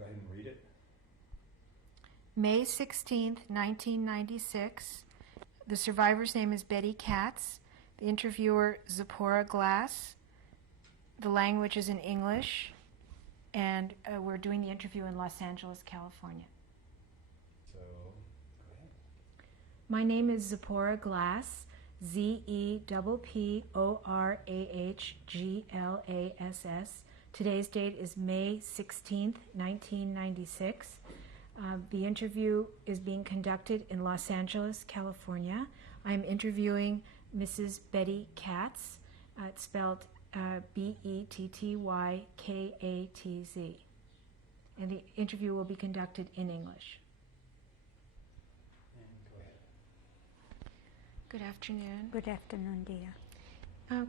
go ahead and read it? May 16th, 1996. The survivor's name is Betty Katz. The interviewer, Zepporah Glass. The language is in English. And we're doing the interview in Los Angeles, California. So, go ahead. My name is Zepporah Glass, Zepporahglass. Today's date is May 16th, 1996. The interview is being conducted in Los Angeles, California. I'm interviewing Mrs. Betty Katz. It's spelled Bettyykatz. And the interview will be conducted in English. And go ahead. Good afternoon. Good afternoon, dear.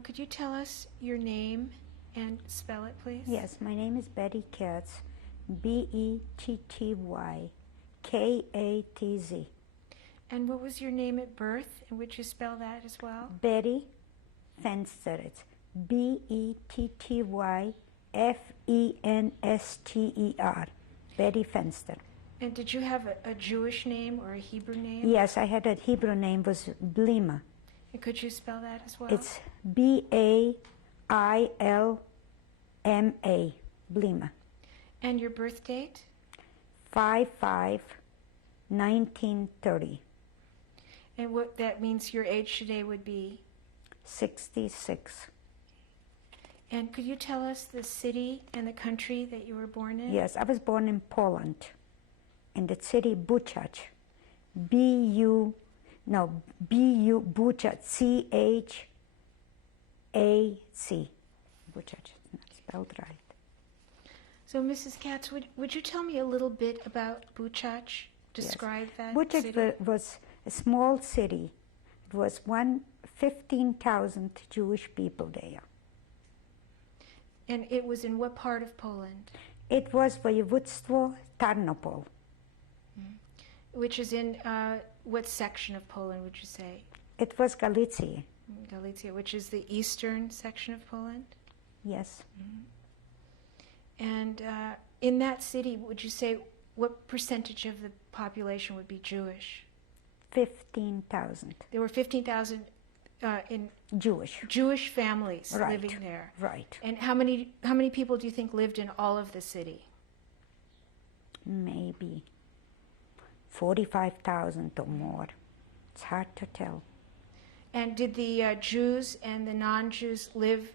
Could you tell us your name and spell it, please? Yes, my name is Betty Katz, Bettyykatz. And what was your name at birth? And would you spell that as well? Betty Fenster. It's Bettyfenster. Betty Fenster. And did you have a Jewish name or a Hebrew name? Yes, I had a Hebrew name, was Blima. And could you spell that as well? It's Bailma, Blima. And your birth date? 5/5/1930. And what that means your age today would be? 66. And could you tell us the city and the country that you were born in? Yes, I was born in Poland, in the city Buchach. Buchach, C-H-A-C. Buchach, it's not spelled right. So, Mrs. Katz, would you tell me a little bit about Buchach? Describe that Buchach city. was a small city. It was 15,000 Jewish people there. And it was in what part of Poland? It was Województwo Tarnopol. Which is in what section of Poland, would you say? It was Galicia. Galicia, which is the eastern section of Poland? Yes. And in that city, would you say what percentage of the population would be Jewish? 15,000. There were 15,000 in Jewish families living there. Right. And how many people do you think lived in all of the city? Maybe 45,000 or more. It's hard to tell. And did the Jews and the non-Jews live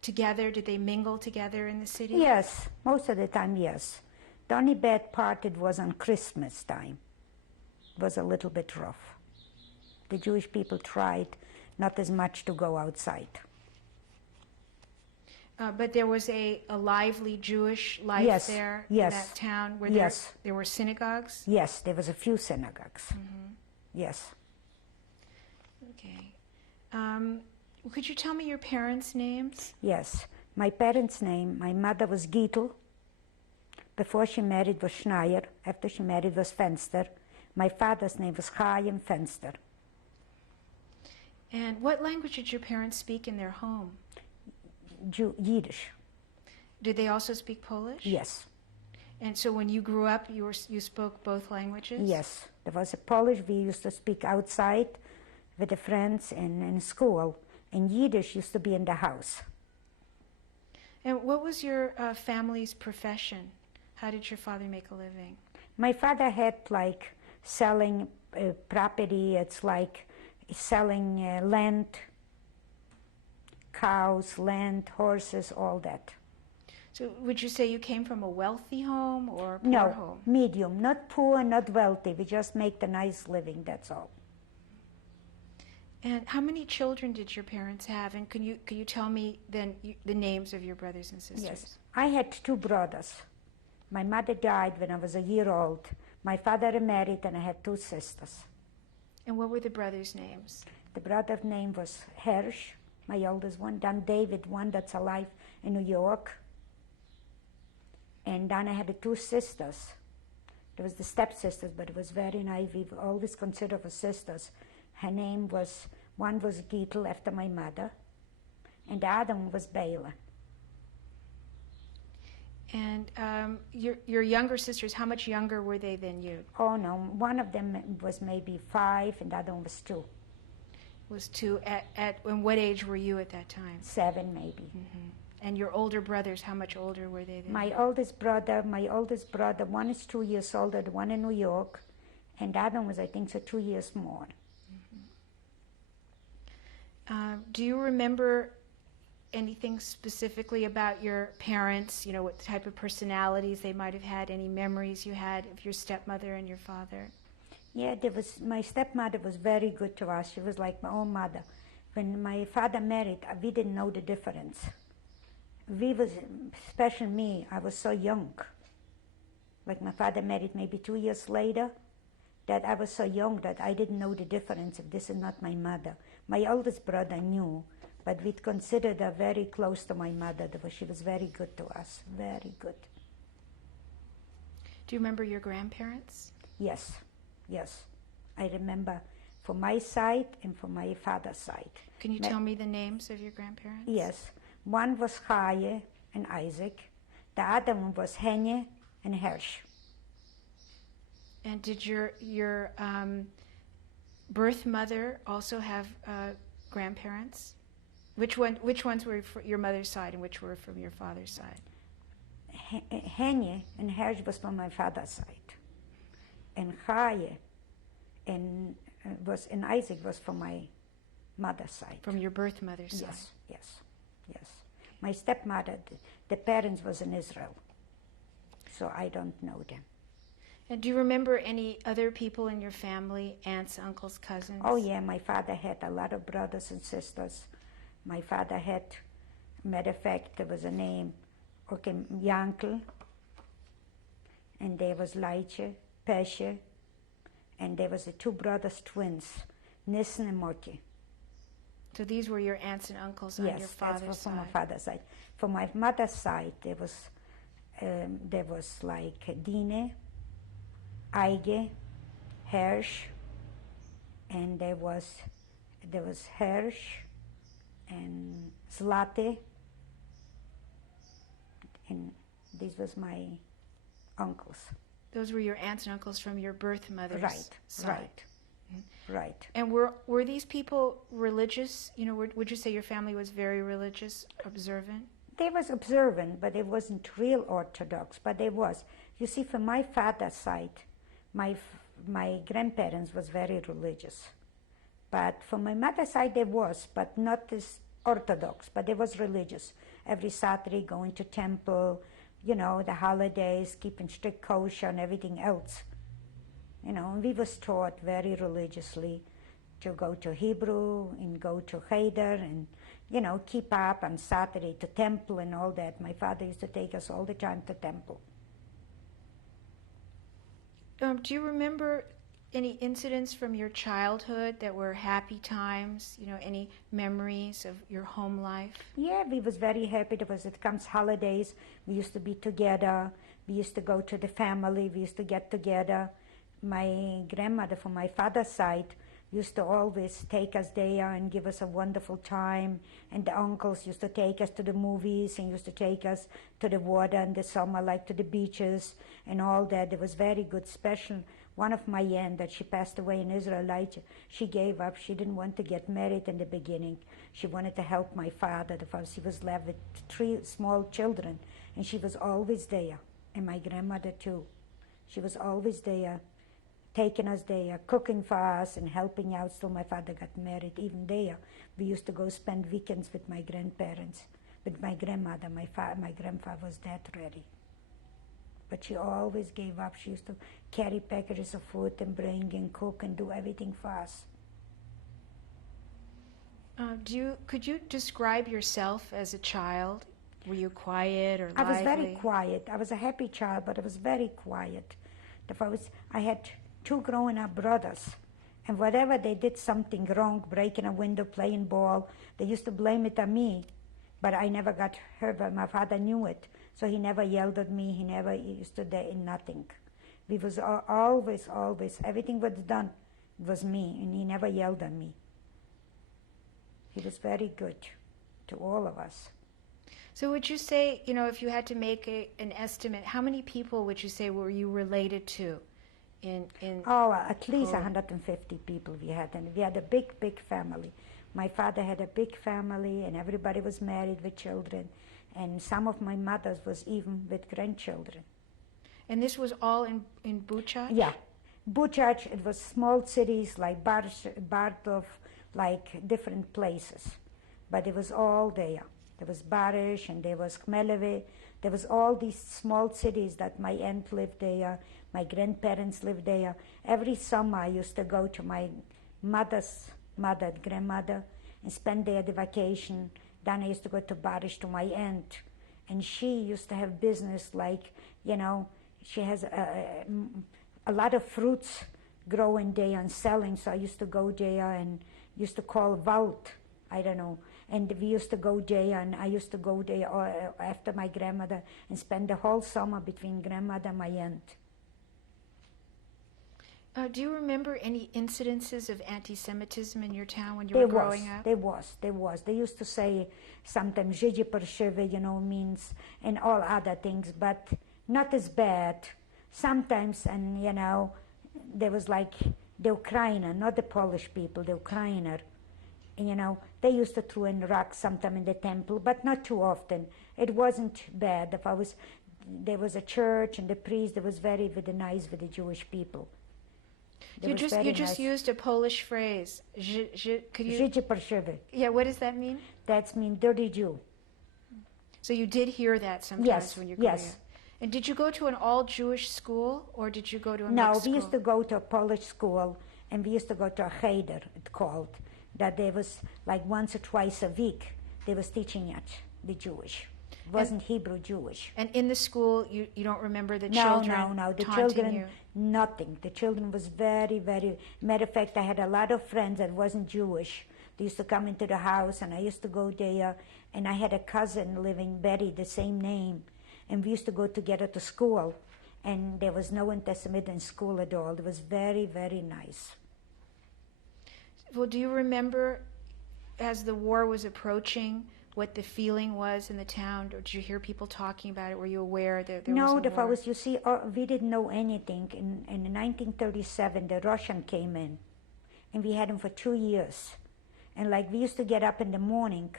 together? Did they mingle together in the city? Yes, most of the time, yes. The only bad part, it was on Christmas time. It was a little bit rough. The Jewish people tried not as much to go outside. But there was a lively Jewish life there in that town? Where there were synagogues? Yes, there was a few synagogues. Yes. Okay. Could you tell me your parents' names? Yes. My parents' name, my mother was Gittel. Before she married was Schneier. After she married was Fenster. My father's name was Chaim Fenster. And what language did your parents speak in their home? Yiddish. Did they also speak Polish? Yes. And so when you grew up, you spoke both languages? Yes. There was a Polish we used to speak outside with the friends and in school. And Yiddish used to be in the house. And what was your family's profession? How did your father make a living? My father had like selling property. It's like selling land, cows, land, horses, all that. So would you say you came from a wealthy home or a poor No, home? medium, not poor, not wealthy. We just make the nice living, that's all. And how many children did your parents have? And can you tell me then the names of your brothers and sisters? Yes, I had two brothers. My mother died when I was a year old. My father remarried and I had two sisters. And what were the brothers' names? The brother's name was Hersh, my oldest one. Then David, one that's alive in New York. And then I had the two sisters. There was the stepsisters, but it was very naive. We always considered her sisters. Her name was, one was Gittel after my mother, and the other one was Bela. And Your younger sisters, how much younger were they than you? Oh no, one of them was maybe 5 and the other one was 2. Was 2. And what age were you at that time? 7 maybe. Mm-hmm. And your older brothers, how much older were they than My you? oldest brother, one is 2 years older, the one in New York, and the other one was, I think, so 2 years more. Do you remember anything specifically about your parents? You know, what type of personalities they might have had? Any memories you had of your stepmother and your father? Yeah, my stepmother was very good to us. She was like my own mother. When my father married, we didn't know the difference. Especially me, I was so young. Like my father married maybe 2 years later, that I was so young that I didn't know the difference if this is not my mother. My oldest brother knew, but we'd considered her very close to my mother. She was very good to us, very good. Do you remember your grandparents? Yes, yes. I remember for my side and for my father's side. Can you tell me the names of your grandparents? Yes. One was Chaye and Isaac. The other one was Henye and Hirsch. And did your birth mother also have grandparents? Which ones were for your mother's side and which were from your father's side? Henye and Hirsch was from my father's side, and Chaye and Isaac was from my mother's side. From your birth mother's side. Yes, yes, yes. My stepmother, the parents was in Israel, so I don't know them. And do you remember any other people in your family, aunts, uncles, cousins? Oh yeah, my father had a lot of brothers and sisters. My father had, matter of fact, there was a name, Yankel, and there was Leiche, Pesche, and there was the 2 brothers twins, Nissen and Moti. So these were your aunts and uncles on your father's that's from side? my father's side. From my mother's side, there was like Dine, Eige, Hirsch, and there was Hirsch and Zlate, and these was my uncles. Those were your aunts and uncles from your birth mother's side. Right. Right. And were these people religious? You know, would you say your family was very religious, observant? They was observant, but it wasn't real Orthodox, but they was. You see, from my father's side, my grandparents was very religious. But from my mother's side, they was, but not as Orthodox, but they was religious. Every Saturday going to temple, you know, the holidays, keeping strict kosher and everything else. You know, and we was taught very religiously to go to Hebrew and go to Cheder and, you know, keep up on Saturday to temple and all that. My father used to take us all the time to temple. Do you remember any incidents from your childhood that were happy times? You know, any memories of your home life? Yeah, we was very happy. It comes holidays. We used to be together. We used to go to the family. We used to get together. My grandmother from my father's side used to always take us there and give us a wonderful time. And the uncles used to take us to the movies and used to take us to the water in the summer, like to the beaches and all that. It was very good, special. One of my aunt that she passed away in Israel, she gave up. She didn't want to get married in the beginning. She wanted to help my father. She was left with 3 small children, and she was always there. And my grandmother too. She was always there, taking us there, cooking for us and helping out till my father got married. Even there, we used to go spend weekends with my grandparents, with my grandmother. My grandfather was dead already. But she always gave up. She used to carry packages of food and bring and cook and do everything for us. Could you describe yourself as a child? Were you quiet or lively? I was very quiet. I was a happy child, but I was very quiet. I had 2 growing-up brothers, and whatever they did something wrong, breaking a window, playing ball, they used to blame it on me, but I never got hurt, but my father knew it, so he never yelled at me, he never used to do nothing. We was always, everything was done, it was me, and he never yelled at me. He was very good to all of us. So would you say, if you had to make an estimate, how many people would you say were you related to in At least Poland? 150 people we had, and we had a big, big family. My father had a big family, and everybody was married with children, and some of my mothers was even with grandchildren. And this was all in Bucha? Yeah. Buchach, it was small cities like Bartov, like different places. But it was all there. There was Barish and there was Khmeleve. There was all these small cities that my aunt lived there, my grandparents lived there. Every summer I used to go to my mother's mother, grandmother, and spend there the vacation. Then I used to go to Barish to my aunt. And she used to have business like, she has a lot of fruits growing there and selling, so I used to go there and used to call Wald, I don't know, and we used to go there, and I used to go there after my grandmother and spend the whole summer between grandmother and my aunt. Do you remember any incidences of anti-Semitism in your town when you were growing up? There was. They used to say sometimes Zepporah means, and all other things, but not as bad. Sometimes, and there was like the Ukrainer, not the Polish people, the Ukrainer. And, they used to throw in rocks sometime in the temple, but not too often. It wasn't bad. There was a church, and the priest, there was very, very nice with the Jewish people. You just used a Polish phrase. Could you? Zepporah. Yeah, what does that mean? That means dirty Jew. So you did hear that sometimes when you're growing up. Yes. And did you go to an all-Jewish school, or did you go to a No, mixed we school? used to go to a Polish school, and we used to go to a cheder, it's called, that there was like once or twice a week, they was teaching it, the Jewish. It wasn't Hebrew Jewish. And in the school, you don't remember the children No, the taunting children, you? nothing. The children was very, very, matter of fact, I had a lot of friends that wasn't Jewish. They used to come into the house, and I used to go there, and I had a cousin living, Betty, the same name, and we used to go together to school, and there was no anti-Semitism in school at all. It was very, very nice. Well, do you remember, as the war was approaching, what the feeling was in the town, or did you hear people talking about it? Were you aware that there was a war? You see, we didn't know anything. In 1937, the Russian came in, and we had him for 2 years. And like we used to get up in the morning,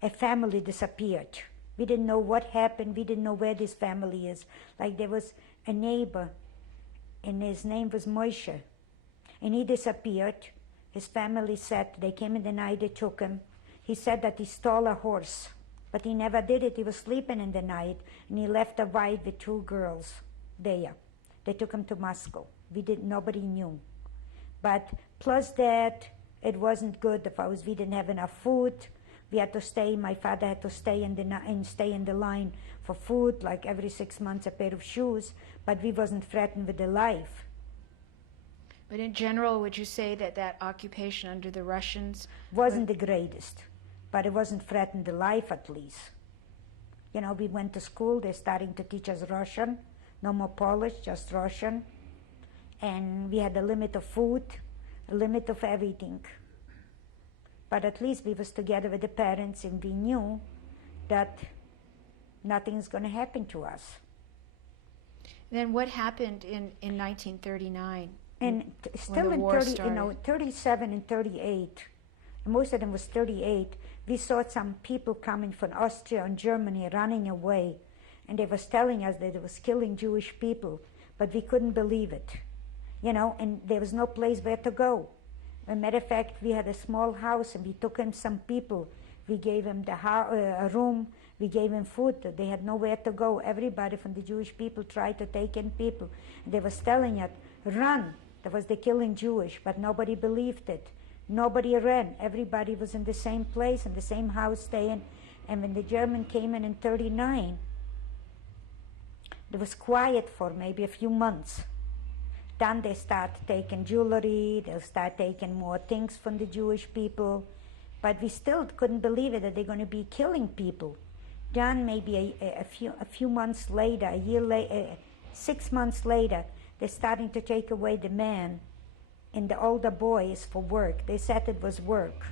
a family disappeared. We didn't know what happened. We didn't know where this family is. Like there was a neighbor, and his name was Moshe, and he disappeared. His family said they came in the night, they took him. He said that he stole a horse, but he never did it. He was sleeping in the night, and he left a wife with 2 girls there. They took him to Moscow. Nobody knew. But plus that, it wasn't good. We didn't have enough food. We had to stay. My father had to stay in the line for food, like every 6 months a pair of shoes. But we wasn't threatened with the life. But in general, would you say that occupation under the Russians wasn't the greatest, but it wasn't threatened the life at least. We went to school. They're starting to teach us Russian. No more Polish, just Russian. And we had a limit of food, a limit of everything. But at least we was together with the parents, and we knew that nothing's going to happen to us. Then what happened in 1939? And still in 37 and 38, most of them was 38, we saw some people coming from Austria and Germany running away, and they was telling us that it was killing Jewish people, but we couldn't believe it, and there was no place where to go. As a matter of fact, we had a small house, and we took in some people. We gave them a room, we gave them food. They had nowhere to go. Everybody from the Jewish people tried to take in people. And they was telling us, run. That was the killing Jewish, but nobody believed it. Nobody ran. Everybody was in the same place, in the same house staying. And when the German came in 39, it was quiet for maybe a few months. Then they start taking jewelry, they'll start taking more things from the Jewish people. But we still couldn't believe it, that they're going to be killing people. Then maybe a few months later, a year later, 6 months later, they're starting to take away the men and the older boys for work. They said it was work.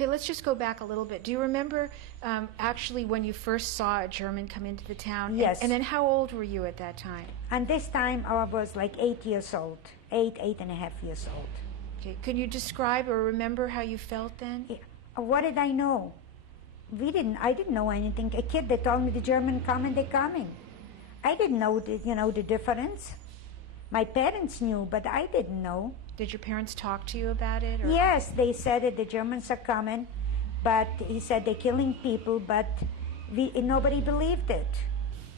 Okay, let's just go back a little bit. Do you remember actually when you first saw a German come into the town? Yes. And then how old were you at that time? And this time I was like 8 years old, 8.5 years old. Okay, could you describe or remember how you felt then? What did I know? I didn't know anything. A kid, they told me the German coming, they're coming. I didn't know the difference. My parents knew, but I didn't know. Did your parents talk to you about it? Or? Yes, they said that the Germans are coming, but he said they're killing people, but nobody believed it.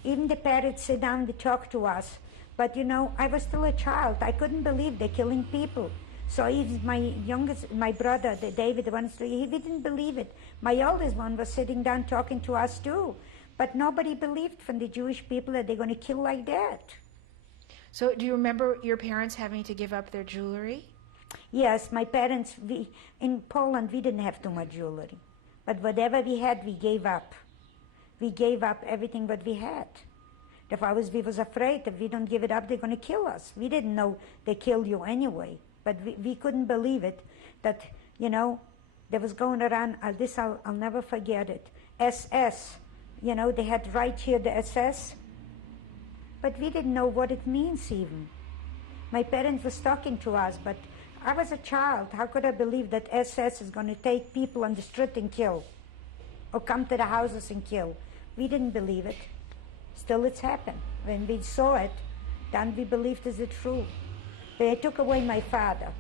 Even the parents sit down to talk to us. But I was still a child. I couldn't believe they're killing people. So even my brother, David, he didn't believe it. My oldest one was sitting down talking to us too. But nobody believed from the Jewish people that they're going to kill like that. So do you remember your parents having to give up their jewelry? Yes, my parents, in Poland, we didn't have too much jewelry. But whatever we had, we gave up. We gave up everything what we had. We was afraid if we don't give it up, they're going to kill us. We didn't know they killed you anyway. But we couldn't believe it, that, there was going around, I'll never forget it, SS. They had right here the SS. But we didn't know what it means even. My parents was talking to us, but I was a child. How could I believe that SS is going to take people on the street and kill? Or come to the houses and kill? We didn't believe it. Still it's happened. When we saw it, then we believed is it true. They took away my father.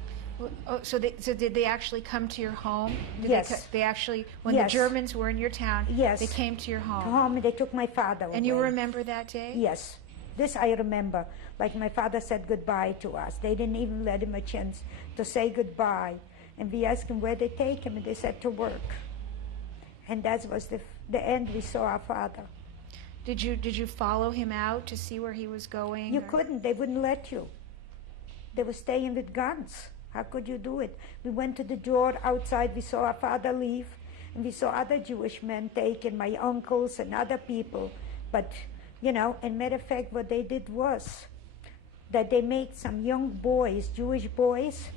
So did they actually come to your home? Yes. They actually, when Yes. the Germans were in your town, Yes. they came to your home. Home, and they took my father away. And you remember that day? Yes. This I remember. Like my father said goodbye to us. They didn't even let him a chance to say goodbye. And we asked him where they take him, and they said to work. And that was the end we saw our father. Did you follow him out to see where he was going? You couldn't. They wouldn't let you. They were staying with guns. How could you do it? We went to the door outside. We saw our father leave. And we saw other Jewish men taken, my uncles and other people. But, and matter of fact, what they did was that they made some young boys, Jewish boys,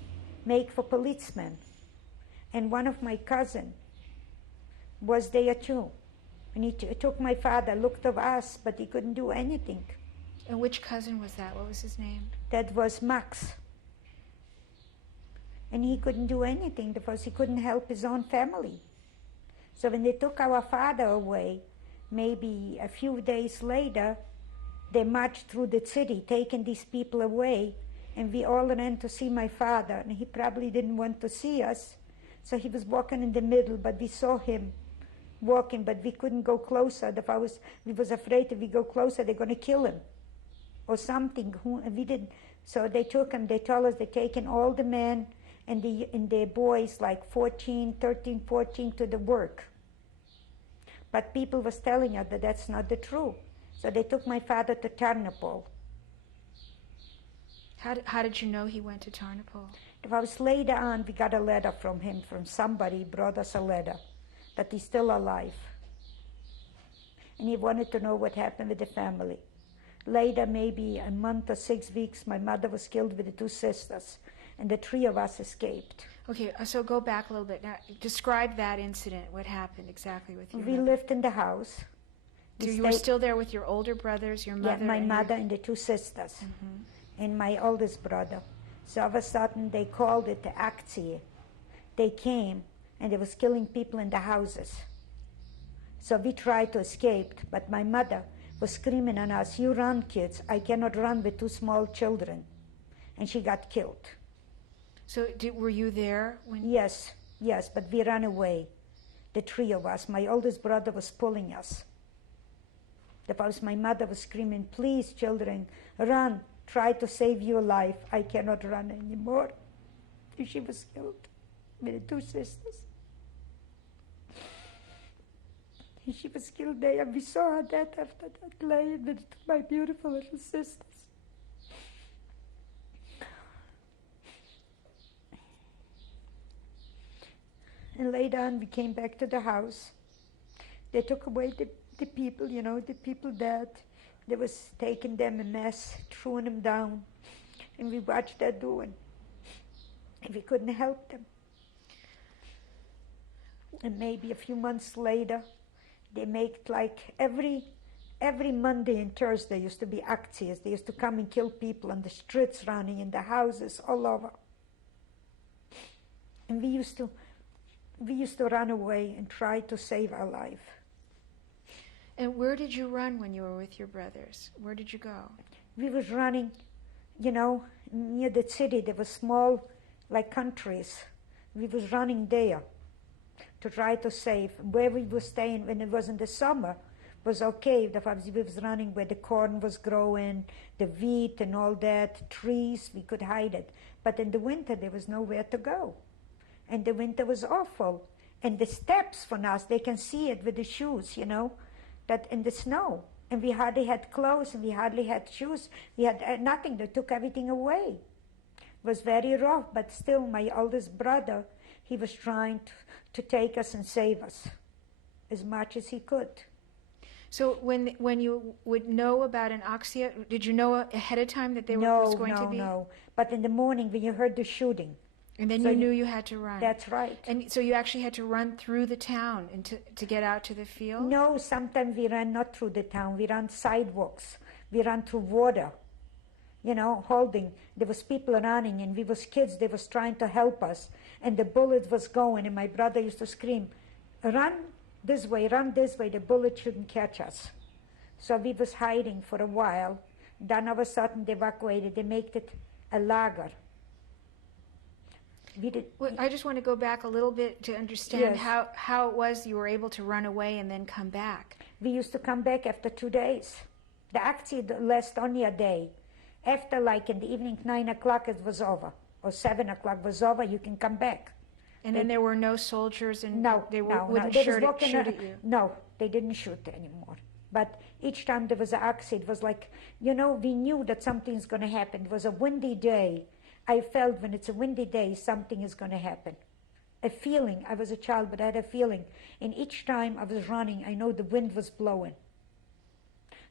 make for policemen. And one of my cousin was there too. And he took my father, looked at us, but he couldn't do anything. And which cousin was that? What was his name? That was Max. And he couldn't do anything because he couldn't help his own family. So when they took our father away, maybe a few days later, they marched through the city, taking these people away, and we all ran to see my father, and he probably didn't want to see us, so he was walking in the middle, but we saw him walking, but we couldn't go closer. We was afraid if we go closer, they're going to kill him or something. We didn't. So they took him. They told us they're taking all the men and the boys, like 13, 14, to the work. But people was telling us that that's not the truth. So they took my father to Tarnopol. How did you know he went to Tarnopol? It was later on, we got a letter from him, from somebody brought us a letter that he's still alive. And he wanted to know what happened with the family. Later, maybe a month or 6 weeks, my mother was killed with the 2 sisters, and the 3 of us escaped. Okay, so go back a little bit. Now, describe that incident, what happened exactly with you. We lived in the house. So you were still there with your older brothers, your mother? Yeah, my mother and the 2 sisters, and my oldest brother. So all of a sudden, they called it the Aktie. They came, and they was killing people in the houses. So we tried to escape, but my mother was screaming on us, "You run, kids. I cannot run with 2 small children." And she got killed. So were you there when? Yes, but we ran away, the 3 of us. My oldest brother was pulling us. Because my mother was screaming, "Please, children, run. Try to save your life. I cannot run anymore." And she was killed with the 2 sisters. And she was killed there, and we saw her dead after that, laying with my beautiful little sisters. And later on, we came back to the house. They took away the people, the people dead. They was taking them a mess, throwing them down. And we watched that doing. And we couldn't help them. And maybe a few months later, they make like every Monday and Thursday used to be actions. They used to come and kill people on the streets, running in the houses all over. And we used to run away and try to save our life. And where did you run when you were with your brothers? Where did you go? We was running, near the city. There were small, like, countries. We was running there to try to save. Where we were staying when it was in the summer was okay. We was running where the corn was growing, the wheat and all that, trees, we could hide it. But in the winter, there was nowhere to go. And the winter was awful. And the steps for us, they can see it with the shoes, that in the snow. And we hardly had clothes, and we hardly had shoes. We had nothing. They took everything away. It was very rough, but still my oldest brother, he was trying to take us and save us as much as he could. So when you would know about an Axia, did you know ahead of time that was going to be? No. But in the morning when you heard the shooting. And then you knew you had to run. That's right. And so you actually had to run through the town and to get out to the field? No, sometimes we ran not through the town. We ran sidewalks. We ran through water, holding. There was people running, and we was kids. They was trying to help us. And the bullet was going, and my brother used to scream, run this way, the bullet shouldn't catch us. So we was hiding for a while. Then all of a sudden they evacuated. They made it a lager. I just want to go back a little bit to understand how it was you were able to run away and then come back. We used to come back after 2 days. The action lasted only a day. After, like in the evening, 9 o'clock, it was over. Or 7 o'clock was over, you can come back. And then there were no soldiers and they wouldn't They shoot at you? No, they didn't shoot anymore. But each time there was an accident, it was like, we knew that something's going to happen. It was a windy day. I felt when it's a windy day, something is going to happen. A feeling. I was a child, but I had a feeling. And each time I was running, I know the wind was blowing.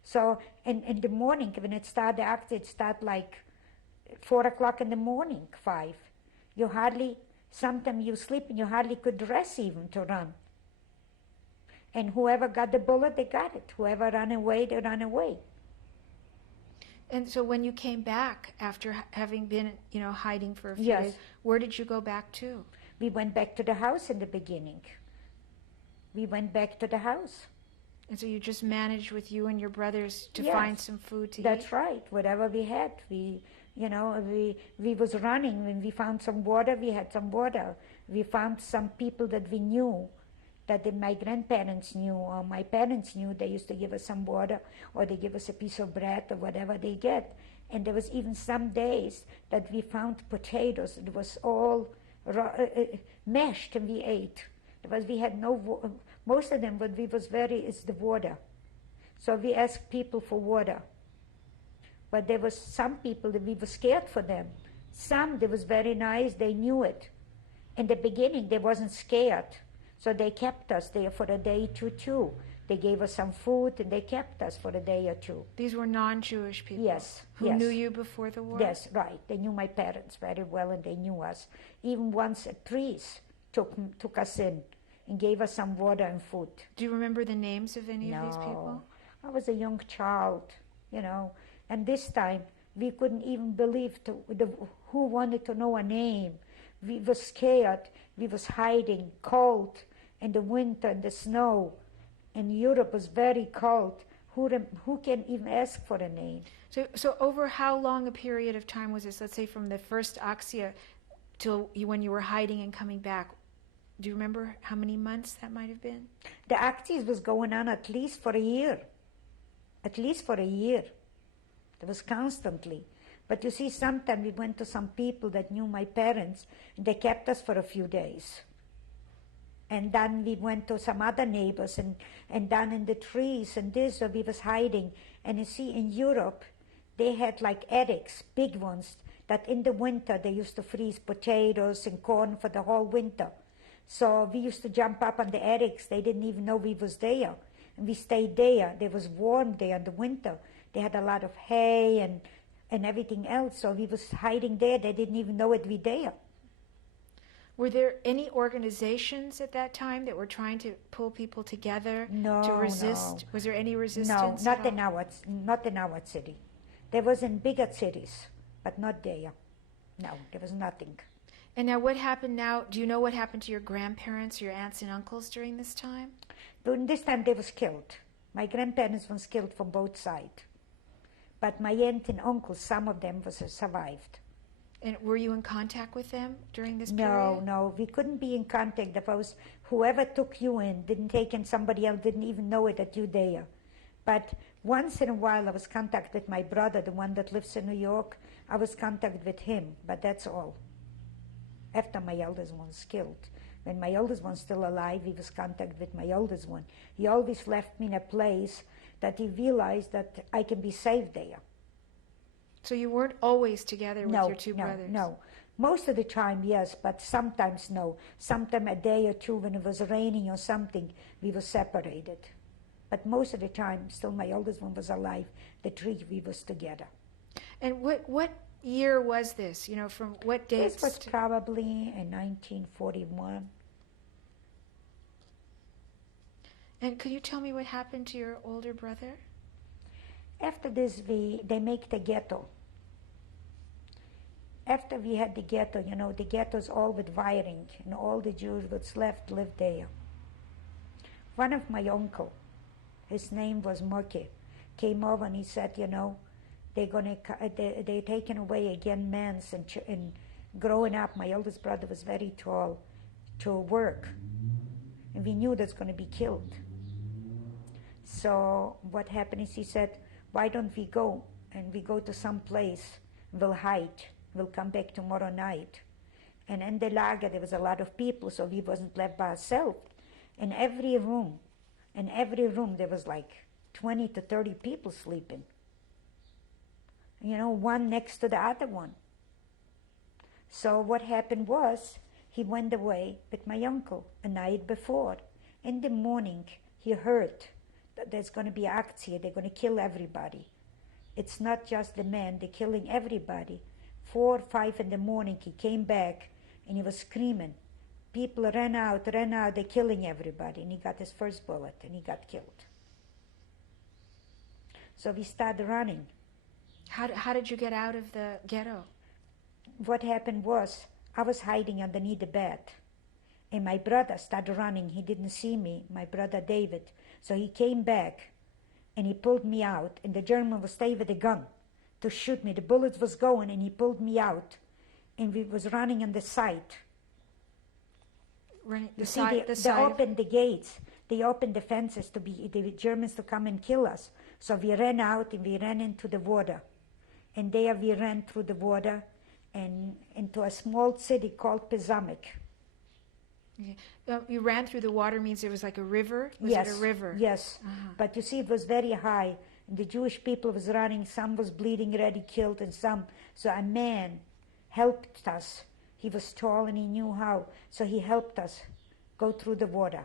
So in the morning, when it started, the accident, it started like 4 o'clock in the morning, 5. Sometimes you sleep and you hardly could dress even to run. And whoever got the bullet, they got it. Whoever ran away, they ran away. And so when you came back after having been, hiding for a few days, where did you go back to? We went back to the house in the beginning. We went back to the house. And so you just managed with you and your brothers to find some food to eat? That's right. Whatever we had, we was running. When we found some water, we had some water. We found some people that we knew, that my grandparents knew or my parents knew. They used to give us some water, or they give us a piece of bread or whatever they get. And there was even some days that we found potatoes. It was all mashed, and we ate. Because we had most of them, what we was is the water. So we asked people for water. But there was some people that we were scared for them. Some, they was very nice, they knew it. In the beginning, they wasn't scared. So they kept us there for a day too. They gave us some food, and they kept us for a day or two. These were non-Jewish people? Yes. Who knew you before the war? Yes, right. They knew my parents very well, and they knew us. Even once a priest took us in and gave us some water and food. Do you remember the names of any of these people? I was a young child, and this time we couldn't even believe who wanted to know a name. We were scared. We was hiding, cold, in the winter, in the snow. And Europe was very cold. Who can even ask for a name? So over how long a period of time was this? Let's say from the first Axia till when you were hiding and coming back. Do you remember how many months that might have been? The Axis was going on at least for a year. At least for a year. It was constantly. But you see, sometimes we went to some people that knew my parents, and they kept us for a few days. And then we went to some other neighbors, and down in the trees and this, so we was hiding. And you see, in Europe, they had like attics, big ones, that in the winter they used to freeze potatoes and corn for the whole winter. So we used to jump up on the attics. They didn't even know we was there. And we stayed there. It was warm there in the winter. They had a lot of hay and everything else. So we was hiding there. They didn't even know it we there. Were there any organizations at that time that were trying to pull people together to resist? No. Was there any No, resistance? not in our city. There was in bigger cities, but not there. No, there was nothing. And now what happened now? Do you know what happened to your grandparents, your aunts and uncles during this time? During this time, they was killed. My grandparents was killed from both sides. But my aunt and uncles, some of them was survived. And were you in contact with them during this No, period? no, we couldn't be in contact. If I was, whoever took you in didn't take in somebody else, didn't even know it that you there. But once in a while I was contact with my brother, the one that lives in New York. I was contact with him, but that's all. After my eldest one was killed. When my eldest one was still alive, he was contact with my oldest one. He always left me in a place that he realized that I can be safe there. So you weren't always together with your two brothers? No. Most of the time, yes, but sometimes no. Sometimes a day or two when it was raining or something, we were separated. But most of the time, still my oldest one was alive. The three, we was together. And what year was this? You know, from what dates? This was probably in 1941. And could you tell me what happened to your older brother? After this, they make the ghetto. After we had the ghetto, you know, the ghetto's all with wiring, and all the Jews that's left lived there. One of my uncle, his name was Murky, came over and he said, you know, they're taking away again men's and growing up. My oldest brother was very tall to work, and we knew that's going to be killed. So what happened is he said, why don't we go and we go to some place, we'll hide, we'll come back tomorrow night. And in the lager there was a lot of people, so we wasn't left by ourselves. In every room there was like 20 to 30 people sleeping. You know, one next to the other one. So what happened was, he went away with my uncle a night before. In the morning, he heard that there's going to be acts here, they're going to kill everybody. It's not just the men, they're killing everybody. 4 or 5 in the morning, he came back and he was screaming. People ran out, they're killing everybody. And he got his first bullet and he got killed. So we started running. How did you get out of the ghetto? What happened was, I was hiding underneath the bed. And my brother started running. He didn't see me, my brother David. So he came back and he pulled me out. And the German was staying with a gun to shoot me. The bullets was going and he pulled me out. And we was running on the side. They opened the gates. They opened the fences to be the Germans to come and kill us. So we ran out and we ran into the water. And there we ran through the water and into a small city called Pizamik. Yeah. You ran through the water means there was like a river? Was Yes, it a river? yes. Uh-huh. But you see, it was very high. And the Jewish people was running. Some was bleeding, ready, killed, and some. So a man helped us. He was tall and he knew how. So he helped us go through the water.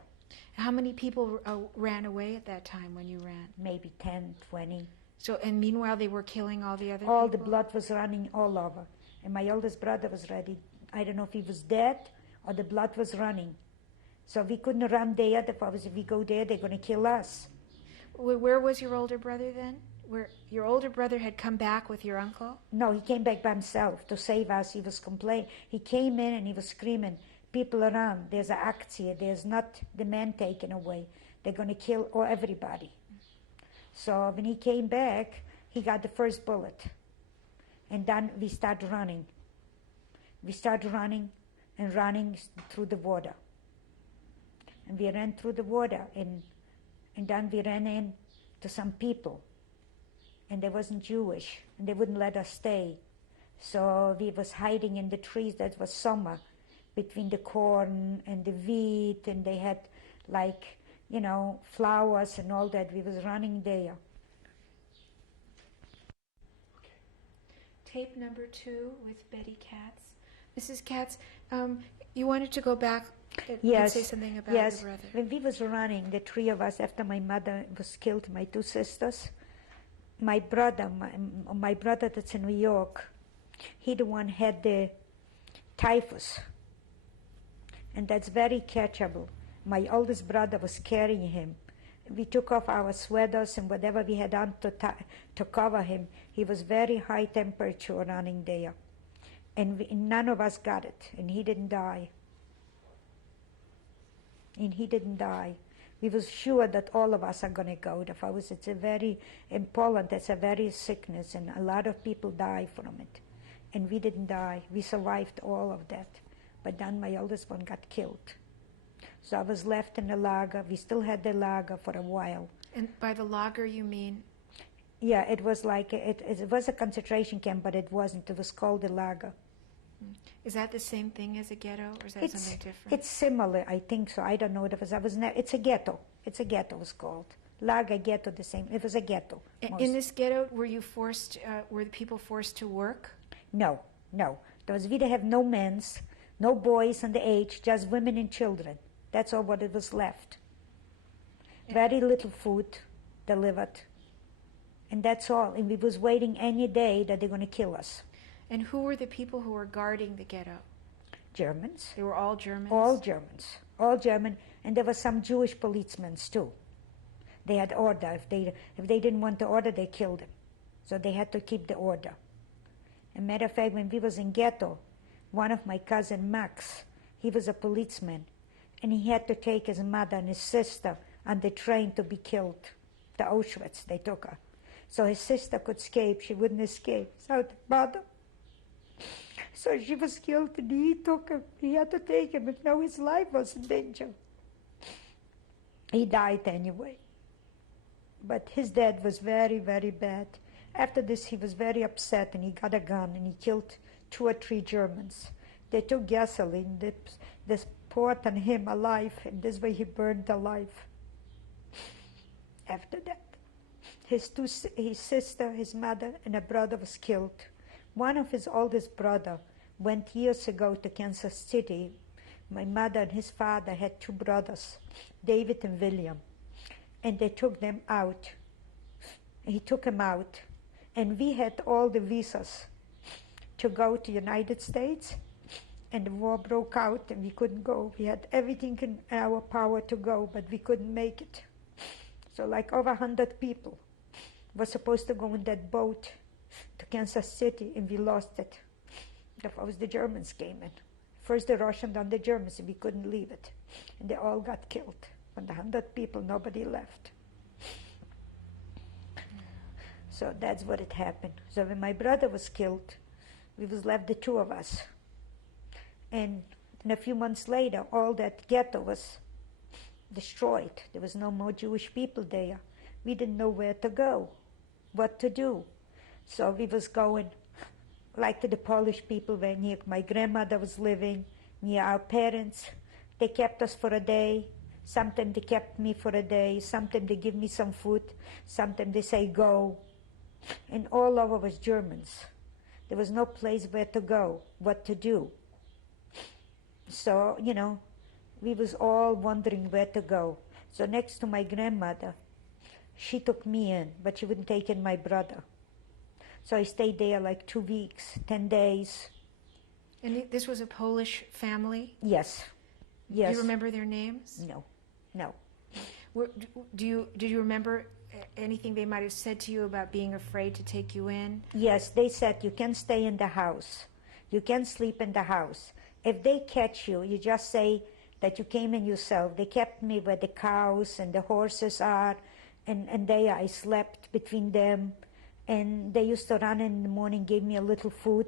How many people ran away at that time when you ran? Maybe 10, 20. So, and meanwhile they were killing all the other All people? the blood was running all over. And my oldest brother was ready. I don't know if he was dead or the blood was running. So we couldn't run there. If we go there, they're going to kill us. Where was your older brother then? Where your older brother had come back with your uncle? No, he came back by himself to save us. He was complaining. He came in and he was screaming, people around, there's an act here. There's not the man taken away. They're going to kill everybody. So when he came back, he got the first bullet. And then we started running. We started running and running through the water. And we ran through the water and then we ran in to some people. And they wasn't Jewish and they wouldn't let us stay. So we was hiding in the trees. That was summer, between the corn and the wheat, and they had like, you know, flowers and all that. We was running there. Tape number 2 with Betty Katz. Mrs. Katz, you wanted to go back and say something about your brother. When we was running, the three of us, after my mother was killed, my 2 sisters, my brother that's in New York, he the one had the typhus. and that's very catchable. My oldest brother was carrying him. We took off our sweaters and whatever we had on to cover him. He was very high temperature running there. And none of us got it, and he didn't die. And he didn't die. We was sure that all of us are going to go. It's a very important, it's a very sickness, and a lot of people die from it. And we didn't die. We survived all of that. But then my oldest one got killed. So I was left in the lager. We still had the lager for a while. And by the lager you mean? Yeah, it was like, it was a concentration camp, but it wasn't. It was called the lager. Is that the same thing as a ghetto, or is that something different? It's similar, I think so. I don't know. It's a ghetto. It's a ghetto, it was called. Lager, ghetto, the same. It was a ghetto. In this ghetto, were the people forced to work? No. We didn't have no men's, no boys under age, just women and children. That's all what it was left. Very little food delivered. And that's all. And we was waiting any day that they're going to kill us. And who were the people who were guarding the ghetto? Germans. They were all Germans? All Germans. All German. And there were some Jewish policemen too. They had order. If they didn't want the order, they killed them. So they had to keep the order. As a matter of fact, when we was in ghetto, one of my cousin Max, he was a policeman, and he had to take his mother and his sister on the train to be killed. To Auschwitz, they took her. So his sister could escape. She wouldn't escape. So the mother. So she was killed, and he took him. He had to take him, if no, his life was in danger. He died anyway. But his death was very, very bad. After this, he was very upset, and he got a gun, and he killed 2 or 3 Germans. They took gasoline, they poured on him alive, and this way he burned alive. After that, his sister, his mother, and a brother was killed. One of his oldest brother went years ago to Kansas City. My mother and his father had 2 brothers, David and William, and they took them out. He took them out, and we had all the visas to go to United States, and the war broke out, and we couldn't go. We had everything in our power to go, but we couldn't make it. So like over 100 people were supposed to go in that boat to Kansas City, and we lost it. The Germans came in. First the Russians, then the Germans, and we couldn't leave it. And they all got killed. From the 100 people, nobody left. So that's what had happened. So when my brother was killed, we was left the 2 of us. And a few months later, all that ghetto was destroyed. There was no more Jewish people there. We didn't know where to go, what to do. So we was going like to the Polish people where near my grandmother was living, near our parents. They kept us for a day. Sometimes they kept me for a day. Sometimes they give me some food. Sometimes they say go. And all over was Germans. There was no place where to go, what to do. So, we was all wondering where to go. So next to my grandmother, she took me in, but she wouldn't take in my brother. So I stayed there like 2 weeks, 10 days. And this was a Polish family? Yes. Do you remember their names? No. Did you remember anything they might have said to you about being afraid to take you in? Yes, they said you can stay in the house. You can sleep in the house. If they catch you, you just say that you came in yourself. They kept me where the cows and the horses are, and there I slept between them. And they used to run in the morning, give me a little food.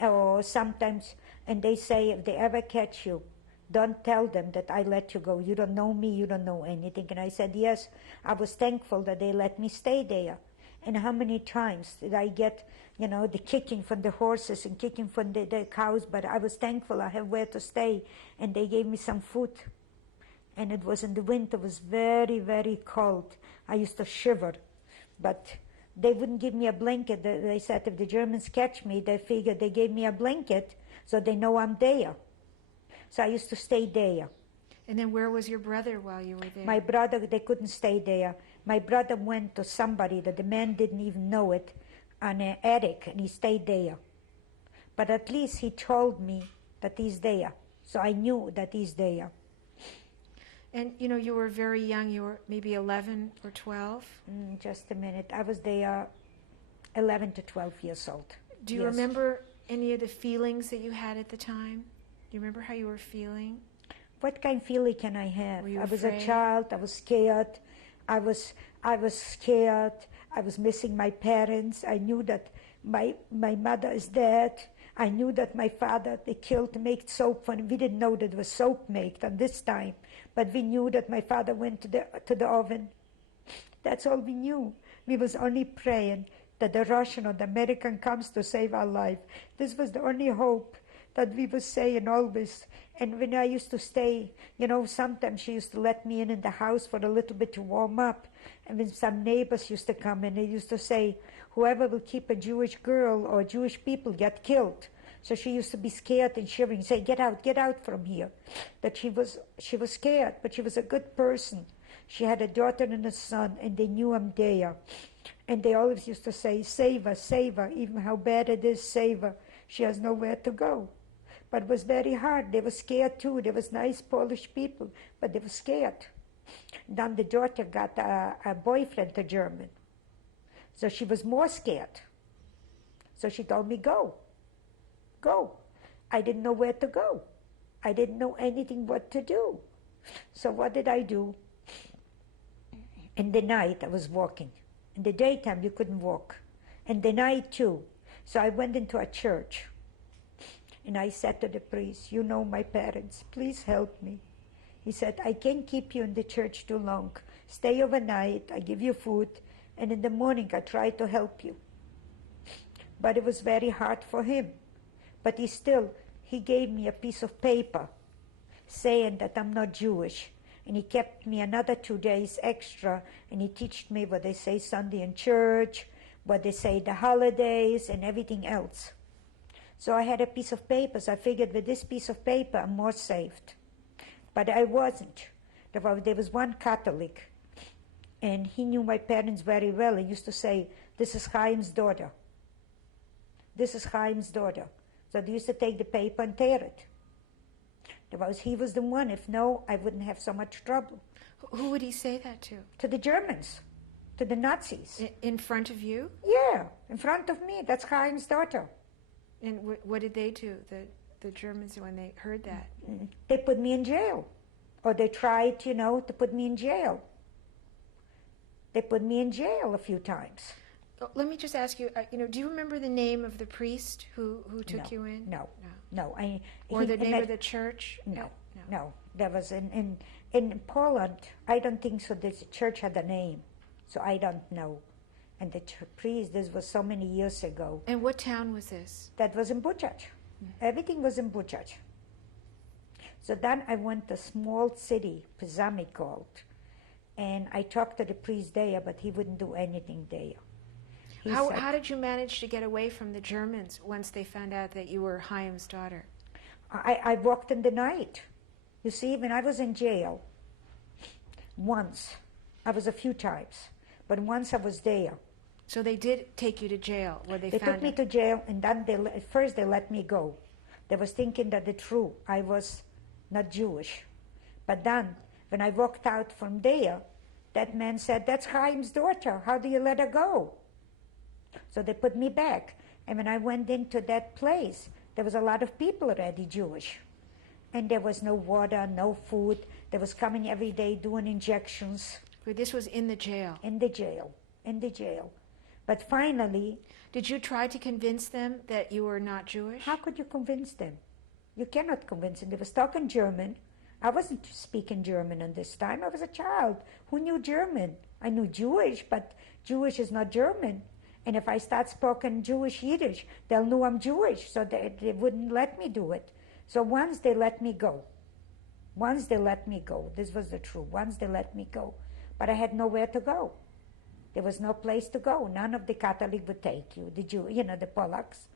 Or sometimes, and they say, if they ever catch you, don't tell them that I let you go. You don't know me, you don't know anything. And I said, yes, I was thankful that they let me stay there. And how many times did I get, the kicking from the horses and kicking from the cows, but I was thankful I have where to stay. And they gave me some food. And it was in the winter, it was very, very cold. I used to shiver. But they wouldn't give me a blanket. They said if the Germans catch me, they figured they gave me a blanket so they know I'm there. So I used to stay there. And then where was your brother while you were there? My brother, they couldn't stay there. My brother went to somebody that the man didn't even know it, on an attic, and he stayed there. But at least he told me that he's there. So I knew that he's there. And, you were very young. You were maybe 11 or 12. Just a minute. I was there 11 to 12 years old. Do you remember any of the feelings that you had at the time? Do you remember how you were feeling? What kind of feeling can I have? Were you I was afraid? a child. I was scared. I was scared. I was missing my parents. I knew that my mother is dead. I knew that my father, they killed to make soap for him. We didn't know that there was soap made at this time, but we knew that my father went to the oven. That's all we knew. We was only praying that the Russian or the American comes to save our life. This was the only hope that we were saying always. And when I used to stay, sometimes she used to let me in the house for a little bit to warm up. And when some neighbors used to come in, they used to say, whoever will keep a Jewish girl or Jewish people get killed. So she used to be scared and shivering, say, get out from here. That she was scared, but she was a good person. She had a daughter and a son, and they knew him there. And they always used to say, save her, even how bad it is, save her. She has nowhere to go. But it was very hard. They were scared too. They was nice Polish people, but they were scared. Then the daughter got a boyfriend, a German. So she was more scared. So she told me, go. I didn't know where to go. I didn't know anything what to do. So what did I do? In the night, I was walking. In the daytime, you couldn't walk. In the night, too. So I went into a church. And I said to the priest, you know my parents, please help me. He said, I can't keep you in the church too long. Stay overnight, I give you food, and in the morning I try to help you. But it was very hard for him. But he gave me a piece of paper saying that I'm not Jewish. And he kept me another 2 days extra, and he taught me what they say Sunday in church, what they say the holidays, and everything else. So I had a piece of paper, so I figured with this piece of paper I'm more saved. But I wasn't. There was one Catholic, and he knew my parents very well. He used to say, this is Chaim's daughter. This is Chaim's daughter. So they used to take the paper and tear it. He was the one. If no, I wouldn't have so much trouble. Who would he say that to? To the Germans, to the Nazis. In front of you? Yeah, in front of me. That's Chaim's daughter. And what did they do, the Germans, when they heard that? They put me in jail. Or they tried, to put me in jail. They put me in jail a few times. Let me just ask you, do you remember the name of the priest who took you in? No. Or the name of the church? No. There was in Poland, I don't think so. The church had a name, so I don't know. And the priest, this was so many years ago. And what town was this? That was in Buchach. Everything was in Buchach. So then I went to a small city, Pizami called, and I talked to the priest there, but he wouldn't do anything there. How did you manage to get away from the Germans once they found out that you were Chaim's daughter? I walked in the night. You see, when I was in jail, once, I was a few times, but once I was there. So they did take you to jail where they took me to jail, and then first they let me go. They was thinking that it's true, I was not Jewish. But then, when I walked out from there, that man said, that's Chaim's daughter, how do you let her go? So they put me back. And when I went into that place, there was a lot of people already Jewish. And there was no water, no food. They was coming every day doing injections. But this was in the jail? In the jail. But finally... Did you try to convince them that you were not Jewish? How could you convince them? You cannot convince them. They was talking German. I wasn't speaking German at this time. I was a child. Who knew German? I knew Jewish, but Jewish is not German. And if I start speaking Jewish Yiddish, they'll know I'm Jewish, so they wouldn't let me do it. So once they let me go. This was the truth. Once they let me go. But I had nowhere to go. There was no place to go. None of the Catholics would take you. The the Polacks,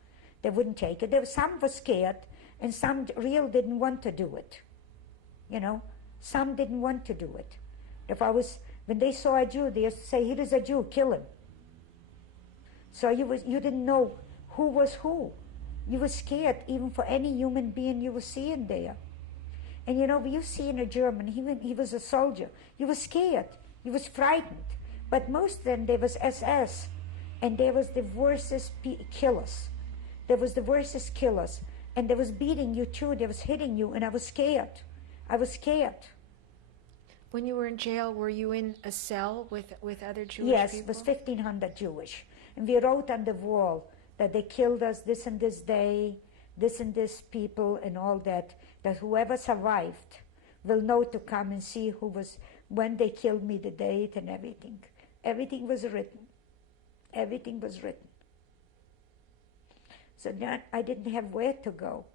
they wouldn't take it. Some were scared, and some real didn't want to do it. Some didn't want to do it. When they saw a Jew, they used to say, here is a Jew, kill him. So you didn't know who was who. You were scared even for any human being you were seeing there. And you know, you see in a German, he was a soldier. He was scared. He was frightened. But most of them, they was SS. And they was the worstest killers. They was the worstest killers. And they was beating you too. They was hitting you. And I was scared. I was scared. When you were in jail, were you in a cell with other Jewish yes, people? it was 1,500 Jewish. And we wrote on the wall that they killed us this and this day, this and this people and all that, that whoever survived will know to come and see who was, when they killed me, the date and everything. Everything was written. Everything was written. So then I didn't have where to go.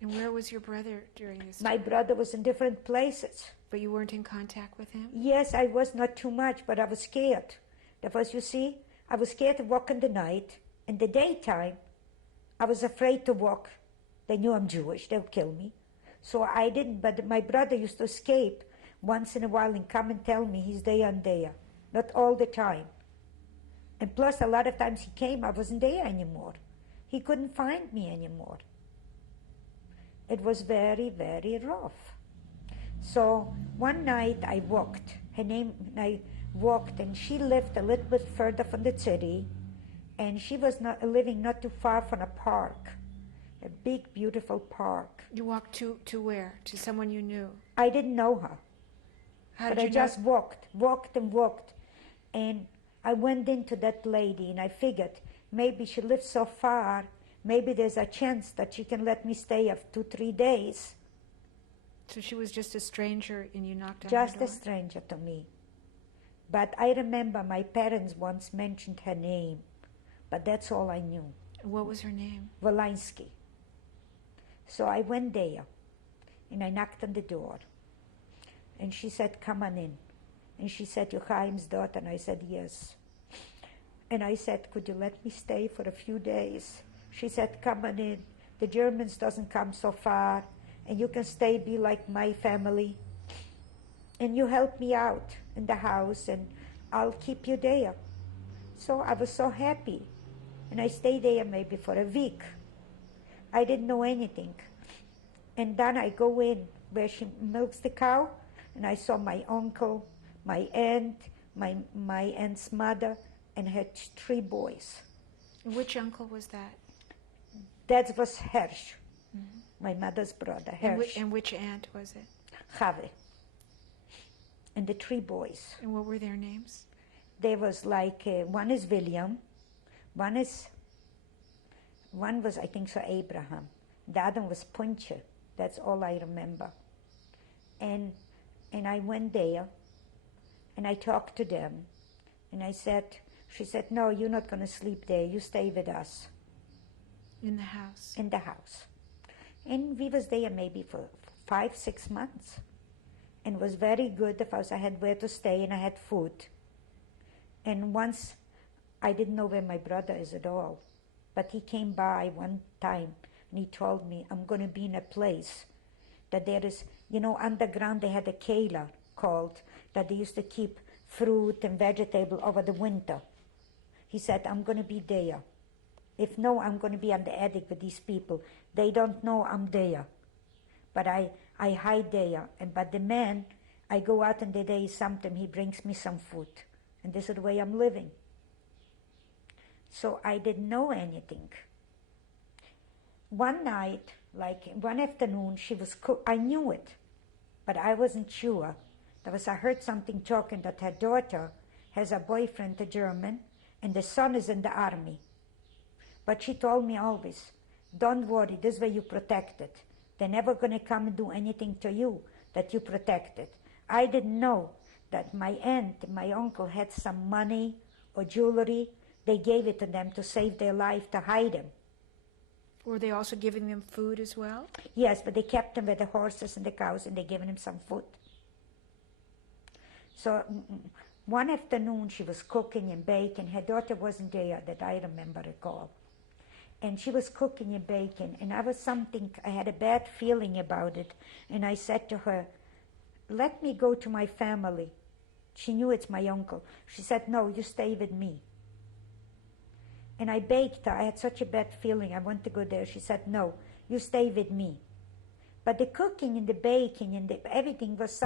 And where was your brother during this time? My brother was in different places. But you weren't in contact with him? Yes, I was, not too much, but I was scared. That was, you see, I was scared to walk in the night. In the daytime, I was afraid to walk. They knew I'm Jewish, they'll kill me. So I didn't, but my brother used to escape once in a while and come and tell me he's there and there. Not all the time. And plus, a lot of times he came, I wasn't there anymore. He couldn't find me anymore. It was very, very rough. So one night I walked. I walked, and she lived a little bit further from the city, and she was living not too far from a park, a big, beautiful park. You walked to where? To someone you knew? I didn't know her. How But did I you just walked. And I went into that lady, and I figured maybe she lives so far, maybe there's a chance that she can let me stay of 2-3 days. So she was just a stranger and you knocked on her door? Just a stranger to me. But I remember my parents once mentioned her name, but that's all I knew. What was her name? Volinsky. So I went there, and I knocked on the door. And she said, come on in. And she said, you're Chaim's daughter? And I said, yes. And I said, could you let me stay for a few days? She said, come on in. The Germans doesn't come so far, and you can stay, be like my family. And you help me out in the house, and I'll keep you there. So I was so happy. And I stayed there maybe for a week. I didn't know anything. And then I go in where she milks the cow, and I saw my uncle, my aunt, my aunt's mother, and her 3 boys. Which uncle was that? That was Hersh, my mother's brother, Hersh. And which aunt was it? Chave. And the 3 boys. And what were their names? There was like, one is William, one was, I think so, Abraham. The other was Punche. That's all I remember. And I went there, and I talked to them, and she said, no, you're not going to sleep there. You stay with us. In the house? In the house. And we was there maybe for 5-6 months. And it was very good because I had where to stay and I had food. And once, I didn't know where my brother is at all. But he came by one time and he told me, I'm going to be in a place that there is, underground they had a keller called, that they used to keep fruit and vegetable over the winter. He said, I'm going to be there. If no, I'm going to be on the attic with these people. They don't know I'm there. But I hide there. But the man, I go out in the day, sometimes he brings me some food. And this is the way I'm living. So I didn't know anything. One night, like one afternoon, she was I knew it, but I wasn't sure. I heard something talking that her daughter has a boyfriend, a German, and the son is in the army. But she told me always, don't worry, this way you protected. They're never going to come and do anything to you that you protected. I didn't know that my aunt and my uncle had some money or jewelry. They gave it to them to save their life, to hide them. Were they also giving them food as well? Yes, but they kept them with the horses and the cows, and they gave them some food. So one afternoon she was cooking and baking. Her daughter wasn't there that I remember recall. And she was cooking and baking, and I had a bad feeling about it. And I said to her, let me go to my family. She knew it's my uncle. She said, no, you stay with me. And I begged her. I had such a bad feeling. I want to go there. She said, no, you stay with me. But the cooking and the baking and everything was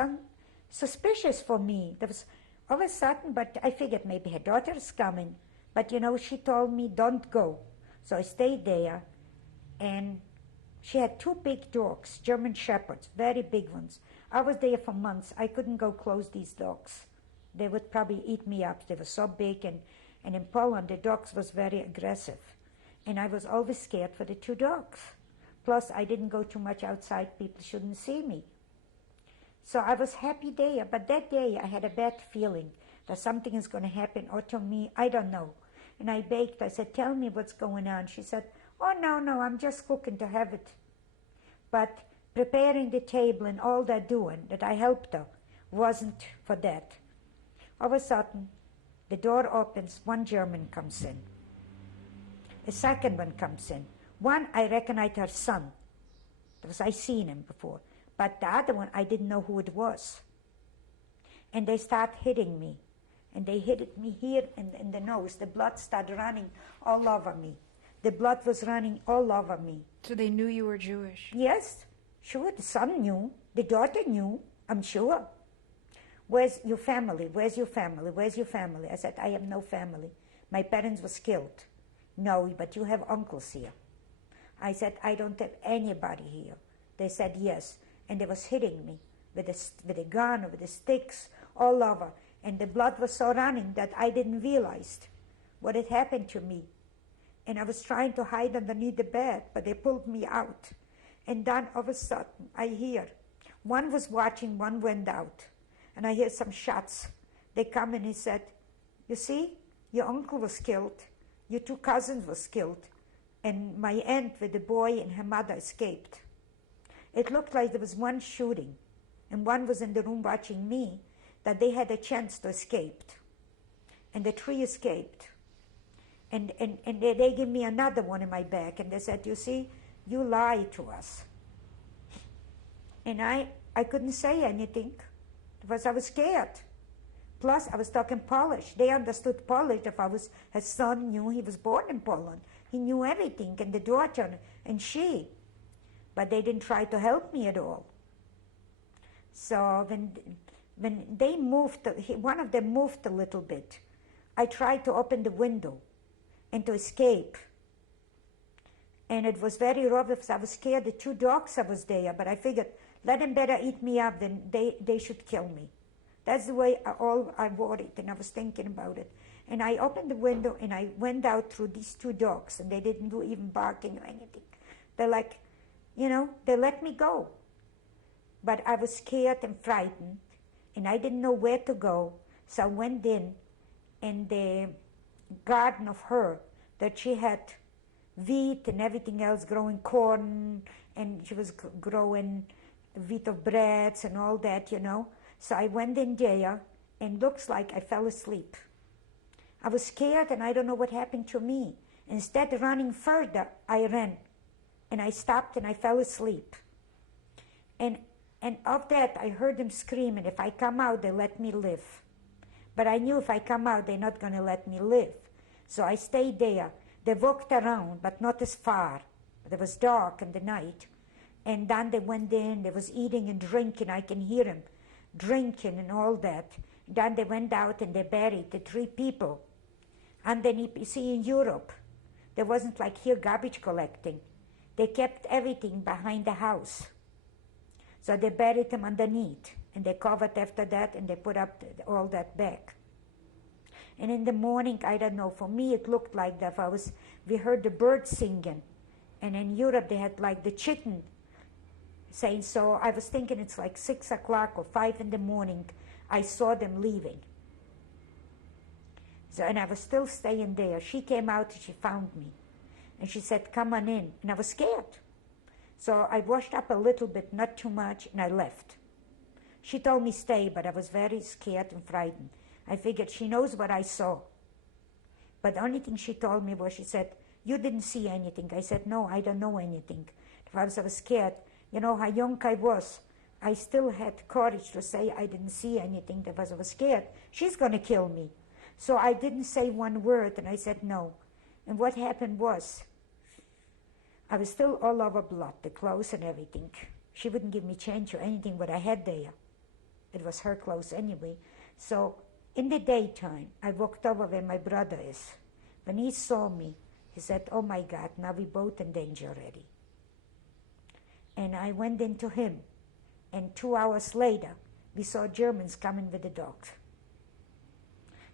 suspicious for me. There was all of a sudden, but I figured maybe her daughter's coming. But she told me, don't go. So I stayed there, and she had 2 big dogs, German Shepherds, very big ones. I was there for months. I couldn't go close these dogs. They would probably eat me up. They were so big, and in Poland, the dogs was very aggressive. And I was always scared for the 2 dogs. Plus, I didn't go too much outside. People shouldn't see me. So I was happy there, but that day I had a bad feeling that something is going to happen, or to me, I don't know. And I begged, I said, tell me what's going on. She said, oh, no, I'm just cooking to have it. But preparing the table and all that doing, that I helped her, wasn't for that. All of a sudden, the door opens, 1 German comes in. A second one comes in. One, I recognized her son, because I seen him before. But the other one, I didn't know who it was. And they start hitting me. And they hit me here in the nose. The blood started running all over me. The blood was running all over me. So they knew you were Jewish? Yes, sure. The son knew. The daughter knew, I'm sure. Where's your family? Where's your family? Where's your family? I said, I have no family. My parents was killed. No, but you have uncles here. I said, I don't have anybody here. They said, yes. And they was hitting me with a gun, with the sticks, all over. And the blood was so running that I didn't realize what had happened to me. And I was trying to hide underneath the bed, but they pulled me out. And then all of a sudden, I hear, one was watching, one went out. And I hear some shots. They come and he said, you see, your uncle was killed, your 2 cousins was killed, and my aunt with the boy and her mother escaped. It looked like there was one shooting, and one was in the room watching me, that they had a chance to escape. And the 3 escaped. And they gave me another one in my back, and they said, you see, you lied to us. And I couldn't say anything, because I was scared. Plus, I was talking Polish. They understood Polish. His son knew he was born in Poland. He knew everything, and the daughter, and she. But they didn't try to help me at all. So when they moved, one of them moved a little bit, I tried to open the window and to escape. And it was very rough because I was scared. The 2 dogs that was there, but I figured, let them better eat me up than they should kill me. That's the way I worried, and I was thinking about it. And I opened the window, and I went out through these 2 dogs, and they didn't do even barking or anything. They're like, they let me go. But I was scared and frightened, and I didn't know where to go. So I went in the garden of her, that she had wheat and everything else, growing corn, and she was growing wheat of breads and all that, So I went in there, and looks like I fell asleep. I was scared, and I don't know what happened to me. Instead of running further, I ran. And I stopped, and I fell asleep. And of that, I heard them screaming, if I come out, they let me live. But I knew if I come out, they're not going to let me live. So I stayed there. They walked around, but not as far. It was dark in the night. And then they went in, they was eating and drinking. I can hear them drinking and all that. Then they went out and they buried the 3 people. And then you see in Europe, there wasn't like here garbage collecting. They kept everything behind the house. So they buried them underneath, and they covered after that, and they put up all that back. And in the morning, I don't know, for me it looked like that. We heard the birds singing. And in Europe, they had like the chicken saying, so I was thinking it's like 6 o'clock or 5 in the morning. I saw them leaving. So, and I was still staying there. She came out and she found me. And she said, come on in. And I was scared. So I washed up a little bit, not too much, and I left. She told me stay, but I was very scared and frightened. I figured she knows what I saw. But the only thing she told me was, she said, you didn't see anything. I said, no, I don't know anything. I was scared. You know how young I was. I still had courage to say I didn't see anything because I was scared. She's going to kill me. So I didn't say one word, and I said no. And what happened was, I was still all over blood, the clothes and everything. She wouldn't give me change or anything what I had there. It was her clothes anyway. So in the daytime, I walked over where my brother is. When he saw me, he said, "Oh my God, now we both in danger already." And I went into him. And 2 hours later, we saw Germans coming with the dogs.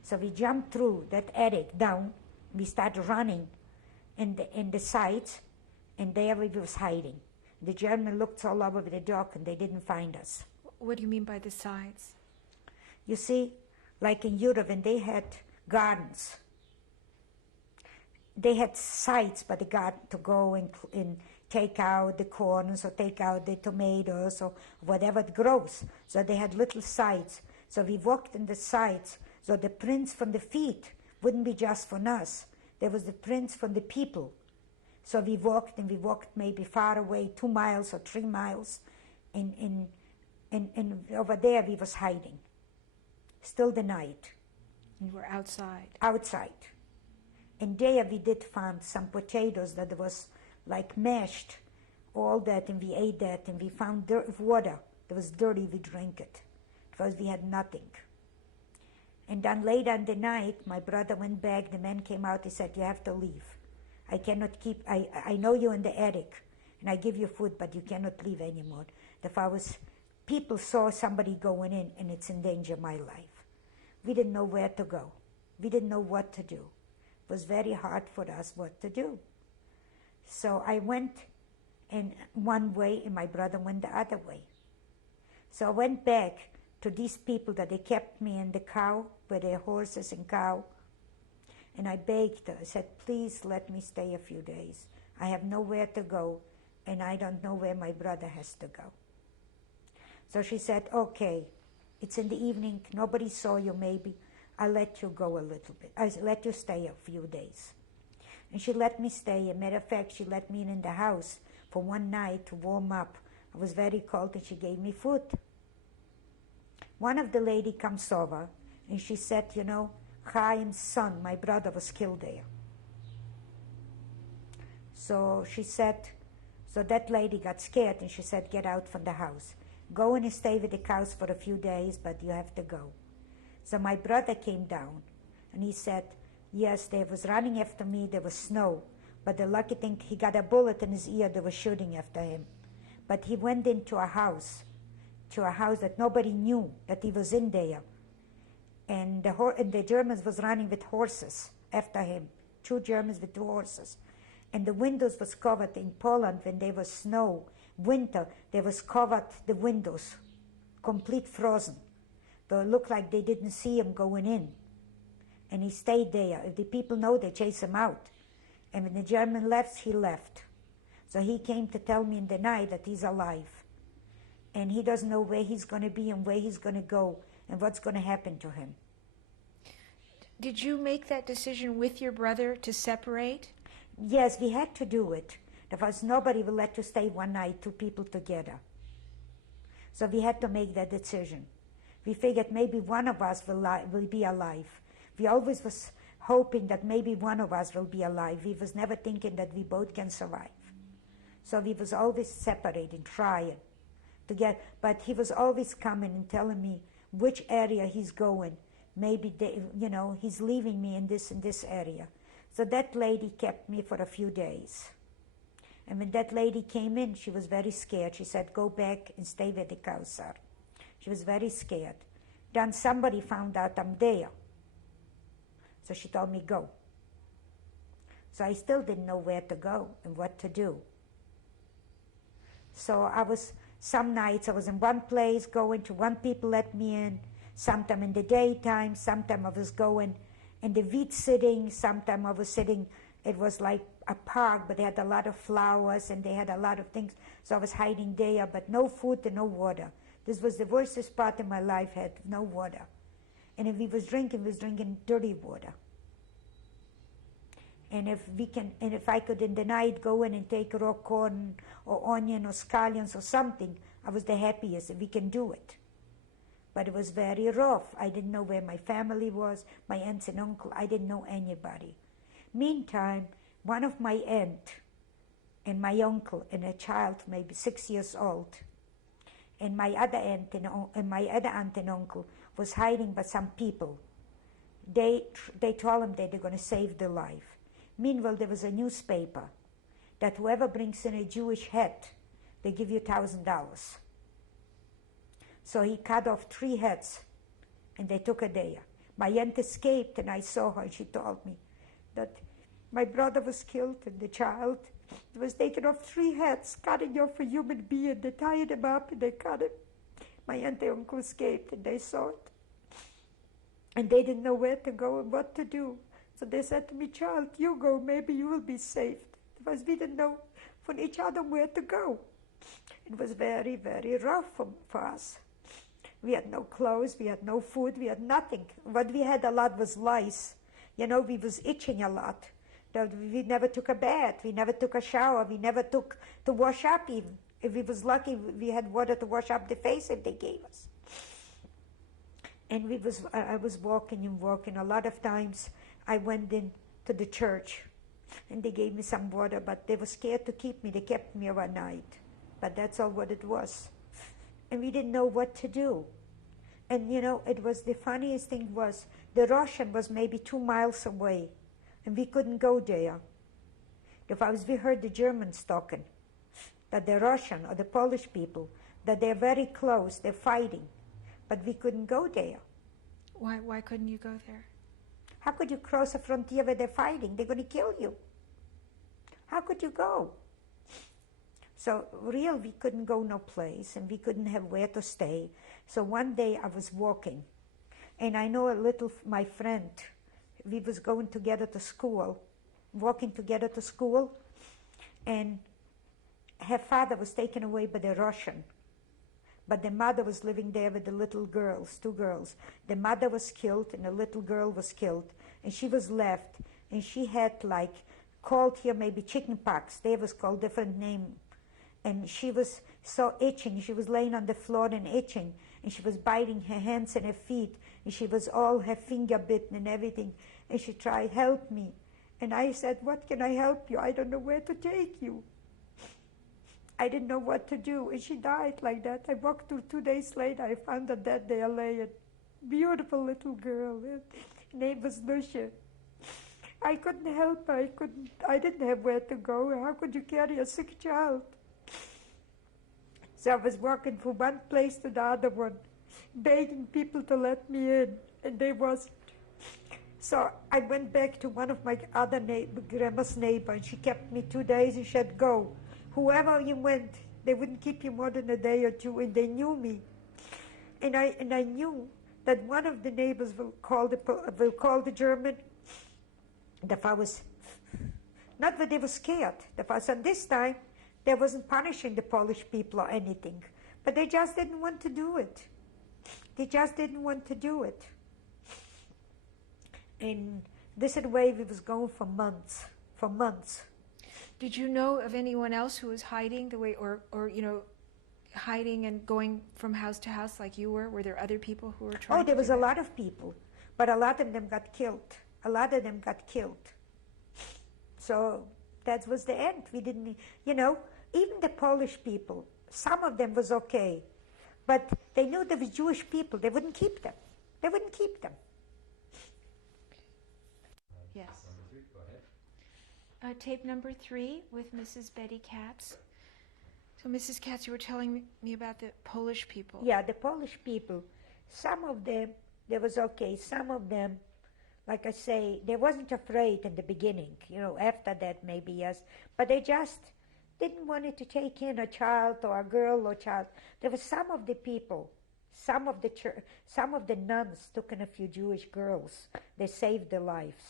So we jumped through that attic down. We started running in the sides, and there we was hiding. The German looked all over with the dog, and they didn't find us. What do you mean by the sides? You see, like in Europe, when they had gardens, they had sites by the garden to go and take out the corns or take out the tomatoes or whatever it grows. So they had little sites. So we walked in the sites. So the prints from the feet wouldn't be just from us. There was the prints from the people. So we walked, and we walked maybe far away, 2 miles or 3 miles. And over there we was hiding. Still the night. You were outside. Outside. And there we did find some potatoes that was like mashed, all that, and we ate that, and we found water that was dirty, we drank it. Because we had nothing. And then later in the night, my brother went back, the man came out, he said, "You have to leave. I cannot keep, I know you're in the attic, and I give you food, but you cannot leave anymore." People saw somebody going in, and it's in danger my life. We didn't know where to go. We didn't know what to do. It was very hard for us what to do. So I went in one way, and my brother went the other way. So I went back to these people that they kept me in the cow, with their horses and cow, and I begged her. I said, "Please let me stay a few days. I have nowhere to go, and I don't know where my brother has to go." So she said, "Okay, it's in the evening, nobody saw you maybe. I'll let you go a little bit. I'll let you stay a few days." And she let me stay. As a matter of fact, she let me in the house for one night to warm up. I was very cold, and she gave me food. One of the lady comes over, and she said, "You know, Chaim's son, my brother, was killed there." So she said, so that lady got scared, and she said, "Get out from the house. Go and stay with the cows for a few days, but you have to go." So my brother came down, and he said, "Yes, they was running after me, there was snow, but the lucky thing, he got a bullet in his ear, they were shooting after him. But he went into a house that nobody knew that he was in there. And the Germans was running with horses after him, 2 Germans with 2 horses. And the windows was covered in Poland when there was snow, winter, they was covered, the windows, complete frozen. So it looked like they didn't see him going in. And he stayed there. If the people know, they chase him out. And when the German left, he left. So he came to tell me in the night that he's alive. And he doesn't know where he's going to be and where he's going to go and what's going to happen to him. Did you make that decision with your brother to separate? Yes, we had to do it. Because nobody will let you stay one night, 2 people together. So we had to make that decision. We figured maybe one of us will be alive. We always was hoping that maybe one of us will be alive. We was never thinking that we both can survive. So we was always separating, trying to get, but he was always coming and telling me which area he's going. Maybe he's leaving me in this area. So that lady kept me for a few days. And when that lady came in, she was very scared. She said, "Go back and stay where the cows are." She was very scared. Then somebody found out I'm there. So she told me, "Go." So I still didn't know where to go and what to do. So some nights I was in one place, going to one people let me in, sometime in the daytime, sometime I was going in the wheat sitting, sometime I was sitting, it was like a park, but they had a lot of flowers and they had a lot of things, so I was hiding there, but no food and no water. This was the worst part of my life, had no water. And if we was drinking dirty water. And if I could in the night go in and take raw corn or onion or scallions or something, I was the happiest if we can do it. But it was very rough. I didn't know where my family was, my aunts and uncle. I didn't know anybody. Meantime, one of my aunt and my uncle and a child, maybe 6 years old, and my other aunt and uncle was hiding by some people. They told them that they're going to save their life. Meanwhile, there was a newspaper that whoever brings in a Jewish hat, they give you $1,000. So he cut off 3 heads, and they took it there. My aunt escaped, and I saw her, and she told me that my brother was killed, and the child was taken off 3 heads, cutting off a human being. They tied him up, and they cut him. My aunt and uncle escaped, and they saw it. And they didn't know where to go and what to do. So they said to me, child, you go, maybe you will be saved. Because we didn't know from each other where to go. It was very, very rough for us. We had no clothes, we had no food, we had nothing. What we had a lot was lice. You know, we was itching a lot. We never took a bath, we never took a shower, we never took to wash up even. If we was lucky, we had water to wash up the face if they gave us. And I was walking and walking. A lot of times I went in to the church and they gave me some water, but they were scared to keep me. They kept me overnight. But that's all what it was. And we didn't know what to do. And you know, it was the funniest thing was the Russian was maybe 2 miles away and we couldn't go there. Because we heard the Germans talking, that the Russian or the Polish people, that they're very close, they're fighting. But we couldn't go there. Why couldn't you go there? How could you cross a frontier where they're fighting? They're going to kill you. How could you go? So real, we couldn't go no place, and we couldn't have where to stay. So one day I was walking, and I know my friend, we was going together to school, walking together to school, and her father was taken away by the Russian. But the mother was living there with the little girls, 2 girls. The mother was killed and the little girl was killed. And she was left. And she had called here maybe chicken pox. They was called different name. And she was so itching. She was laying on the floor and itching. And she was biting her hands and her feet. And she was all her finger bitten and everything. And she tried, help me. And I said, what can I help you? I don't know where to take you. I didn't know what to do, and she died like that. I walked through 2 days later, I found her dead there laying. Beautiful little girl. Her name was Lucia. I couldn't help her. I didn't have where to go. How could you carry a sick child? So I was walking from one place to the other one, begging people to let me in, and they wasn't. So I went back to one of my other grandma's neighbor, and she kept me 2 days, and she said, go. Whoever you went, they wouldn't keep you more than a day or 2, and they knew me. And I knew that one of the neighbors will call the German. If I was, not that they were scared. And this time, they wasn't punishing the Polish people or anything. But they just didn't want to do it. They just didn't want to do it. And this is the way we was going for months. Did you know of anyone else who was hiding the way, or hiding and going from house to house like you were? Were there other people who were trying? Oh, there was a lot of people, but a lot of them got killed. So that was the end. We didn't, even the Polish people, some of them was okay, but they knew there was Jewish people. They wouldn't keep them. Yes. Number 3, go ahead. Tape number 3 with Mrs. Betty Katz. So, Mrs. Katz, you were telling me about the Polish people. Yeah, the Polish people. Some of them, they was okay. Some of them, like I say, they wasn't afraid in the beginning. After that, maybe yes. But they just didn't want to take in a child or a girl or child. There were some of the people, some of the nuns took in a few Jewish girls. They saved their lives.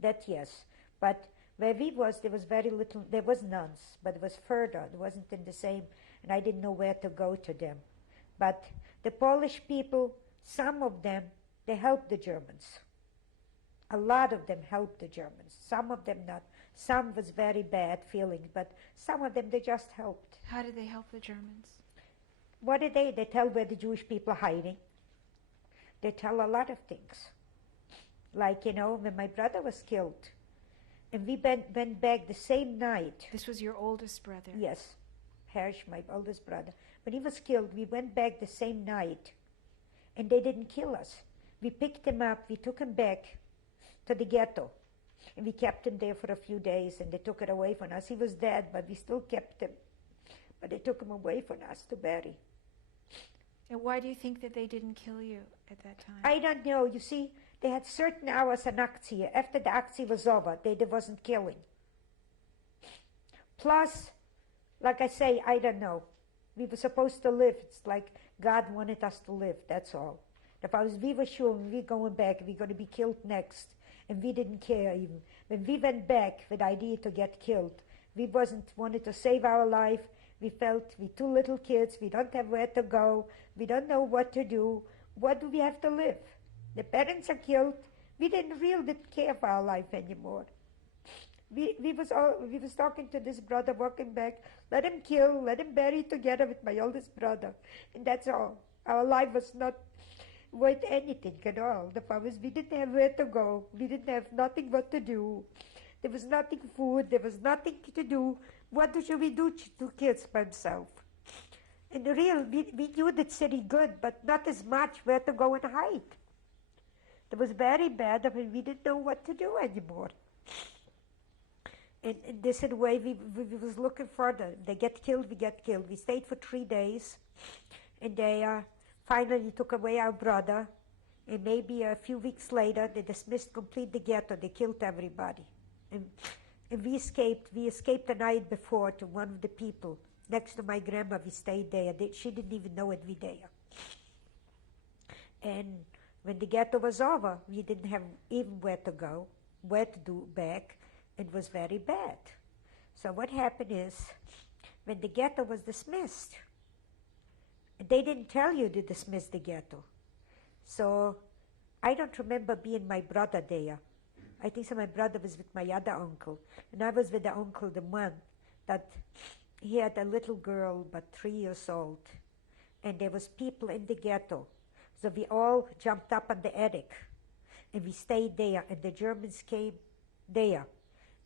That, yes. But where we was, there was very little, there was nuns, but it was further. It wasn't in the same, and I didn't know where to go to them. But the Polish people, some of them, they helped the Germans. A lot of them helped the Germans. Some of them not. Some was very bad feelings, but some of them, they just helped. How did they help the Germans? What did they? They tell where the Jewish people are hiding. They tell a lot of things. Like, when my brother was killed, and we went back the same night. This was your oldest brother? Yes, Hersh, my oldest brother. when he was killed, we went back the same night, and they didn't kill us. We picked him up, we took him back to the ghetto, and we kept him there for a few days, and they took it away from us. He was dead, but we still kept him. But they took him away from us to bury. And why do you think that they didn't kill you at that time? I don't know. You see, they had certain hours an aktie. After the aktie was over, there wasn't killing. Plus, like I say, I don't know. We were supposed to live. It's like God wanted us to live, that's all. If we were sure when we going back, we're going to be killed next. And we didn't care even. When we went back with the idea to get killed, we wanted to save our life. We felt we two little kids, we don't have where to go, we don't know what to do. What do we have to live? The parents are killed. We didn't care for our life anymore. We was talking to this brother walking back. Let him kill, let him bury together with my oldest brother, and that's all. Our life was not worth anything at all. We didn't have where to go. We didn't have nothing what to do. There was nothing food. There was nothing to do. What should we do to kids by himself? In the real, we knew the city good, but not as much where to go and hide. It was very bad. I mean, we didn't know what to do anymore. And this is the way we was looking further. They get killed, we get killed. We stayed for 3 days, and they finally took away our brother. And maybe a few weeks later, they dismissed complete the ghetto. They killed everybody. And we escaped the night before to one of the people. Next to my grandma, we stayed there. She didn't even know it, we there. And when the ghetto was over, we didn't have even where to go, where to do back. It was very bad. So what happened is, when the ghetto was dismissed, they didn't tell you to dismiss the ghetto. So I don't remember being my brother there. I think so my brother was with my other uncle. And I was with the uncle, the one that he had a little girl, but 3 years old. And there was people in the ghetto. So we all jumped up on the attic. And we stayed there. And the Germans came there.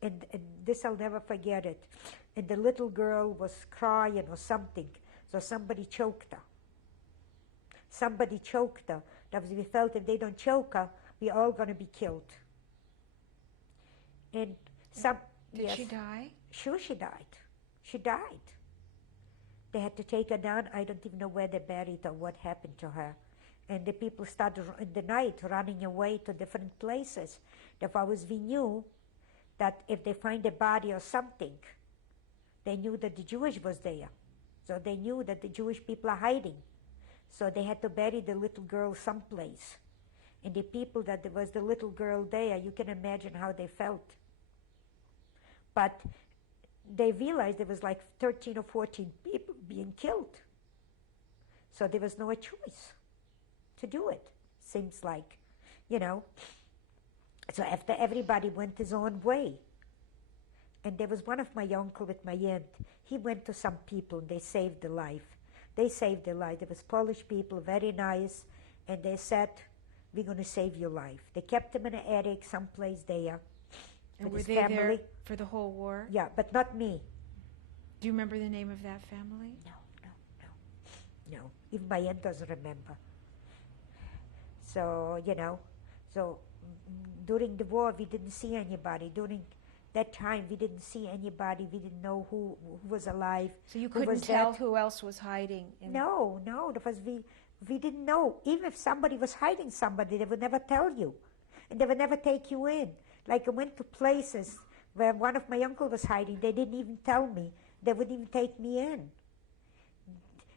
And this, I'll never forget it. And the little girl was crying or something. So somebody choked her. Somebody choked her. That was, we felt if they don't choke her, we're all going to be killed. And Did she die? Sure, she died. She died. They had to take her down. I don't even know where they buried her, what happened to her. And the people started in the night running away to different places. We knew that if they find a body or something, they knew that the Jewish was there. So they knew that the Jewish people are hiding. So they had to bury the little girl someplace. And the people that there was the little girl there, you can imagine how they felt. But they realized there was like 13 or 14 people being killed. So there was no choice to do it, seems like, So after everybody went his own way. And there was one of my uncle with my aunt. He went to some people and they saved their life. They saved their life. There was Polish people, very nice. And they said, we're going to save your life. They kept him in an attic someplace there. And were they there for the whole war? Yeah, but not me. Do you remember the name of that family? No. Even my aunt doesn't remember. So, so during the war, we didn't see anybody. During that time, we didn't see anybody. We didn't know who was alive. So you couldn't tell who else was hiding? No, because we didn't know. Even if somebody was hiding somebody, they would never tell you. And they would never take you in. Like I went to places where one of my uncle was hiding. They didn't even tell me. They wouldn't even take me in.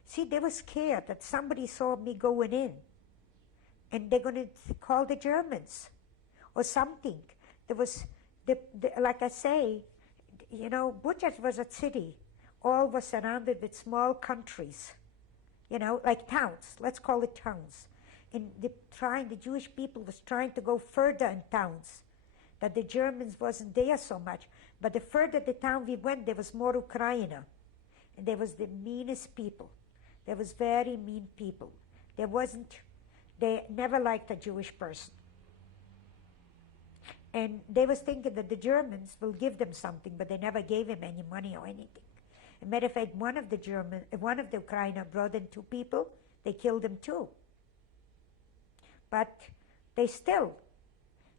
See, they were scared that somebody saw me going in. And they're going to call the Germans or something. There was, like I say, Bucharest was a city. All was surrounded with small countries, like towns. Let's call it towns. And the Jewish people was trying to go further in towns, that the Germans wasn't there so much. But the further the town we went, there was more Ukrainer. And there was the meanest people. There was very mean people. They never liked a Jewish person. And they was thinking that the Germans will give them something, but they never gave him any money or anything. As a matter of fact, one of the Ukrainer brought in 2 people. They killed them too. But they still,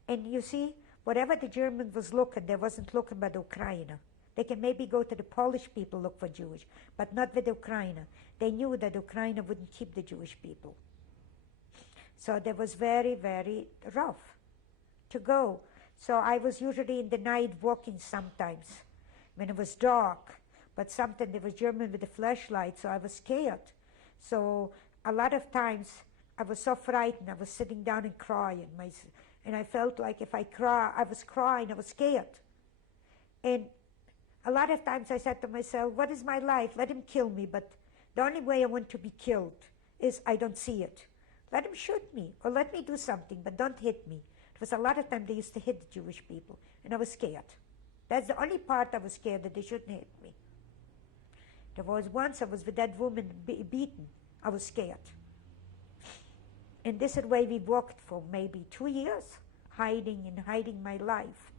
and you see, whatever the German was looking, they wasn't looking by the Ukrainer. They can maybe go to the Polish people look for Jewish, but not with the Ukrainer. They knew that Ukrainer wouldn't keep the Jewish people. So that was very, very rough to go. So I was usually in the night walking sometimes when it was dark, but sometimes there was German with a flashlight, so I was scared. So a lot of times I was so frightened, I was sitting down and crying. And I felt like if I was crying, I was scared. And a lot of times I said to myself, what is my life? Let him kill me, but the only way I want to be killed is I don't see it. Let him shoot me, or let me do something, but don't hit me. It was a lot of times they used to hit the Jewish people, and I was scared. That's the only part I was scared, that they shouldn't hit me. There was once I was with that woman beaten. I was scared. And this is the way we walked for maybe 2 years, hiding my life.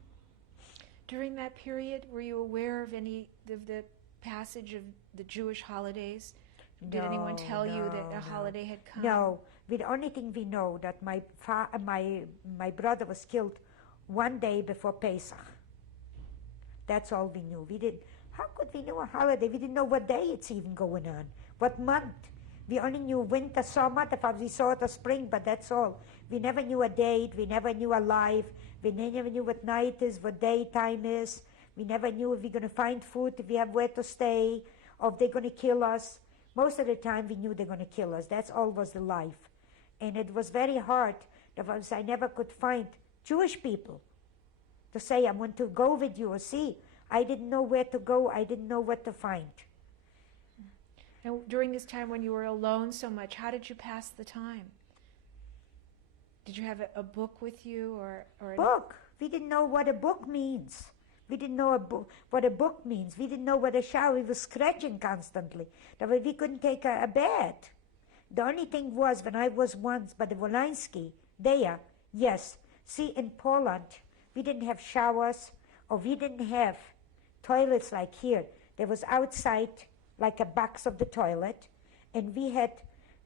During that period, were you aware of any of the passage of the Jewish holidays? Did anyone tell you that a holiday had come? No. The only thing we know that my brother was killed one day before Pesach. That's all we knew. How could we know a holiday? We didn't know what day it's even going on, what month. We only knew winter, summer, we saw it as spring, but that's all. We never knew a date, we never knew a life, we never knew what night is, what daytime is. We never knew if we're going to find food, if we have where to stay, or if they're going to kill us. Most of the time we knew they're going to kill us. That's all was the life. And it was very hard. I never could find Jewish people to say, I want to go with you or see. I didn't know where to go. I didn't know what to find. Now, during this time when you were alone so much, how did you pass the time? Did you have a book with you or book? We didn't know what a book means. We didn't know what a book means. We didn't know what a shower. We were scratching constantly. That way we couldn't take a bed. The only thing was, when I was once by the Wolanski, there, yes. See, in Poland, we didn't have showers, or we didn't have toilets like here. There was outside, like a box of the toilet, and we had,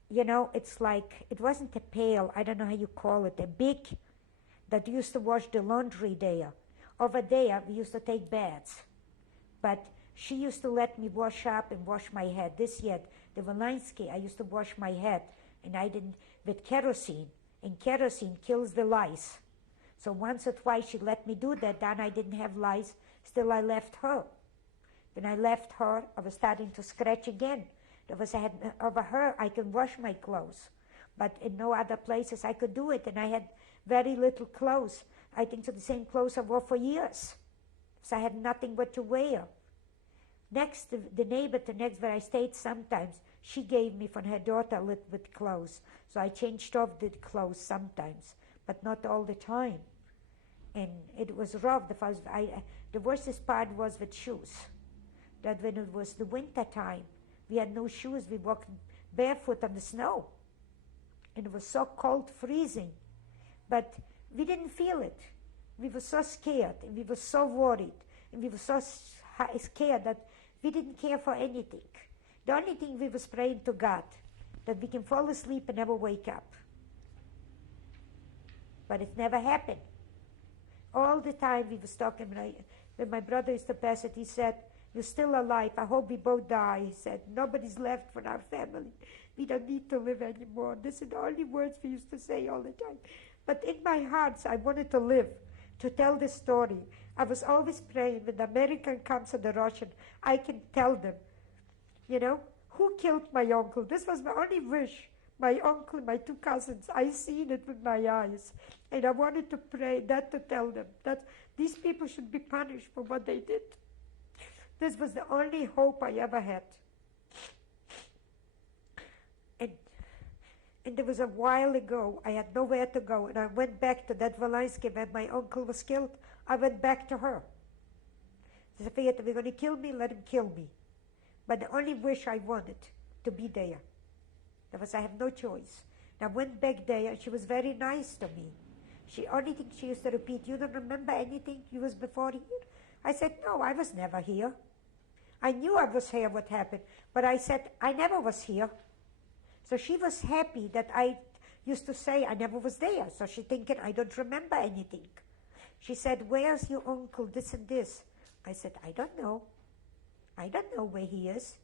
it's like, it wasn't a pail, I don't know how you call it, a big, that used to wash the laundry there. Over there, we used to take baths. But she used to let me wash up and wash my head. This yet, the Wolanski, I used to wash my head, and I didn't, with kerosene, and kerosene kills the lice. So once or twice she let me do that, then I didn't have lice, still I left her. When I left her, I was starting to scratch again. Over her, I can wash my clothes, but in no other places I could do it, and I had very little clothes. I think so the same clothes I wore for years, so I had nothing but to wear. Next, the neighbor to next where I stayed sometimes, she gave me from her daughter a little bit clothes, so I changed off the clothes sometimes, but not all the time. And it was rough. The worst part was with shoes. That when it was the winter time, we had no shoes. We walked barefoot on the snow. And it was so cold, freezing. But we didn't feel it. We were so scared, and we were so worried, and we were so scared that we didn't care for anything. The only thing we were praying to God, that we can fall asleep and never wake up. But it never happened. All the time we was talking, when my brother used to pass it, he said, "You're still alive. I hope we both die." He said, "Nobody's left from our family. We don't need to live anymore." This is the only words we used to say all the time. But in my heart, I wanted to live, to tell this story. I was always praying, when the American comes and the Russian, I can tell them, who killed my uncle. This was my only wish. My uncle, my 2 cousins, I seen it with my eyes. And I wanted to pray that, to tell them that these people should be punished for what they did. This was the only hope I ever had. And there was a while ago, I had nowhere to go, and I went back to that Wolanski when my uncle was killed. I went back to her. I figured, if they're going to kill me, let them kill me. But the only wish I wanted, to be there. That was, I have no choice. And I went back there, and she was very nice to me. Only thing she used to repeat, "You don't remember anything? You was before here?" I said, "No, I was never here. I knew I was here what happened, but I said, I never was here. So she was happy that I used to say I never was there. So she thinking I don't remember anything. She said, where's your uncle, this and this? I said, I don't know. I don't know where he is.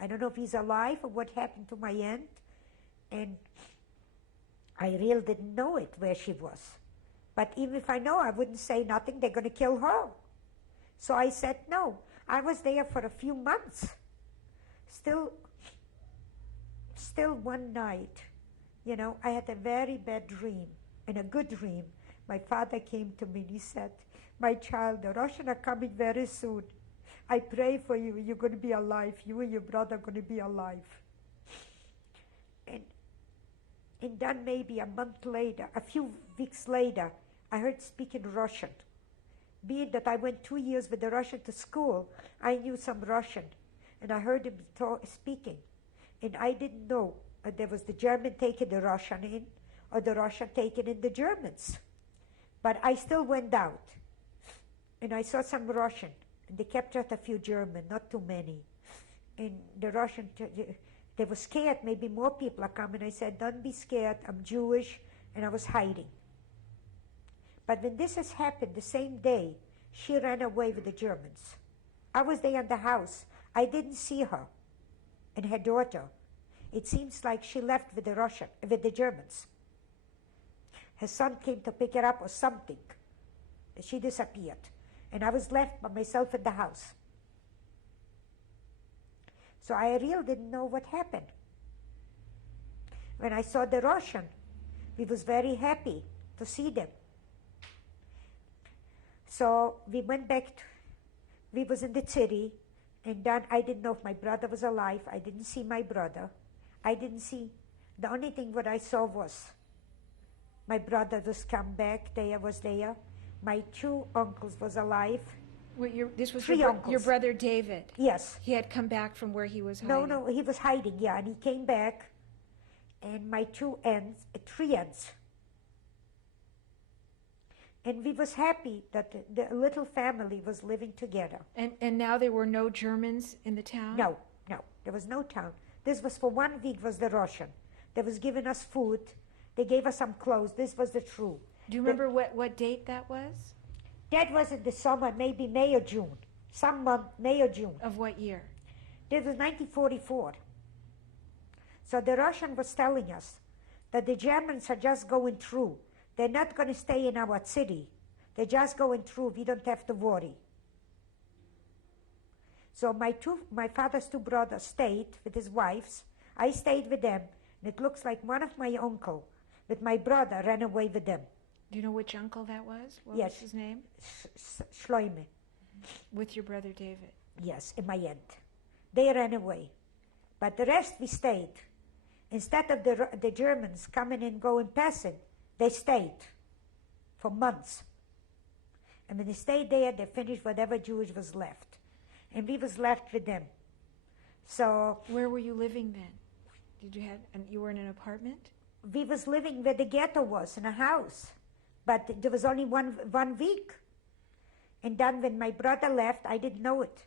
I don't know if he's alive or what happened to my aunt. And I really didn't know it, where she was. But even if I know, I wouldn't say nothing. They're going to kill her. So I said, no. I was there for a few months. Still one night, I had a very bad dream, and a good dream. My father came to me and he said, my child, the Russians are coming very soon. I pray for you. You're going to be alive. You and your brother are going to be alive. And then maybe a month later, a few weeks later, I heard speaking Russian. Being that I went 2 years with the Russian to school, I knew some Russian. And I heard him speaking. And I didn't know there was the German taking the Russian in, or the Russian taking in the Germans. But I still went out. And I saw some Russian. And they captured a few German, not too many. And the Russian, they were scared, maybe more people are coming. I said, don't be scared, I'm Jewish, and I was hiding. But when this has happened, the same day, she ran away with the Germans. I was there in the house. I didn't see her and her daughter. It seems like she left with the Germans. Her son came to pick her up or something. She disappeared. And I was left by myself in the house. So I really didn't know what happened. When I saw the Russian, we was very happy to see them. So we went back, we was in the city, and then I didn't know if my brother was alive. I didn't see my brother. The only thing what I saw was my brother was come back, was there. My 2 uncles was alive. This was 3 your brother David? Yes. He had come back from where he was hiding? No, he was hiding, yeah, and he came back. And my 3 aunts. And we was happy that the little family was living together. And now there were no Germans in the town? No, there was no town. This was for 1 week was the Russian. They was giving us food. They gave us some clothes. This was the true. Do you remember what date that was? That was in the summer, maybe May or June. Some month, May or June. Of what year? That was 1944. So the Russian was telling us that the Germans are just going through. They're not going to stay in our city. They're just going through. We don't have to worry. So my father's 2 brothers stayed with his wives. I stayed with them. And it looks like one of my uncle with my brother ran away with them. Do you know which uncle that was? What yes. was his name? Shloime. With your brother David? Yes, and my aunt. They ran away. But the rest we stayed. Instead of the Germans coming and going passing, they stayed for months. And when they stayed there, they finished whatever Jewish was left. And we was left with them. So... Where were you living then? You were in an apartment? We was living where the ghetto was, in a house. But there was only one week. And then when my brother left, I didn't know it.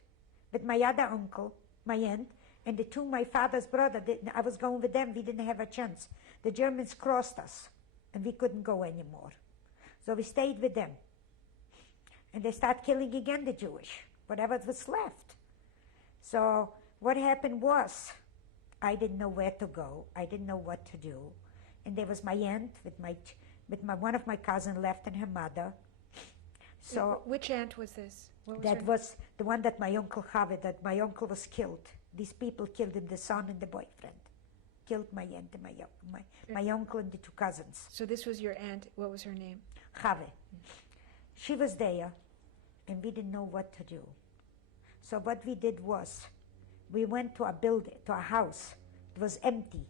With my other uncle, my aunt, and the 2 my father's brother, I was going with them. We didn't have a chance. The Germans crossed us, and we couldn't go anymore. So we stayed with them. And they started killing again the Jewish, whatever was left. So what happened was, I didn't know where to go. I didn't know what to do. And there was my aunt with one of my cousins left and her mother. So which aunt was this? That was the one that my uncle had, that my uncle was killed. These people killed him, the son and the boyfriend. Killed my aunt and my uncle and the 2 cousins. So this was your aunt. What was her name? Have. She was there, and we didn't know what to do. So what we did was, we went to a house. It was empty.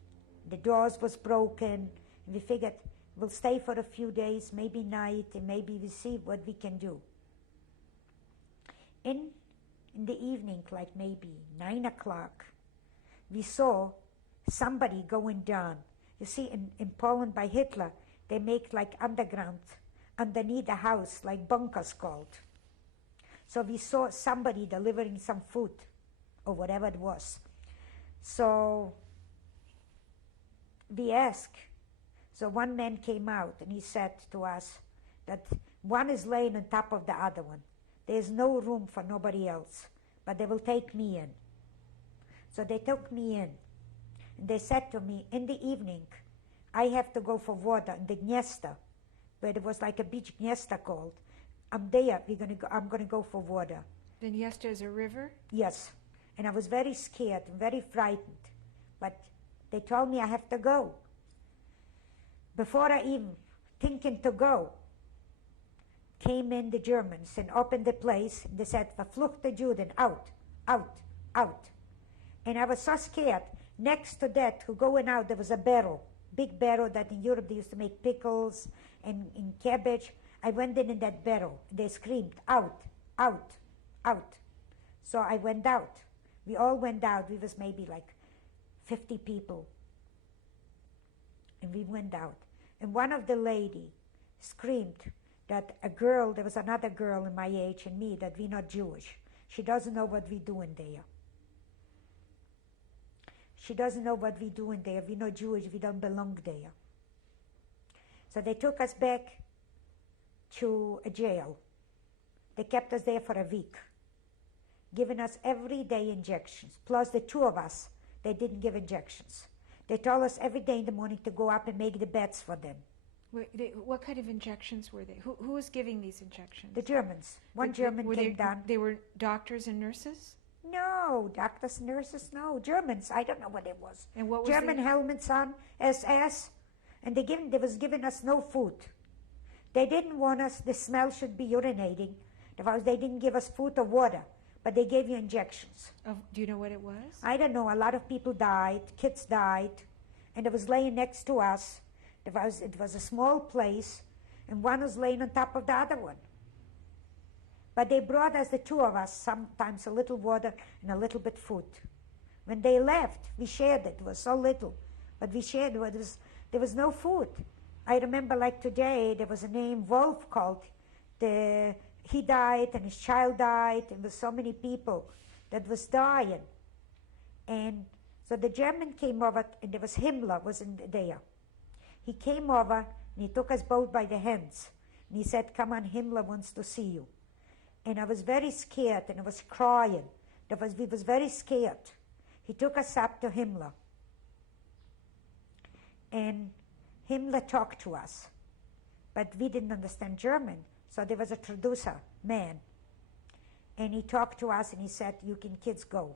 The doors was broken. And we figured we'll stay for a few days, maybe night, and maybe we see what we can do. In the evening, like maybe 9 o'clock, we saw somebody going down. You see, in Poland by Hitler, they make like underground, underneath the house, like bunkers called. So we saw somebody delivering some food or whatever it was. So we asked. So one man came out and he said to us that one is laying on top of the other one. There's no room for nobody else, but they will take me in. So they took me in, and they said to me, in the evening, I have to go for water in the Dniester, where there was like a beach, Dniester called. I'm there, I'm going to go for water. The Dniester is a river? Yes, and I was very scared and very frightened, but they told me I have to go. Before I even thinking to go, came in the Germans and opened the place. They said, "Verfluchte Juden, out, out, out." And I was so scared. Next to that, going out, there was a barrel, big barrel that in Europe they used to make pickles and in cabbage. I went in that barrel. They screamed, "Out, out, out." So I went out. We all went out. We was maybe like 50 people. And we went out. And one of the lady screamed that a girl, there was another girl in my age and me, that we're not Jewish. She doesn't know what we're doing there. She doesn't know what we're doing there. We're not Jewish. We don't belong there. So they took us back to a jail. They kept us there for a week, giving us everyday injections. Plus the two of us, they didn't give injections. They told us every day in the morning to go up and make the beds for them. What kind of injections were they? Who was giving these injections? The Germans. One German came down. They were doctors and nurses? No, doctors, nurses, no. Germans, I don't know what it was. And what was German helmets on, SS, and they was giving us no food. They didn't want us, the smell should be urinating. They didn't give us food or water, but they gave you injections. Do you know what it was? I don't know. A lot of people died, kids died, and it was laying next to us. It was a small place, and one was laying on top of the other one. But they brought us, the two of us, sometimes a little water and a little bit food. When they left, we shared it. It was so little, but we shared it. There was no food. I remember like today, there was a name, Wolf called. He died and his child died, and there were so many people that was dying. And so the German came over, and there was Himmler was in there. He came over, and he took us both by the hands. And he said, "Come on, Himmler wants to see you." And I was very scared, and I was crying. We was very scared. He took us up to Himmler. And Himmler talked to us. But we didn't understand German, so there was a traducer, man. And he talked to us, and he said, "You kids go.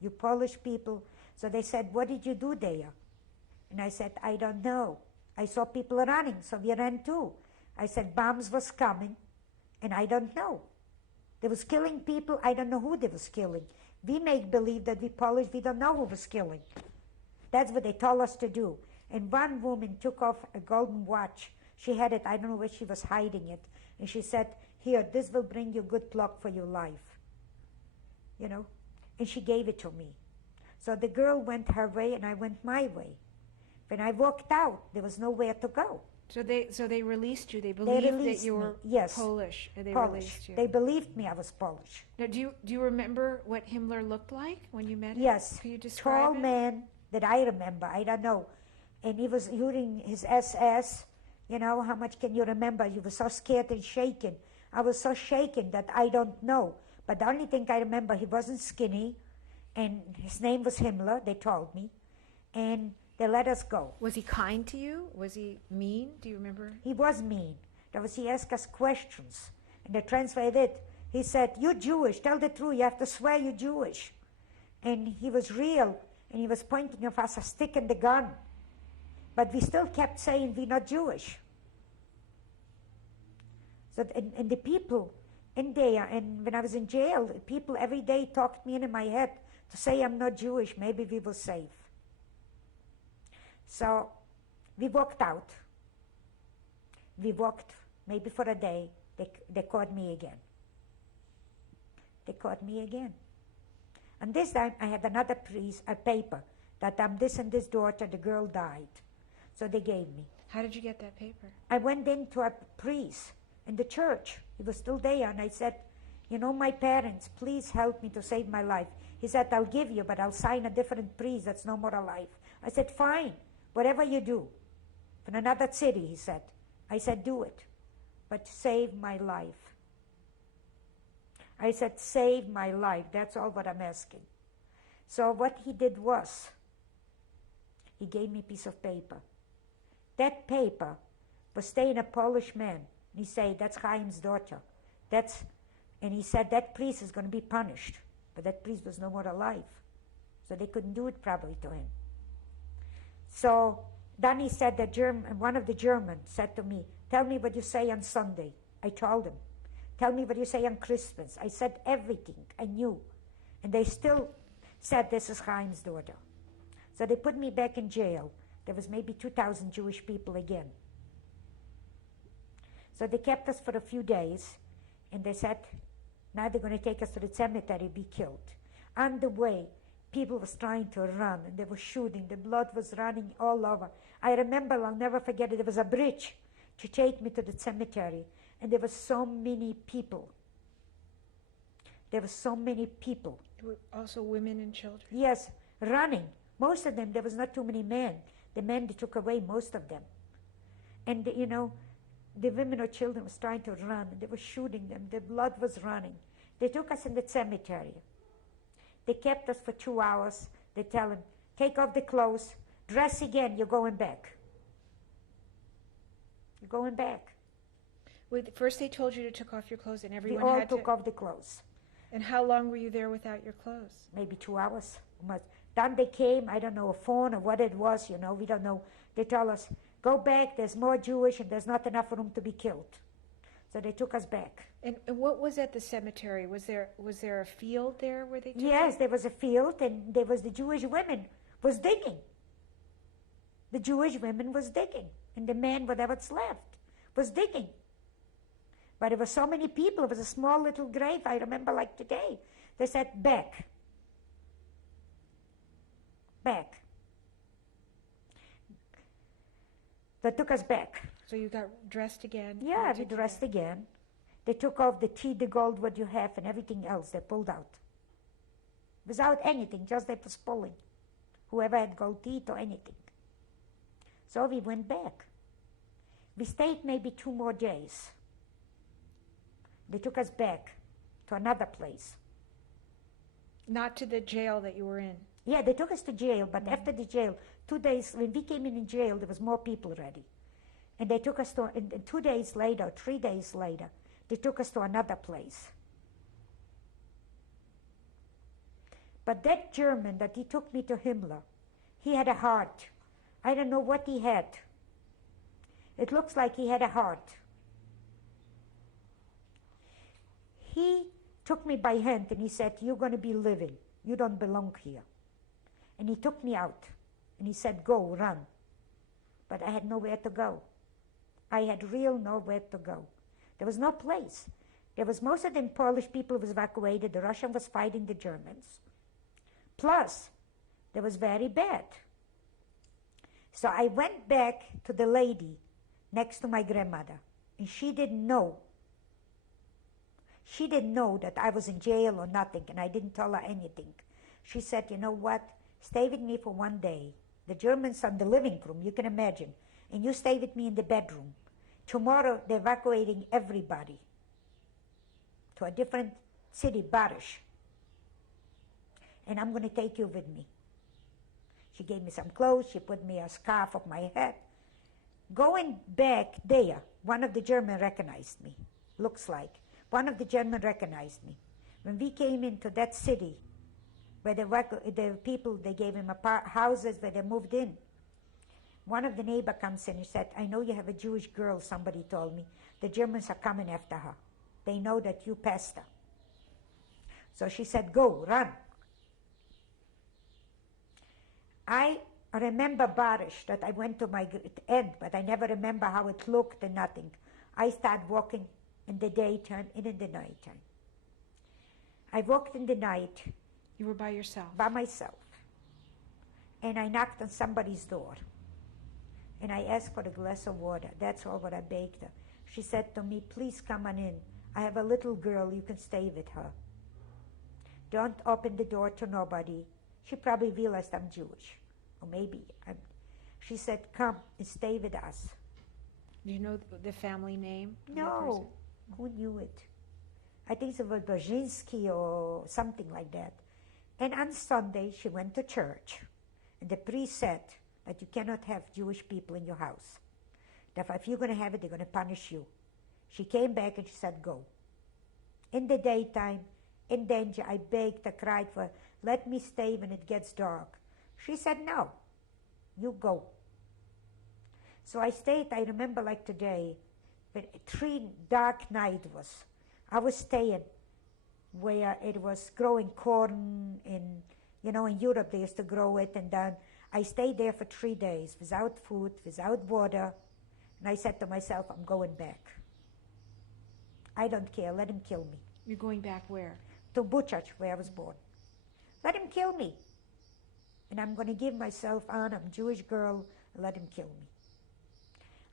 You Polish people." So they said, "What did you do there?" And I said, "I don't know. I saw people running, so we ran too." I said, "Bombs was coming, and I don't know. They was killing people. I don't know who they was killing. We make believe that we Polish, we don't know who was killing." That's what they told us to do. And one woman took off a golden watch. She had it, I don't know where she was hiding it. And she said, "Here, this will bring you good luck for your life." You know? And she gave it to me. So the girl went her way, and I went my way. When I walked out, there was nowhere to go. So they released you. They believed that you were yes. Polish. They Polish. released you. They believed me I was Polish. Now, do you remember what Himmler looked like when you met him? Yes. Can you describe Tall him? man that I remember. I don't know. And he was using his SS. You know, how much can you remember? You were so scared and shaken. I was so shaken that I don't know. But the only thing I remember, he wasn't skinny. And his name was Himmler, they told me. And they let us go. Was he kind to you? Was he mean? Do you remember? He was mean. He asked us questions. And they translated it. He said, "You're Jewish. Tell the truth. You have to swear you're Jewish." And he was real. And he was pointing at us a stick and the gun. But we still kept saying we're not Jewish. So, and the people in there, and when I was in jail, people every day talked me in my head to say I'm not Jewish. Maybe we will save. So we walked out. We walked maybe for a day. They caught me again. They caught me again. And this time I had another a paper that I'm this and this daughter, the girl died. So they gave me. How did you get that paper? I went into a priest in the church. He was still there, and I said, you know, my parents, please help me to save my life. He said, I'll give you, but I'll sign a different priest that's no more alive. I said, fine, whatever you do. From another city, he said. I said, do it, but save my life. I said, save my life. That's all what I'm asking. So what he did was, he gave me a piece of paper. That paper was staying a Polish man. He said, that's Chaim's daughter. And he said, that priest is going to be punished. But that priest was no more alive. So they couldn't do it probably to him. So then he said that one of the Germans said to me, tell me what you say on Sunday. I told him. Tell me what you say on Christmas. I said everything. I knew. And they still said, this is Chaim's daughter. So they put me back in jail. There was maybe 2,000 Jewish people again. So they kept us for a few days, and they said, now they're going to take us to the cemetery, be killed. On the way, people was trying to run, and they were shooting. The blood was running all over. I remember, I'll never forget it, there was a bridge to take me to the cemetery, and there were so many people. There were so many people. There were also women and children. Yes, running. Most of them, there was not too many men. The men, they took away most of them. And, you know, the women or children was trying to run, and they were shooting them. The blood was running. They took us in the cemetery. They kept us for 2 hours. They tell them, take off the clothes, dress again, you're going back. You're going back. Wait, first they told you to take off your clothes, and everyone they all had took off the clothes. And how long were you there without your clothes? Maybe 2 hours. Then they came, I don't know, a phone or what it was, you know, we don't know. They tell us, go back, there's more Jewish and there's not enough room to be killed. So they took us back. And what was at the cemetery? Was there a field there where they took Yes, you? there was a field, and there was the Jewish women was digging. The Jewish women was digging. And the men, whatever's left, was digging. But there were so many people, it was a small little grave, I remember like today. They said, back. Back. They took us back. So you got dressed again? Yeah, we dressed again. They took off the teeth, the gold, what you have, and everything else they pulled out. Without anything, just they was pulling. Whoever had gold teeth or anything. So we went back. We stayed maybe 2 more days. They took us back to another place. Not to the jail that you were in? Yeah, they took us to jail, but after the jail, 2 days, when we came in jail, there was more people already. And they took us to, and 2 days later, 3 days later, they took us to another place. But that German that he took me to Himmler, he had a heart. I don't know what he had. It looks like he had a heart. He took me by hand and he said, you're going to be living. You don't belong here. And he took me out. And he said, go, run. But I had nowhere to go. I had real nowhere to go. There was no place. There was most of them Polish people was evacuated. The Russian was fighting the Germans. Plus, there was very bad. So I went back to the lady next to my grandmother. And she didn't know. She didn't know that I was in jail or nothing. And I didn't tell her anything. She said, you know what? Stay with me for 1 day. The Germans are in the living room, you can imagine. And you stay with me in the bedroom. Tomorrow, they're evacuating everybody to a different city, Barish. And I'm going to take you with me. She gave me some clothes. She put me a scarf on my head. Going back there, one of the Germans recognized me, looks like. One of the Germans recognized me. When we came into that city, where the people, they gave him houses where they moved in. One of the neighbor comes in and said, I know you have a Jewish girl, somebody told me. The Germans are coming after her. They know that you pastor. So she said, go, run. I remember Barish, that I went to my end, but I never remember how it looked and nothing. I started walking in the daytime and in the nighttime. I walked in the night. You were by yourself? By myself. And I knocked on somebody's door. And I asked for a glass of water. That's all what I begged her. She said to me, please come on in. I have a little girl, you can stay with her. Don't open the door to nobody. She probably realized I'm Jewish. Or maybe. She said, come and stay with us. Do you know the family name? No. Who knew it? I think it was Brzezinski or something like that. And on Sunday, she went to church. And the priest said that you cannot have Jewish people in your house. That if you're going to have it, they're going to punish you. She came back and she said, go. In the daytime, in danger, I begged, I cried for her, let me stay when it gets dark. She said, no, you go. So I stayed, I remember like today, but 3 dark nights was. I was staying where it was growing corn in Europe they used to grow it, and then I stayed there for 3 days without food, without water, and I said to myself, I'm going back. I don't care, let him kill me. You're going back where? To Buchach, where I was born. Let him kill me. And I'm going to give myself on, I'm a Jewish girl, let him kill me.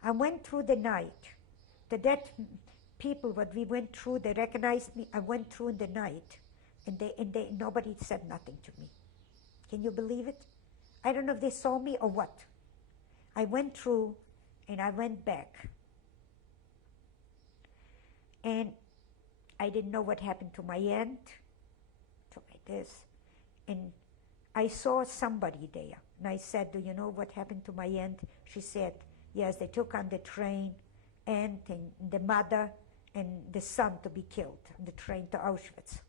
I went through the night. The dead people, what we went through, they recognized me. I went through in the night, and nobody said nothing to me. Can you believe it? I don't know if they saw me or what. I went through, and I went back. And I didn't know what happened to my aunt, to my this. And I saw somebody there. And I said, do you know what happened to my aunt? She said, yes, they took on the train aunt and the mother and the son to be killed on the train to Auschwitz.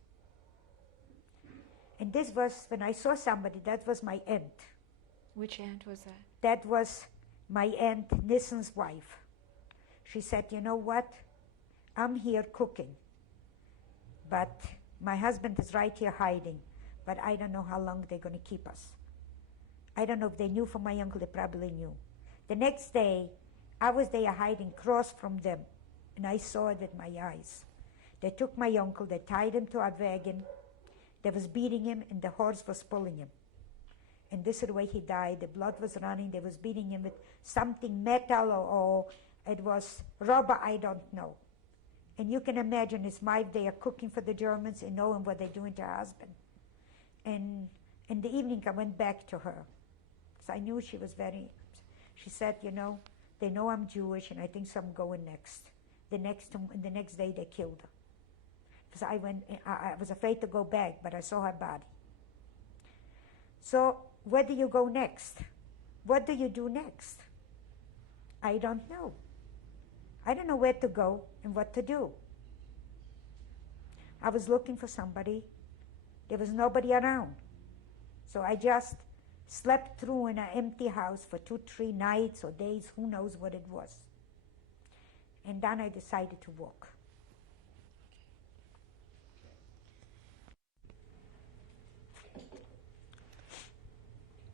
And this was, when I saw somebody, that was my aunt. Which aunt was that? That was my aunt Nissen's wife. She said, you know what? I'm here cooking, but my husband is right here hiding, but I don't know how long they're going to keep us. I don't know if they knew from my uncle, they probably knew. The next day, I was there hiding across from them, and I saw it with my eyes. They took my uncle, they tied him to a wagon, they was beating him, and the horse was pulling him. And this is the way he died. The blood was running, they was beating him with something metal, or it was rubber, I don't know. And you can imagine his wife, they are cooking for the Germans and knowing what they're doing to her husband. And in the evening, I went back to her, because I knew she was she said, you know, they know I'm Jewish, and I think so I'm going next. The next day, they killed her. Because I was afraid to go back, but I saw her body. So, where do you go next? What do you do next? I don't know. I don't know where to go and what to do. I was looking for somebody. There was nobody around. So I just slept through in an empty house for 2-3 nights or days, who knows what it was. And then I decided to walk.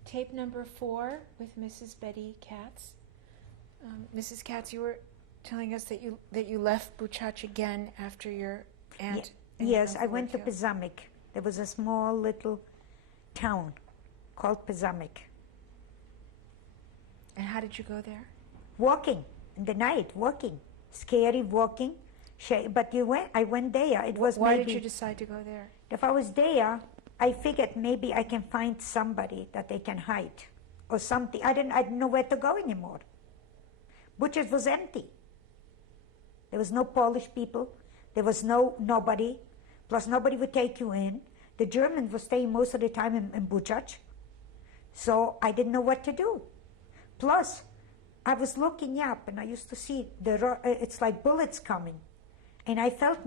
Tape number 4 with Mrs. Betty Katz. Mrs. Katz, you were telling us that you left Buchach again after your aunt. Yes, I went to Pizamik. There was a small little town called Pizamik. And how did you go there? Walking in the night, walking, scary walking. But I went there. It was Why did you decide to go there? If I was there, I figured maybe I can find somebody that they can hide or something. I didn't know where to go anymore. Buchach was empty. There was no Polish people. There was nobody. Plus, nobody would take you in. The Germans were staying most of the time in Buchach. So I didn't know what to do. Plus, I was looking up, and I used to see it's like bullets coming. And I felt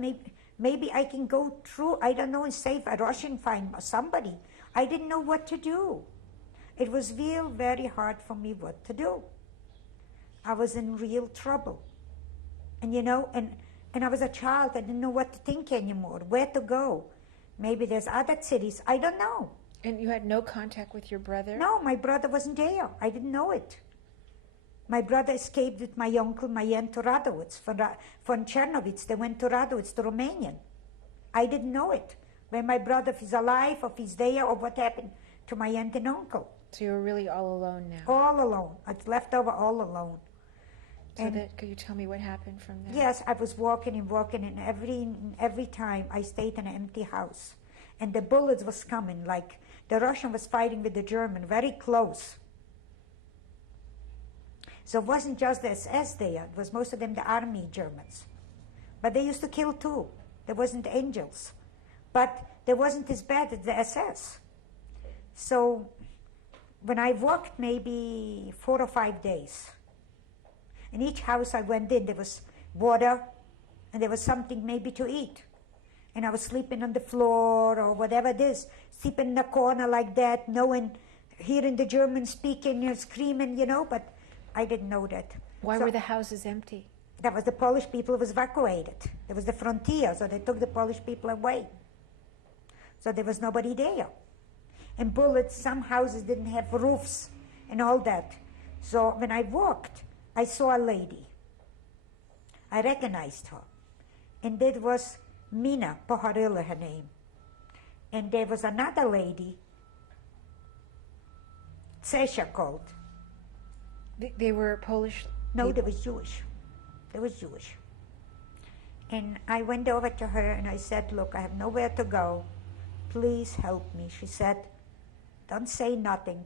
maybe I can go through, I don't know, and save a Russian, find somebody. I didn't know what to do. It was very hard for me what to do. I was in real trouble. And and I was a child, I didn't know what to think anymore, where to go. Maybe there's other cities, I don't know. And you had no contact with your brother? No, my brother wasn't there, I didn't know it. My brother escaped with my uncle, my aunt to Radowitz. From Chernovitz, they went to Radowitz, to Romania. I didn't know it. When my brother, if he's alive, or if he's there, or what happened to my aunt and uncle. So you were really all alone now? All alone. I was left over all alone. So that, could you tell me what happened from there? Yes, I was walking, and every time I stayed in an empty house. And the bullets was coming, like the Russian was fighting with the German, very close. So it wasn't just the SS there, it was most of them the army Germans. But they used to kill too. There wasn't angels. But they wasn't as bad as the SS. So when I walked maybe 4 or 5 days, in each house I went in, there was water and there was something maybe to eat. And I was sleeping on the floor or whatever it is, sleeping in a corner like that, knowing, hearing the Germans speaking and screaming, but I didn't know that. Why were the houses empty? That was the Polish people who was evacuated. There was the frontier, so they took the Polish people away. So there was nobody there. And bullets, some houses didn't have roofs and all that. So when I walked, I saw a lady. I recognized her. And that was Mina Poharila, her name. And there was another lady, Tsesha called. They were Polish? No, they was Jewish. They was Jewish. And I went over to her and I said, look, I have nowhere to go. Please help me. She said, don't say nothing.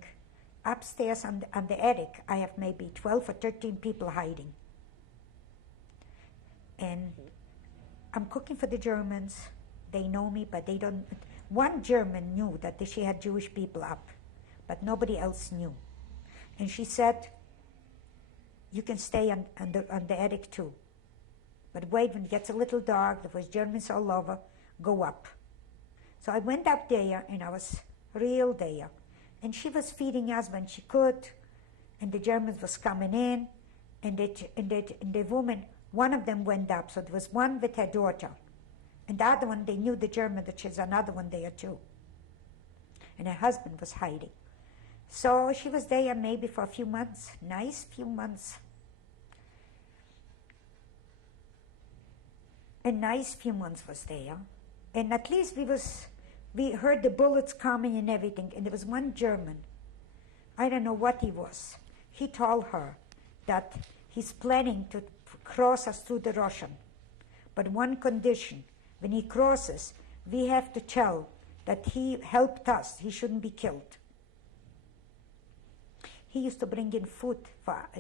Upstairs on the attic, I have maybe 12 or 13 people hiding. And I'm cooking for the Germans. They know me, but they don't. One German knew that she had Jewish people up, but nobody else knew. And she said, you can stay on the attic too. But wait, when it gets a little dark, there was Germans all over, go up. So I went up there, and I was real there. And she was feeding us when she could, and the Germans was coming in, and the woman, one of them went up, so there was one with her daughter. And the other one, they knew the German, that she's another one there too. And her husband was hiding. So she was there maybe for a few months, nice few months. A nice few months was there. And at least we heard the bullets coming and everything. And there was one German, I don't know what he was. He told her that he's planning to cross us through the Russian. But one condition, when he crosses, we have to tell that he helped us, he shouldn't be killed. He used to bring in food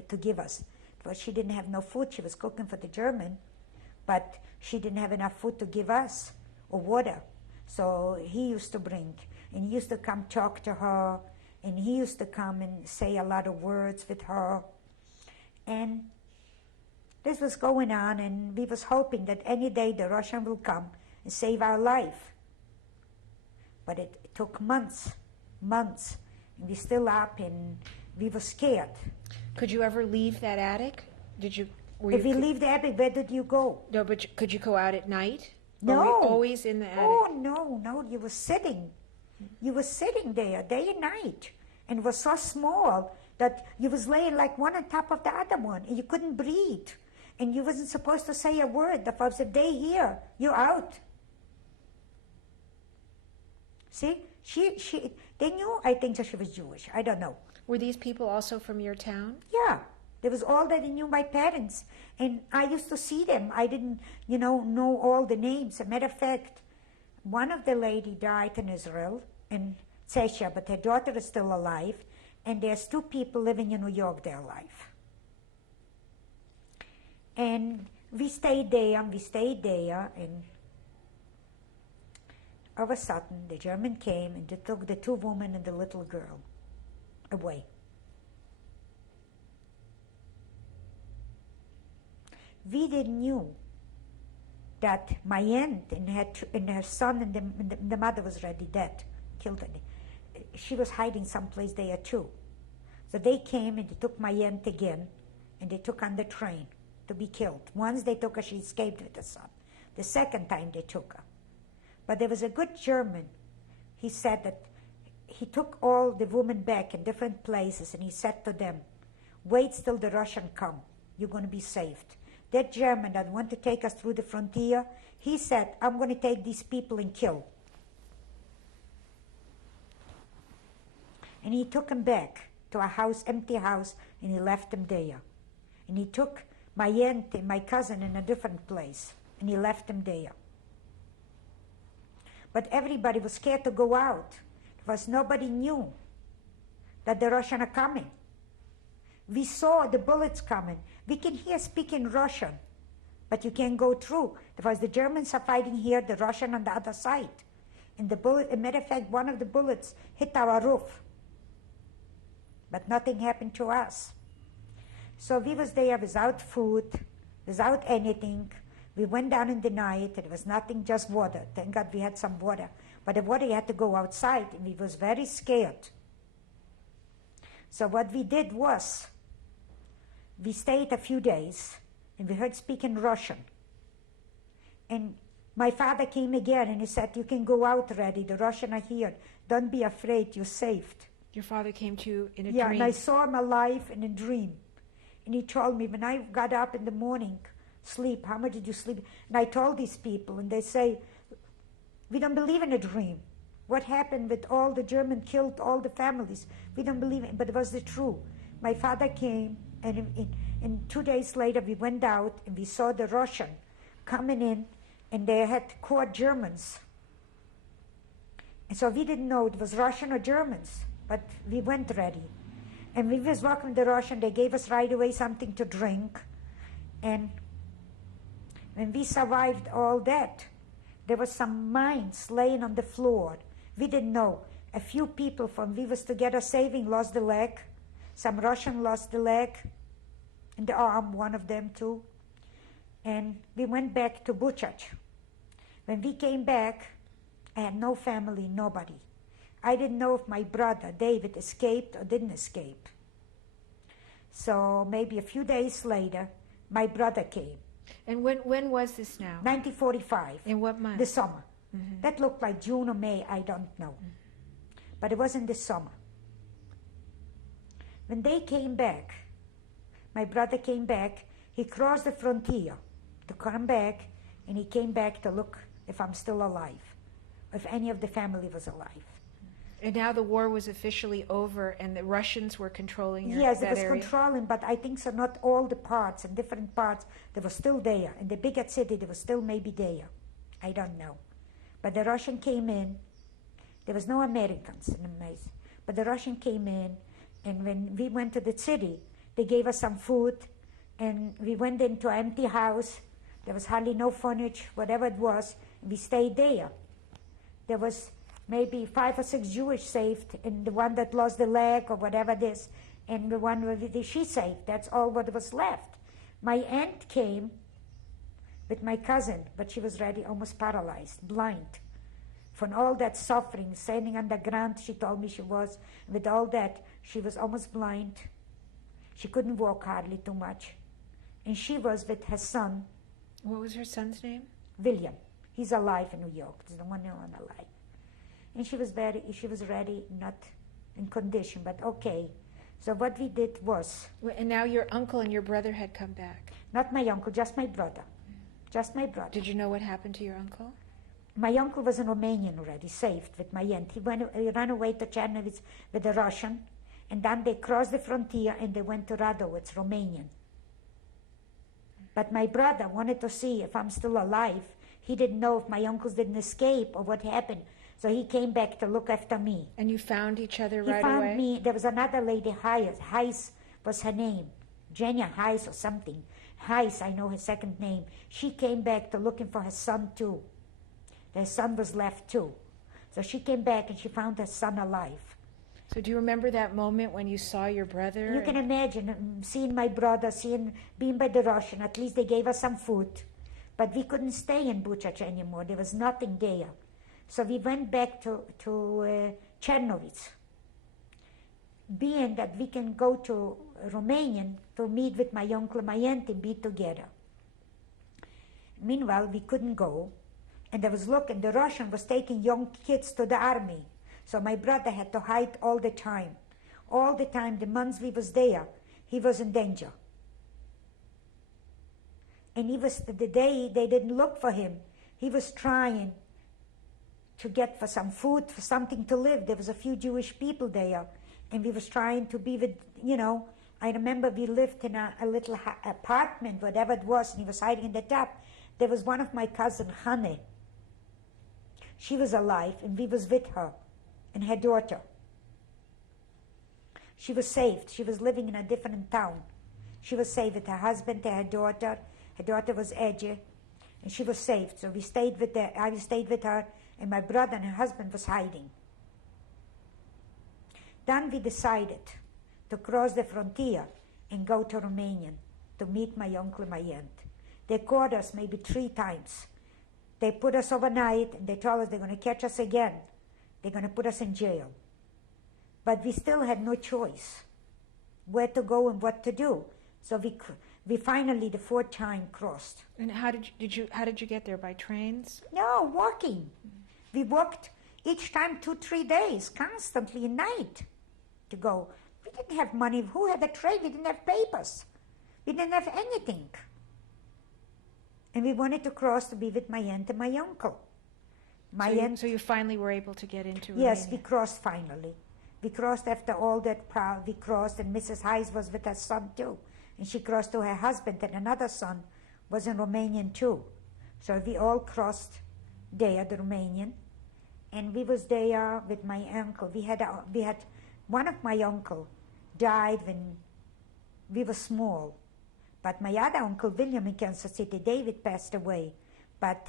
to give us. But she didn't have no food, she was cooking for the German, but she didn't have enough food to give us, or water. So he used to bring, and he used to come talk to her, and he used to come and say a lot of words with her. And this was going on, and we was hoping that any day the Russian will come and save our life. But it took months, and we still up, and we were scared. Could you ever leave that attic? If we leave the attic, where did you go? No, but could you go out at night? No. Or were you always in the attic? Oh, no, you were sitting. You were sitting there day and night. And it was so small that you was laying like one on top of the other one, and you couldn't breathe. And you wasn't supposed to say a word. The folks said, they here, you're out. See, they knew, I think, that she was Jewish. I don't know. Were these people also from your town? Yeah. There was all that they knew my parents. And I used to see them. I didn't, know all the names. As a matter of fact, one of the lady died in Israel, in Tsesha, but her daughter is still alive. And there's 2 people living in New York, they're alive. And we stayed there, and all of a sudden, the German came and they took the 2 women and the little girl away. We didn't knew that my aunt and her son and the mother was already dead, killed her. She was hiding someplace there too. So they came and they took my aunt again, and they took on the train to be killed. Once they took her, she escaped with her son. The second time they took her. But there was a good German. He said that he took all the women back in different places, and he said to them, wait till the Russian come. You're going to be saved. That German that wanted to take us through the frontier, he said, I'm going to take these people and kill. And he took them back to a house, empty house, and he left them there. And he took my aunt and my cousin in a different place, and he left them there. But everybody was scared to go out because nobody knew that the Russians are coming. We saw the bullets coming. We can hear speaking Russian, but you can't go through because the Germans are fighting here, the Russian on the other side. And the bullet, as a matter of fact, one of the bullets hit our roof, but nothing happened to us. So we was there without food, without anything. We went down in the night. There was nothing, just water. Thank God we had some water. But the water, you had to go outside, and we was very scared. So what we did was, we stayed a few days, and we heard speaking Russian. And my father came again, and he said, you can go out already. The Russians are here. Don't be afraid. You're saved. Your father came to you in a dream? Yeah, and I saw him alive in a dream. And he told me, when I got up in the morning, sleep, how much did you sleep? And I told these people, and they say, we don't believe in a dream. What happened with all the German killed all the families? We don't believe it, but it was the truth. My father came, and 2 days later we went out, and we saw the Russian coming in, and they had caught Germans. And so we didn't know it was Russian or Germans, but we went ready. And we was walking the Russian, they gave us right away something to drink. And when we survived all that, there was some mines laying on the floor. We didn't know. A few people from we was together saving lost the leg. Some Russian lost the leg, and the arm, one of them too. And we went back to Buchach. When we came back, I had no family, nobody. I didn't know if my brother, David, escaped or didn't escape. So maybe a few days later, my brother came. And when was this now? 1945. In what month? The summer. Mm-hmm. That looked like June or May, I don't know. Mm-hmm. But it was in the summer. When they came back, my brother came back, he crossed the frontier to come back, and he came back to look if I'm still alive, if any of the family was alive. And now the war was officially over, and the Russians were controlling Yes, that it was area? controlling, but I think so not all the parts, and different parts, they were still there. In the bigger city, they were still maybe there. I don't know. But the Russian came in. There was no Americans in the maze. But the Russian came in, and when we went to the city, they gave us some food, and we went into an empty house. There was hardly no furniture, whatever it was, and we stayed there. There was maybe 5 or 6 Jewish saved, and the one that lost the leg or whatever it is, and the one where she saved. That's all what was left. My aunt came with my cousin, but she was already almost paralyzed, blind. From all that suffering, standing on the ground, she told me she was, with all that, she was almost blind. She couldn't walk hardly too much. And she was with her son. What was her son's name? William. He's alive in New York. He's the one alive. And she was ready, not in condition, but okay. So what we did was... And now your uncle and your brother had come back. Not my uncle, just my brother. Just my brother. Did you know what happened to your uncle? My uncle was in Romanian already, saved with my aunt. He ran away to Chernovitz with the Russian, and then they crossed the frontier and they went to Radovitz, Romanian. But my brother wanted to see if I'm still alive. He didn't know if my uncles didn't escape or what happened. So he came back to look after me. And you found each other right away? He found me. There was another lady, Heiss was her name. Jenya Heiss or something. Heiss, I know her second name. She came back to looking for her son too. Their son was left too. So she came back and she found her son alive. So do you remember that moment when you saw your brother? You can imagine seeing my brother, being by the Russian. At least they gave us some food. But we couldn't stay in Buchach anymore. There was nothing there. So we went back to Chernovitz, being that we can go to Romanian to meet with my uncle and my aunt and be together. Meanwhile, we couldn't go, and there was the Russian was taking young kids to the army. So my brother had to hide all the time. All the time, the months we was there, he was in danger. And he was, the day they didn't look for him, he was trying to get for some food, for something to live. There was a few Jewish people there, and we was trying to be with, I remember we lived in a little apartment, whatever it was, and he was hiding in the top. There was one of my cousin, Hanne. She was alive, and we was with her and her daughter. She was saved. She was living in a different town. She was saved with her husband and her daughter. Her daughter was Edge, and she was saved. So we stayed with her. I stayed with her, and my brother and her husband was hiding. Then we decided to cross the frontier and go to Romania to meet my uncle and my aunt. They caught us maybe 3 times. They put us overnight, and they told us they're going to catch us again. They're going to put us in jail. But we still had no choice where to go and what to do. So we finally, the 4th time, crossed. And how did you get there? By trains? No, walking. We walked each time 2-3 days, constantly at night to go. We didn't have money. Who had a train? We didn't have papers. We didn't have anything. And we wanted to cross to be with my aunt and my uncle. So you finally were able to get into Yes, Romania. we crossed finally. We crossed after all that we crossed, and Mrs. Hayes was with her son too. And she crossed to her husband, and another son was in Romanian too. So we all crossed there, the Romanian. And we was there with my uncle. We had one of my uncle died when we were small. But my other uncle, William, in Kansas City, David, passed away. But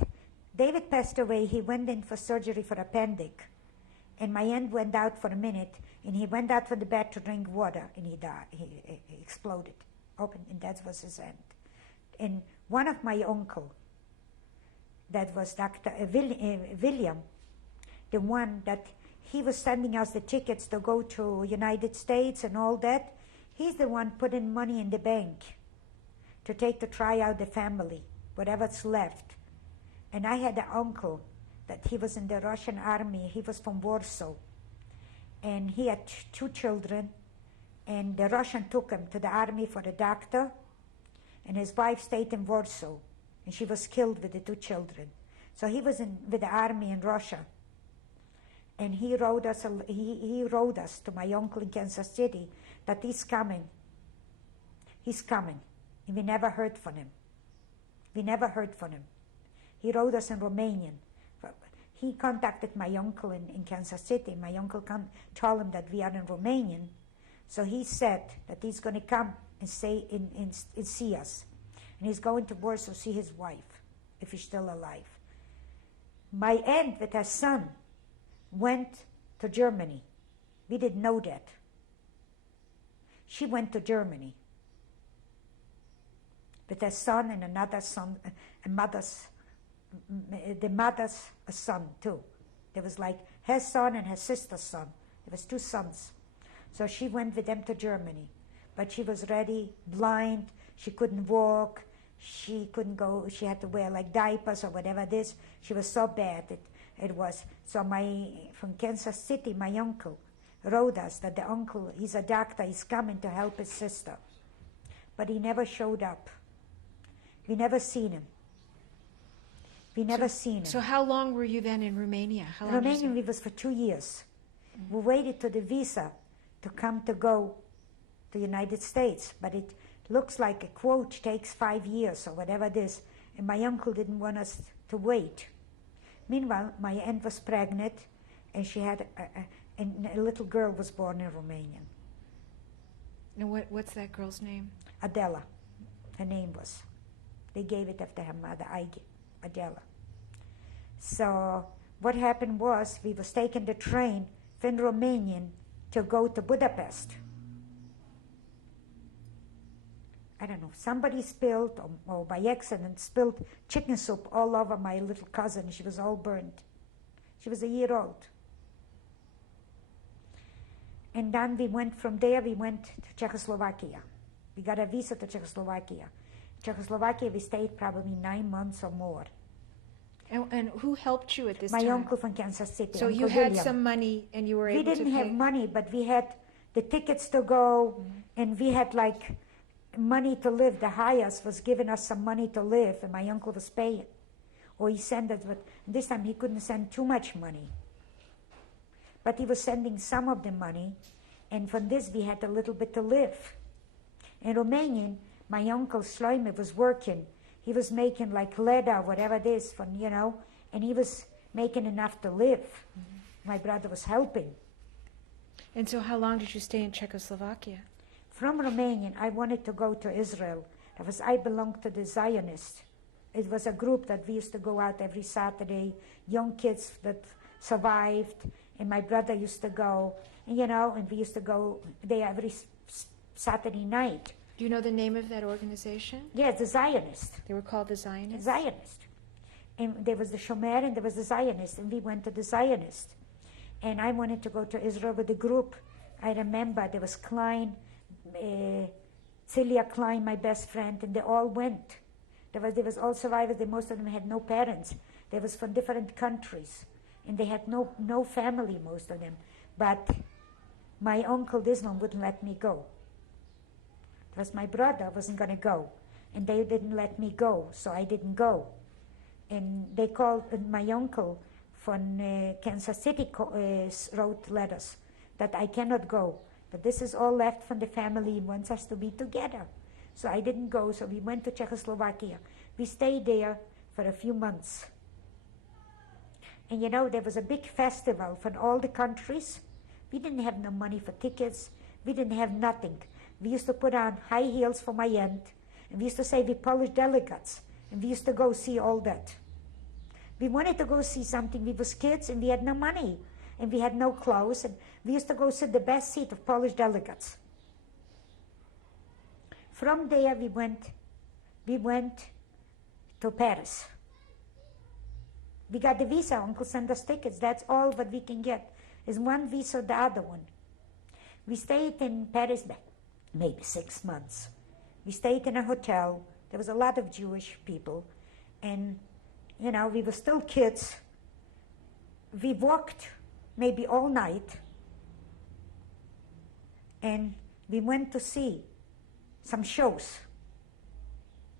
David passed away. He went in for surgery for appendix. And my aunt went out for a minute, and he went out from the bed to drink water, and he died. He exploded, open, and that was his end. And one of my uncle, that was Dr. William, the one that he was sending us the tickets to go to United States and all that, he's the one putting money in the bank to take to try out the family, whatever's left. And I had an uncle that he was in the Russian army. He was from Warsaw. And he had 2 children. And the Russian took him to the army for a doctor. And his wife stayed in Warsaw. And she was killed with the 2 children. So he was with the army in Russia. And he wrote us to my uncle in Kansas City that he's coming. He's coming. And we never heard from him. We never heard from him. He wrote us in Romanian. He contacted my uncle in Kansas City. My uncle told him that we are in Romanian. So he said that he's going to come and see us. And he's going to Warsaw to see his wife, if he's still alive. My aunt with her son went to Germany. We didn't know that. She went to Germany with her son and another son, the mother's son too. There was like her son and her sister's son. There was 2 sons. So she went with them to Germany. But she was already blind. She couldn't walk. She couldn't go. She had to wear like diapers or whatever it is. She was so bad it was. So from Kansas City, my uncle wrote us that the uncle, he's a doctor, he's coming to help his sister. But he never showed up. We never seen him. So how long were you then in Romania? How long Romania we was for 2 years. We waited to the visa to go to the United States, but it looks like a quote takes 5 years or whatever it is, and my uncle didn't want us to wait. Meanwhile, my aunt was pregnant, and she had a little girl was born in Romania. And what's that girl's name? Adela, her name was. They gave it after her mother, Adela. So what happened was we was taking the train from Romanian to go to Budapest. I don't know, somebody spilled, or by accident, spilled chicken soup all over my little cousin. She was all burnt. She was a year old. And then from there we went to Czechoslovakia. We got a visa to Czechoslovakia. Czechoslovakia, we stayed probably 9 months or more. And who helped you at this time? My uncle from Kansas City. So Uncle you had William. some money and you were able to We didn't have money, but we had the tickets to go, and we had like money to live. The Hayas was giving us some money to live, and my uncle was paying. Or he sent it, but this time he couldn't send too much money. But he was sending some of the money, and from this we had a little bit to live. In Romanian, my uncle Shloime was working. He was making like leather, whatever it is, and he was making enough to live. Mm-hmm. My brother was helping. And so how long did you stay in Czechoslovakia? From Romanian, I wanted to go to Israel. I belonged to the Zionists. It was a group that we used to go out every Saturday, young kids that survived, and my brother used to go, and we used to go there every Saturday night. Do you know the name of that organization? Yes, the Zionists. They were called the Zionists? Zionists. And there was the Shomer and there was the Zionists, and we went to the Zionists. And I wanted to go to Israel with the group. I remember there was Klein, Celia Klein, my best friend, and they all went. There was all survivors. Most of them had no parents. They was from different countries, and they had no family, most of them. But my uncle, this one, wouldn't let me go. It was my brother wasn't going to go, and they didn't let me go, so I didn't go. And they called my uncle from Kansas City wrote letters that I cannot go, but this is all left from the family and wants us to be together. So I didn't go, so we went to Czechoslovakia. We stayed there for a few months. And there was a big festival from all the countries. We didn't have no money for tickets. We didn't have nothing. We used to put on high heels for my aunt, and we used to say we Polish delegates, and we used to go see all that. We wanted to go see something. We was kids, and we had no money, and we had no clothes, and we used to go sit the best seat of Polish delegates. From there, we went to Paris. We got the visa. Uncle sent us tickets. That's all what we can get, is one visa or the other one. We stayed in Paris maybe 6 months. We stayed in a hotel. There was a lot of Jewish people. And, we were still kids. We walked maybe all night. And we went to see some shows.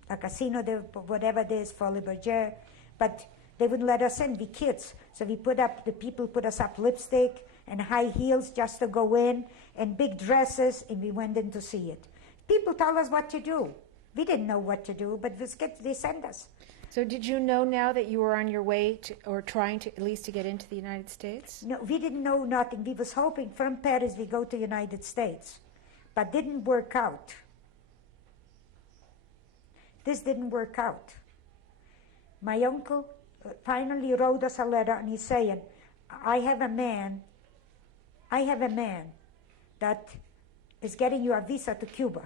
A casino, whatever it is, Folie Bergère. But they wouldn't let us in, we kids. So the people put us up lipstick and high heels just to go in, and big dresses, and we went in to see it. People told us what to do. We didn't know what to do, but they sent us. So did you know now that you were on your way to, or trying to, at least to get into the United States? No, we didn't know nothing. We was hoping from Paris we go to the United States, but didn't work out. This didn't work out. My uncle finally wrote us a letter, and he's saying, I have a man that is getting you a visa to Cuba.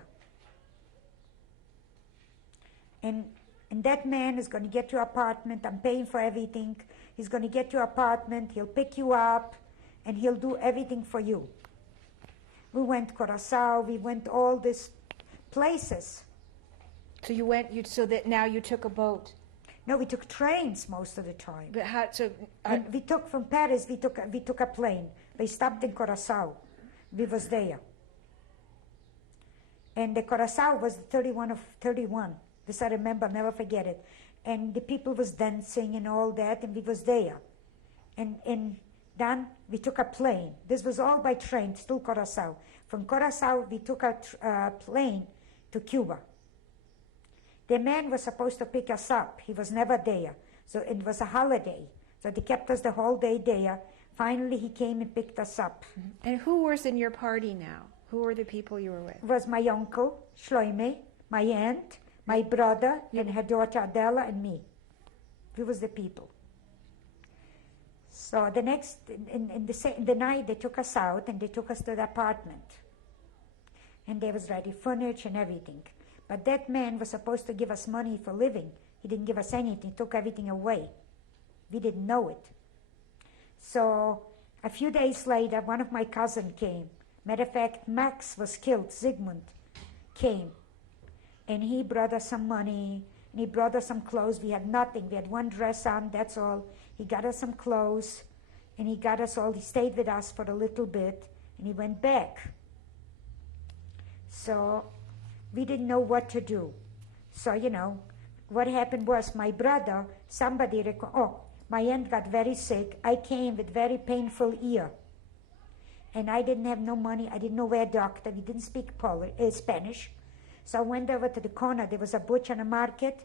And that man is going to get you an apartment. I'm paying for everything. He's going to get you an apartment. He'll pick you up, and he'll do everything for you. We went Curacao. We went all these places. So so that now you took a boat. No, we took trains most of the time. But how? So we took from Paris. We took a plane. We stopped in Curacao. We was there. And the Curacao was the 31 of 31. This I remember, never forget it. And the people was dancing and all that, and we was there. And then we took a plane. This was all by train, still Curacao. From Curacao, we took a plane to Cuba. The man was supposed to pick us up. He was never there. So it was a holiday. So they kept us the whole day there. Finally, he came and picked us up. And who was in your party now? Who were the people you were with? It was my uncle, Shloime, my aunt, my brother, and her daughter Adela, and me. We was the people. So the next, in the night, they took us out, and they took us to the apartment. And there was ready furniture and everything. But that man was supposed to give us money for living. He didn't give us anything. He took everything away. We didn't know it. So a few days later, one of my cousins came. Matter of fact, Max was killed. Zygmunt came. And he brought us some money. And he brought us some clothes. We had nothing. We had one dress on, that's all. He got us some clothes. And he got us all. He stayed with us for a little bit. And he went back. So we didn't know what to do. So, what happened was my brother, my aunt got very sick. I came with very painful ear. And I didn't have no money. I didn't know where a doctor. We didn't speak Spanish. So I went over to the corner. There was a butcher in a market.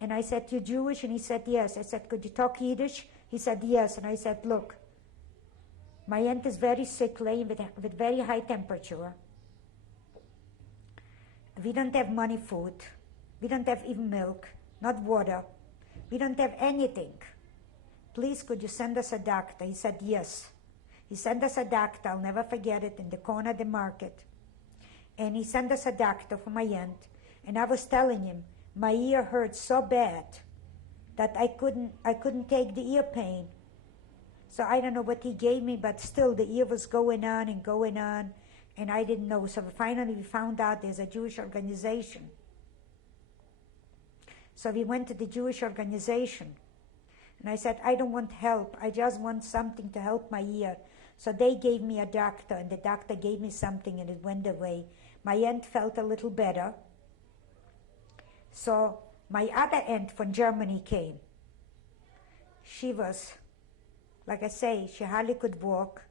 And I said, "You Jewish?" And he said, "Yes." I said, "Could you talk Yiddish?" He said, "Yes." And I said, "Look, my aunt is very sick, laying with very high temperature. We don't have money food. We don't have even milk, not water. We don't have anything. Please, could you send us a doctor?" He said, "Yes." He sent us a doctor, I'll never forget it, in the corner of the market. And he sent us a doctor for my aunt. And I was telling him, my ear hurt so bad that I couldn't take the ear pain. So I don't know what he gave me, but still the ear was going on, and I didn't know. So finally we found out there's a Jewish organization. So we went to the Jewish organization, and I said, "I don't want help, I just want something to help my ear." So they gave me a doctor, and the doctor gave me something, and it went away. My aunt felt a little better. So my other aunt from Germany came. She was, like I say, she hardly could walk.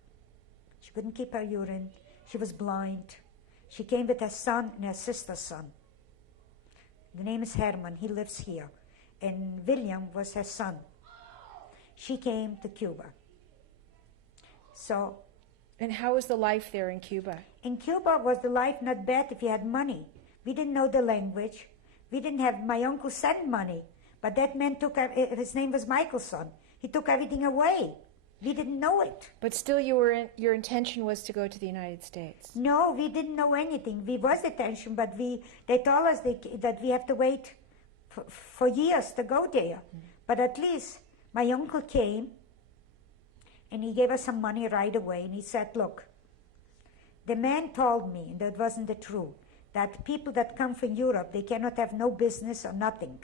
She couldn't keep her urine. She was blind. She came with her son and her sister's son. The name is Herman. He lives here. And William was her son. She came to Cuba. So. And how was the life there in Cuba? In Cuba was the life not bad if you had money. We didn't know the language. We didn't have, my uncle sent money, but that man took, his name was Michelson. He took everything away. We didn't know it. But still your intention was to go to the United States. No, we didn't know anything. We was intention, but they told us that we have to wait for years to go there. Mm-hmm. But at least my uncle came, and he gave us some money right away, and he said, "Look, the man told me, and that wasn't the truth, that people that come from Europe, they cannot have no business or nothing.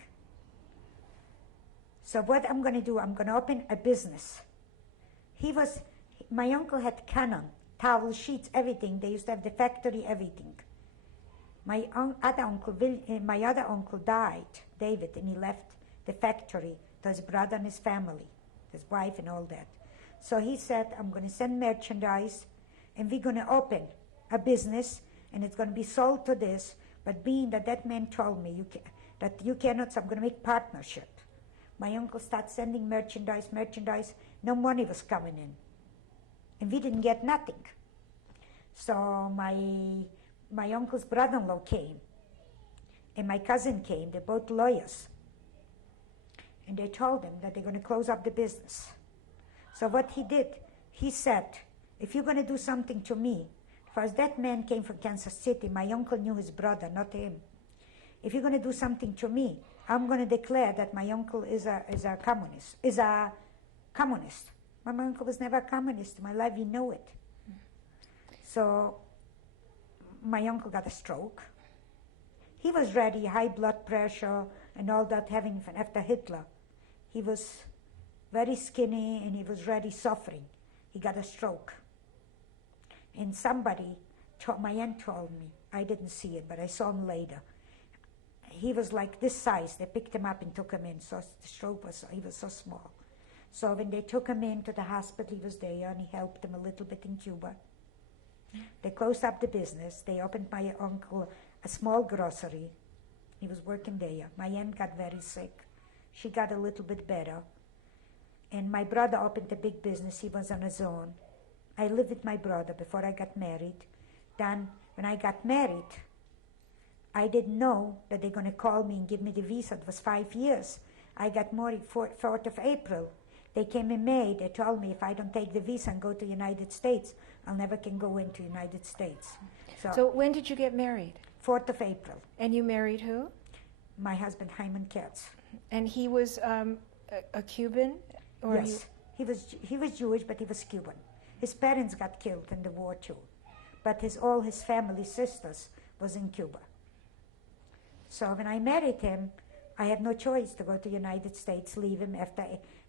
So what I'm going to do, I'm going to open a business." My uncle had cannon, towel sheets, everything. They used to have the factory, everything. My other uncle died, David, and he left the factory to his brother and his family, his wife and all that. So he said, "I'm going to send merchandise, and we're going to open a business, and it's going to be sold to this, but being that man told me that you cannot, so I'm going to make partnership." My uncle started sending merchandise, no money was coming in, and we didn't get nothing. So my uncle's brother-in-law came, and my cousin came, they're both lawyers, and they told him that they're going to close up the business. So what he did, he said, "If you're going to do something to me," because that man came from Kansas City, my uncle knew his brother, not him. "If you're going to do something to me, I'm going to declare that my uncle is a communist. My uncle was never a communist in my life, we know it. So my uncle got a stroke. He was ready, high blood pressure and all that, having after Hitler. He was very skinny, and he was really suffering. He got a stroke. And my aunt told me, I didn't see it, but I saw him later. He was like this size. They picked him up and took him in. So the stroke he was so small. So when they took him into the hospital, he was there, and he helped them a little bit in Cuba. They closed up the business. They opened my uncle a small grocery. He was working there. My aunt got very sick. She got a little bit better. And my brother opened a big business. He was on his own. I lived with my brother before I got married. Then when I got married, I didn't know that they're going to call me and give me the visa. It was 5 years. I got married 4th of April. They came in May. They told me if I don't take the visa and go to the United States, I'll never can go into the United States. So when did you get married? 4th of April. And you married who? My husband, Hyman Katz. And he was a Cuban? Or yes. He was Jewish, but he was Cuban. His parents got killed in the war too. But all his family, sisters, was in Cuba. So when I married him, I had no choice to go to the United States, leave him.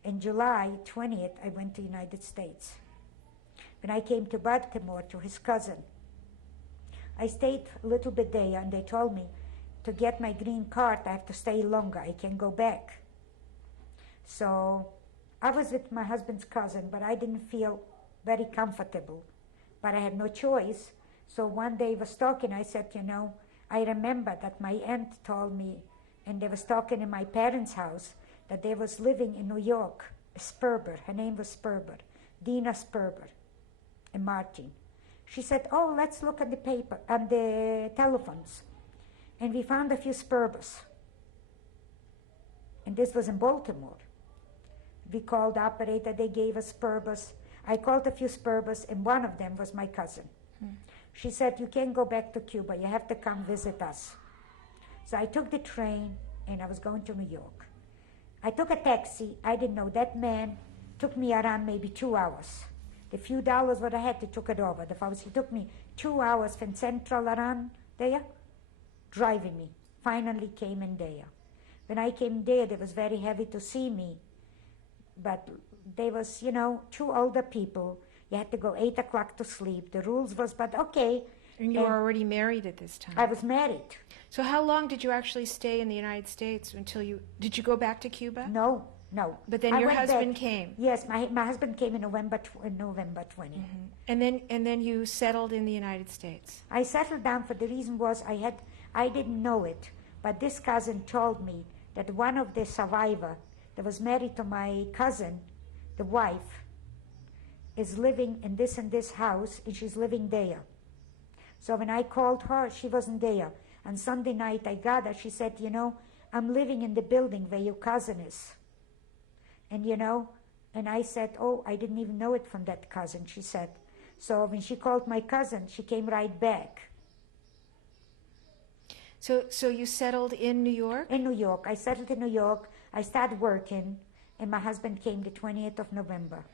In July 20th, I went to the United States. When I came to Baltimore to his cousin, I stayed a little bit there, and they told me to get my green card, I have to stay longer. I can go back. So I was with my husband's cousin, but I didn't feel very comfortable. But I had no choice. So one day I was talking, I said, I remember that my aunt told me, and they was talking in my parents' house, that they was living in New York, Sperber. Her name was Sperber, Dina Sperber, and Martin. She said, oh, let's look at the paper, at the telephones. And we found a few Sperbers. And this was in Baltimore. We called the operator, they gave us Sperbers. I called a few Sperbers, and one of them was my cousin. She said, you can't go back to Cuba, you have to come visit us. So I took the train, and I was going to New York. I took a taxi. I didn't know. That man took me around maybe 2 hours. The few dollars what I had, he took it over. He took me 2 hours from Central around there, driving me. Finally came in there. When I came there, they was very happy to see me. But they was, two older people. You had to go 8 o'clock to sleep. The rules was, but okay. And you were already married at this time. I was married. So how long did you actually stay in the United States did you go back to Cuba? No. But then your husband came. Yes, my husband came in November 20. Mm-hmm. And then you settled in the United States. I settled down for the reason was I didn't know it, but this cousin told me that one of the survivor that was married to my cousin, the wife, is living in this house, and she's living there. So when I called her, she wasn't there. And Sunday night I got her, she said, I'm living in the building where your cousin is. And and I said, oh, I didn't even know it from that cousin, she said. So when she called my cousin, she came right back. So you settled in New York? In New York. I settled in New York. I started working, and my husband came the 20th of November.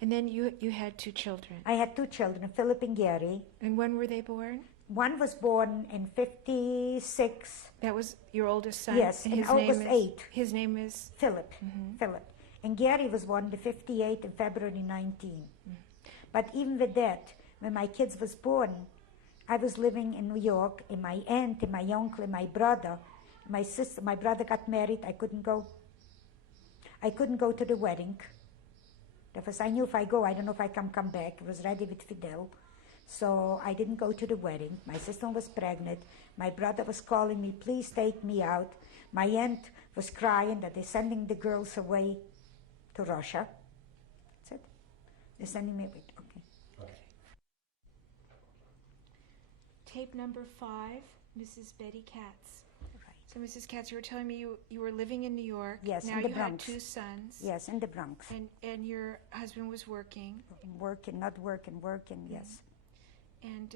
And then you had 2 children? I had 2 children, Philip and Gary. And when were they born? One was born in 56. That was your oldest son? Yes, in August 8. His name is? Philip. Mm-hmm. Philip. And Gary was born in 58 in February 19. Mm-hmm. But even with that, when my kids was born, I was living in New York, and my aunt, and my uncle, and my brother, my sister. My brother got married. I couldn't go to the wedding. Because I knew if I go, I don't know if I can come back. I was ready with Fidel. So I didn't go to the wedding. My sister was pregnant. My brother was calling me, please take me out. My aunt was crying that they're sending the girls away to Russia. That's it. They're sending me away. Okay. Tape number 5, Mrs. Betty Katz. Right. So, Mrs. Katz, you were telling me you were living in New York. Yes, now in the Bronx. Now you had 2 sons. Yes, in the Bronx. And your husband was working. Working, yes. And,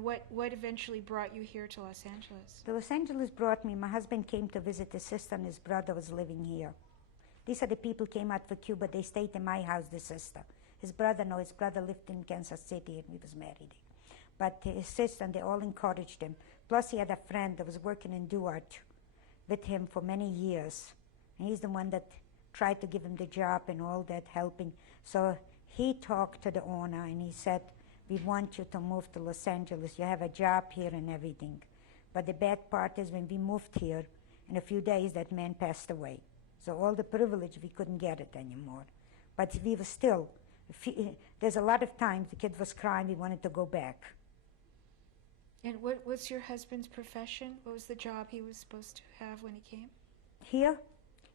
what eventually brought you here to Los Angeles? To Los Angeles brought me, my husband came to visit his sister, and his brother was living here. These are the people came out for Cuba. They stayed in my house, the sister. His brother lived in Kansas City, and we was married. But his sister, and they all encouraged him. Plus he had a friend that was working in Duarte with him for many years. And he's the one that tried to give him the job and all that, helping. So he talked to the owner, and he said, we want you to move to Los Angeles. You have a job here and everything. But the bad part is when we moved here, in a few days that man passed away. So all the privilege, we couldn't get it anymore. But we were still, there's a lot of times the kid was crying, we wanted to go back. And what was your husband's profession? What was the job he was supposed to have when he came? Here?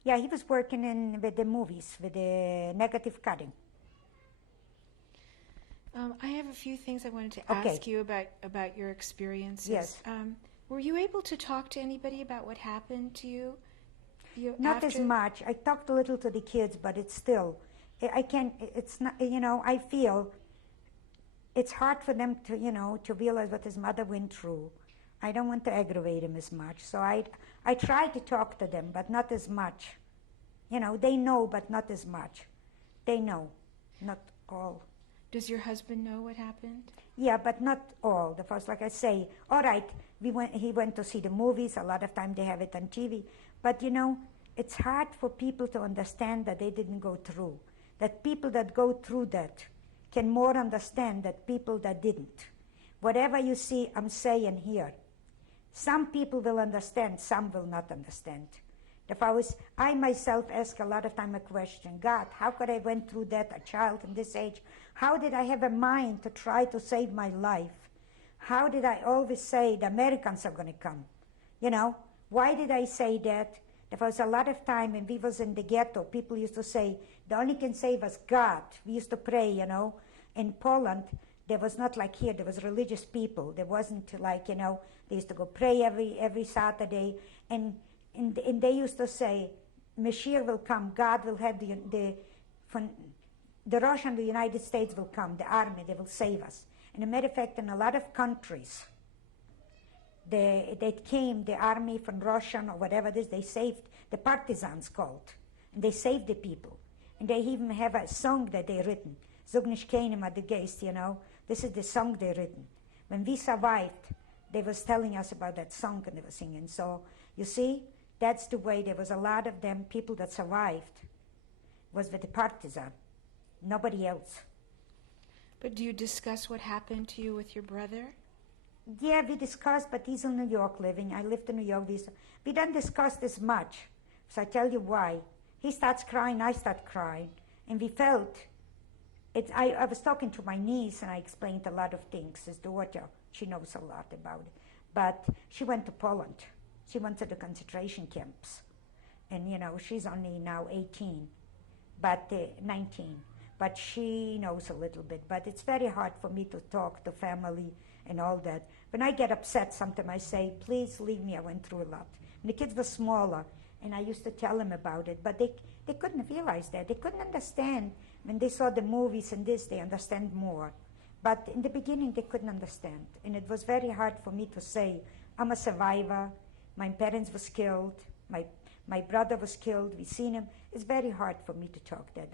Yeah, he was working with the movies, with the negative cutting. I have a few things I wanted to ask you about your experiences. Yes. Were you able to talk to anybody about what happened to you? Not as much. I talked a little to the kids, but it's still, I can't, it's not, I feel it's hard for them to realize what his mother went through. I don't want to aggravate him as much. So I try to talk to them, but not as much. They know, but not as much. They know, not all. Does your husband know what happened? Yeah, but not all. The first, like I say, all right, he went to see the movies. A lot of time they have it on TV. But, it's hard for people to understand that they didn't go through. That people that go through that can more understand than people that didn't. Whatever you see, I'm saying here. Some people will understand, some will not understand. I myself ask a lot of time a question, God, how could I went through that, a child in this age? How did I have a mind to try to save my life? how did I always say the Americans are going to come? You know, why did I say that? There was a lot of time when we was in the ghetto, people used to say, the only can save us God. We used to pray, you know. In Poland, there was not like here, there was religious people. There wasn't like, you know, they used to go pray every Saturday. And they used to say, Mashiach will come, God will have the Russian, the United States will come, the army, they will save us. And a matter of fact, in a lot of countries, they came, the army from Russian or whatever it is, they saved, the partisans called, and they saved the people. And they even have a song that they written, Zog nicht keinem ad the Geist, you know. This is the song they written. When we survived, they was telling us about that song and they were singing. So, you see, that's the way, there was a lot of them, people that survived, was with the partisan, nobody else. But do you discuss what happened to you with your brother? Yeah, we discussed, but he's in New York living. I lived in New York. We don't discuss this much. So I tell you why. He starts crying, I start crying. And we felt, I was talking to my niece and I explained a lot of things. His daughter, she knows a lot about it. But she went to Poland. She went to the concentration camps. And, you know, she's only now 18, but 19. But she knows a little bit. But it's very hard for me to talk to family and all that. When I get upset, sometimes I say, please leave me, I went through a lot. And the kids were smaller, and I used to tell them about it, but they couldn't realize that. They couldn't understand. When they saw the movies and this, they understand more. But in the beginning, they couldn't understand. And it was very hard for me to say, I'm a survivor, my parents was killed, my brother was killed, we seen him. It's very hard for me to talk that.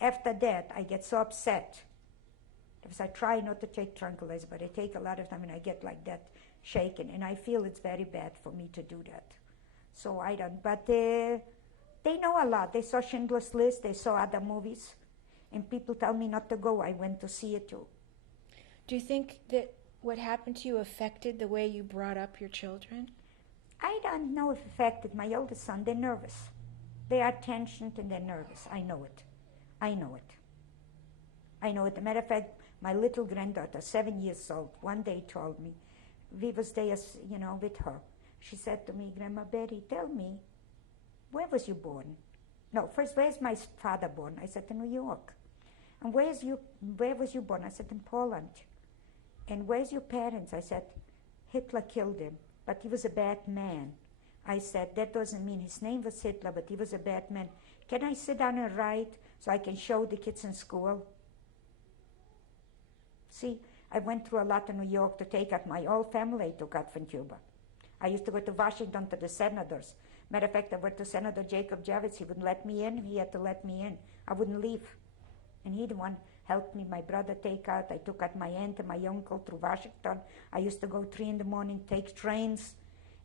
After that, I get so upset. Because I try not to take tranquilizer, but I take a lot of time and I get like that shaken. And I feel it's very bad for me to do that. So I don't. But they know a lot. They saw Schindler's List. They saw other movies. And people tell me not to go. I went to see it too. Do you think that what happened to you affected the way you brought up your children? I don't know if it affected my oldest son. They're nervous. They are tensioned and they're nervous. I know it. I know it. I know it. As a matter of fact, my little granddaughter, 7 years old, one day told me, we was there, you know, with her. She said to me, Grandma Betty, tell me, where was you born? No, first, where's my father born? I said, in New York. And where was you born? I said, in Poland. And where's your parents? I said, Hitler killed him, but he was a bad man. I said, that doesn't mean his name was Hitler, but he was a bad man. Can I sit down and write so I can show the kids in school? See, I went through a lot in New York to take out my whole family I took out from Cuba. I used to go to Washington to the senators. Matter of fact, I went to Senator Jacob Javits. He wouldn't let me in. He had to let me in. I wouldn't leave. And he the one helped me, my brother take out. I took out my aunt and my uncle through Washington. I used to go 3 a.m, take trains,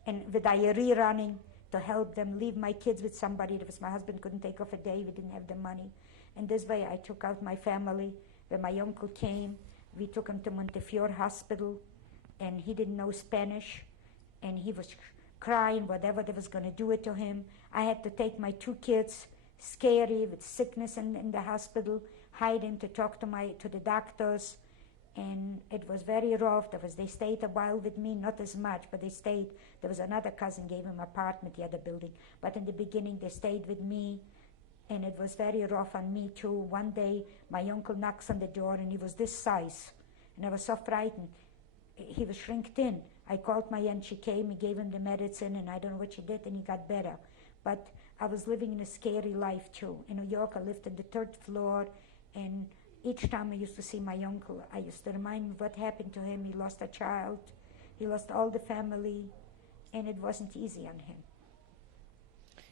and with diarrhea running to help them, leave my kids with somebody. That was my husband couldn't take off a day. We didn't have the money. And this way I took out my family. When my uncle came, we took him to Montefiore Hospital, and he didn't know Spanish, and he was crying, whatever they was going to do it to him. I had to take my 2 kids, scary, with sickness in the hospital, hide him to talk to the doctors, and it was very rough. They stayed a while with me, not as much, but they stayed. There was another cousin gave him an apartment, the other building, but in the beginning they stayed with me. And it was very rough on me too. One day, my uncle knocks on the door, and he was this size. And I was so frightened. He was shrinked in. I called my aunt, she came, he gave him the medicine, and I don't know what she did, and he got better. But I was living in a scary life too. In New York, I lived on the 3rd floor, and each time I used to see my uncle, I used to remind him what happened to him. He lost a child, he lost all the family, and it wasn't easy on him.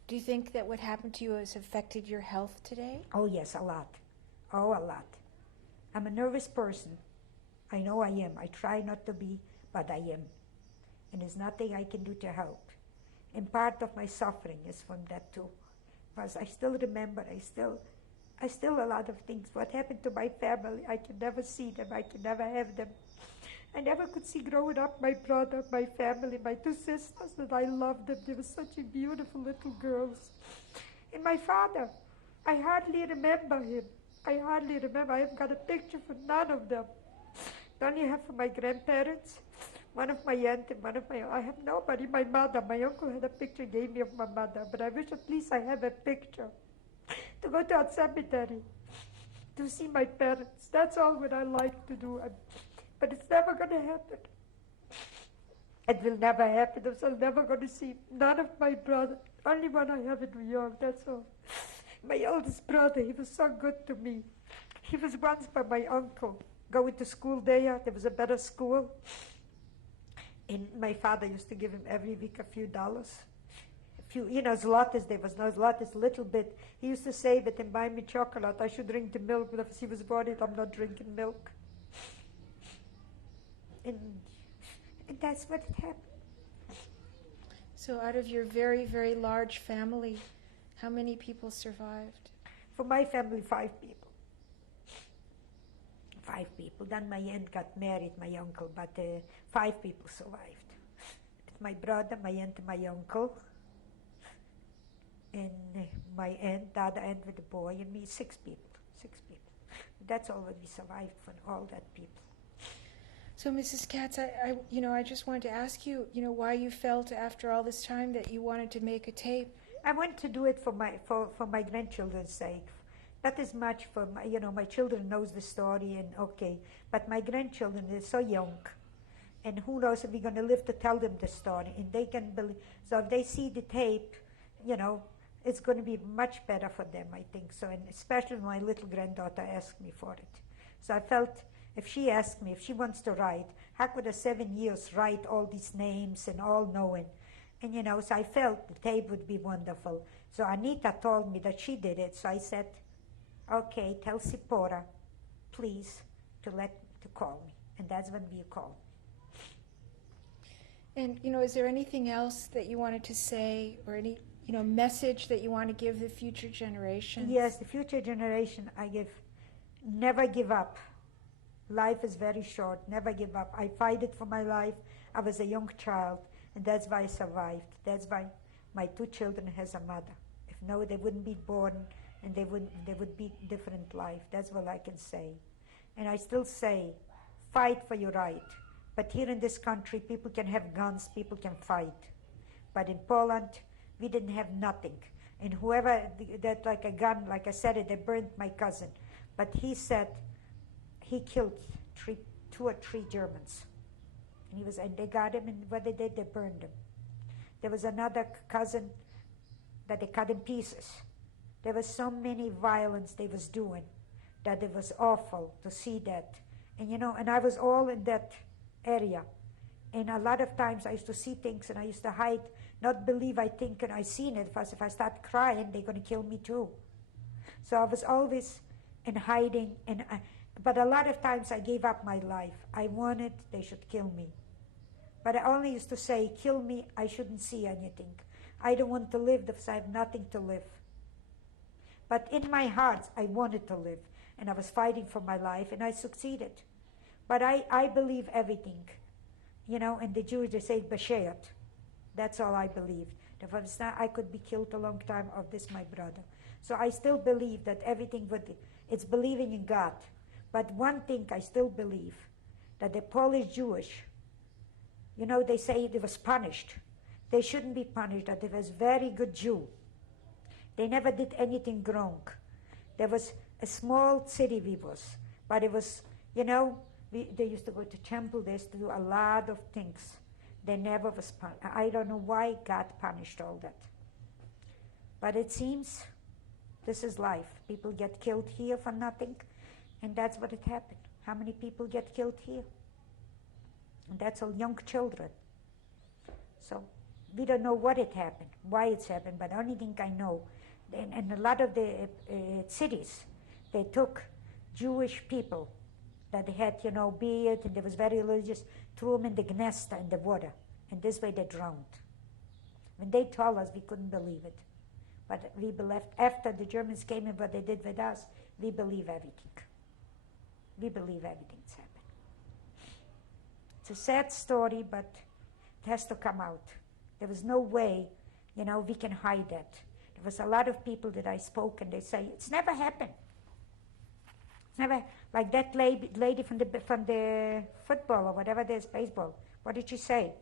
Do you think that what happened to you has affected your health today? Oh, yes, a lot. Oh, a lot. I'm a nervous person. I know I am. I try not to be, but I am. And there's nothing I can do to help. And part of my suffering is from that too. Because I still remember, I still a lot of things. What happened to my family, I can never see them. I can never have them. I never could see growing up my brother, my family, my 2 sisters, and I loved them. They were such beautiful little girls. And my father, I hardly remember him. I haven't got a picture for none of them. Don't you have for my grandparents? One of my aunt and one of my, I have nobody. My mother, my uncle had a picture, gave me of my mother, but I wish at least I have a picture to go to a cemetery to see my parents. That's all what I like to do. But it's never going to happen. It will never happen. I'm never going to see none of my brother. Only one I have in New York, that's all. My oldest brother, he was so good to me. He was once by my uncle, going to school there. There was a better school. And my father used to give him every week a few dollars. A few, zlotys. There was no zlotys, little bit. He used to save it and buy me chocolate. I should drink the milk, but if he was worried, I'm not drinking milk. And that's what happened. So out of your very, very large family, how many people survived? For my family, 5 people. 5 people. Then my aunt got married, my uncle, but 5 people survived. My brother, my aunt, my uncle, and my aunt, the other aunt with the boy, and me, 6 people. 6 people. That's all that we survived from all that people. So, Mrs. Katz, I just wanted to ask you, why you felt after all this time that you wanted to make a tape. I want to do it for my grandchildren's sake. Not as much for my children knows the story and okay, but my grandchildren are so young, and who knows if we're going to live to tell them the story, and they can believe. So if they see the tape, it's going to be much better for them, I think so, and especially my little granddaughter asked me for it. So I felt if she asked me if she wants to write, how could a 7 years write all these names and all knowing? And so I felt the tape would be wonderful. So Anita told me that she did it, so I said, okay, tell Zepporah, please, to call me. And that's when you called me. And, is there anything else that you wanted to say or any, message that you want to give the future generations? Yes, the future generation, never give up. Life is very short, never give up. I fight it for my life. I was a young child, and that's why I survived. That's why my 2 children has a mother. If no, they wouldn't be born, and they would be different life. That's what I can say. And I still say, fight for your right. But here in this country, people can have guns, people can fight. But in Poland, we didn't have nothing. And whoever, that like a gun, like I said it, they burned my cousin. But he said he killed 2 or 3 Germans. And they got him, and what they did, they burned him. There was another cousin that they cut in pieces. There was so many violence they was doing that it was awful to see that. And and I was all in that area. And a lot of times I used to see things and I used to hide, not believe I think and I seen it, because if I start crying, they're going to kill me too. So I was always in hiding, but a lot of times I gave up my life. I wanted they should kill me. But I only used to say, kill me, I shouldn't see anything. I don't want to live because I have nothing to live. But in my heart, I wanted to live, and I was fighting for my life, and I succeeded. But I believe everything, and the Jews, they say, Beshet. That's all I believed. If I was not, I could be killed a long time of this, my brother. So I still believe that everything it's believing in God. But one thing I still believe, that the Polish Jewish, they say it was punished. They shouldn't be punished, that it was very good Jew. They never did anything wrong. There was a small city we was, but it was, they used to go to temple, they used to do a lot of things. They never was punished. I don't know why God punished all that. But it seems this is life. People get killed here for nothing, and that's what it happened. How many people get killed here? And that's all young children. So we don't know what it happened, why it's happened, but the only thing I know, and a lot of the cities, they took Jewish people that had, beard, and they was very religious, threw them in the gnesta, in the water, and this way they drowned. When they told us, we couldn't believe it. But we believed, after the Germans came and what they did with us, we believe everything. We believe everything's happened. It's a sad story, but it has to come out. There was no way, we can hide that. There was a lot of people that I spoke, and they say, it's never happened. Never, like that lady from the football or whatever it is, baseball. What did she say?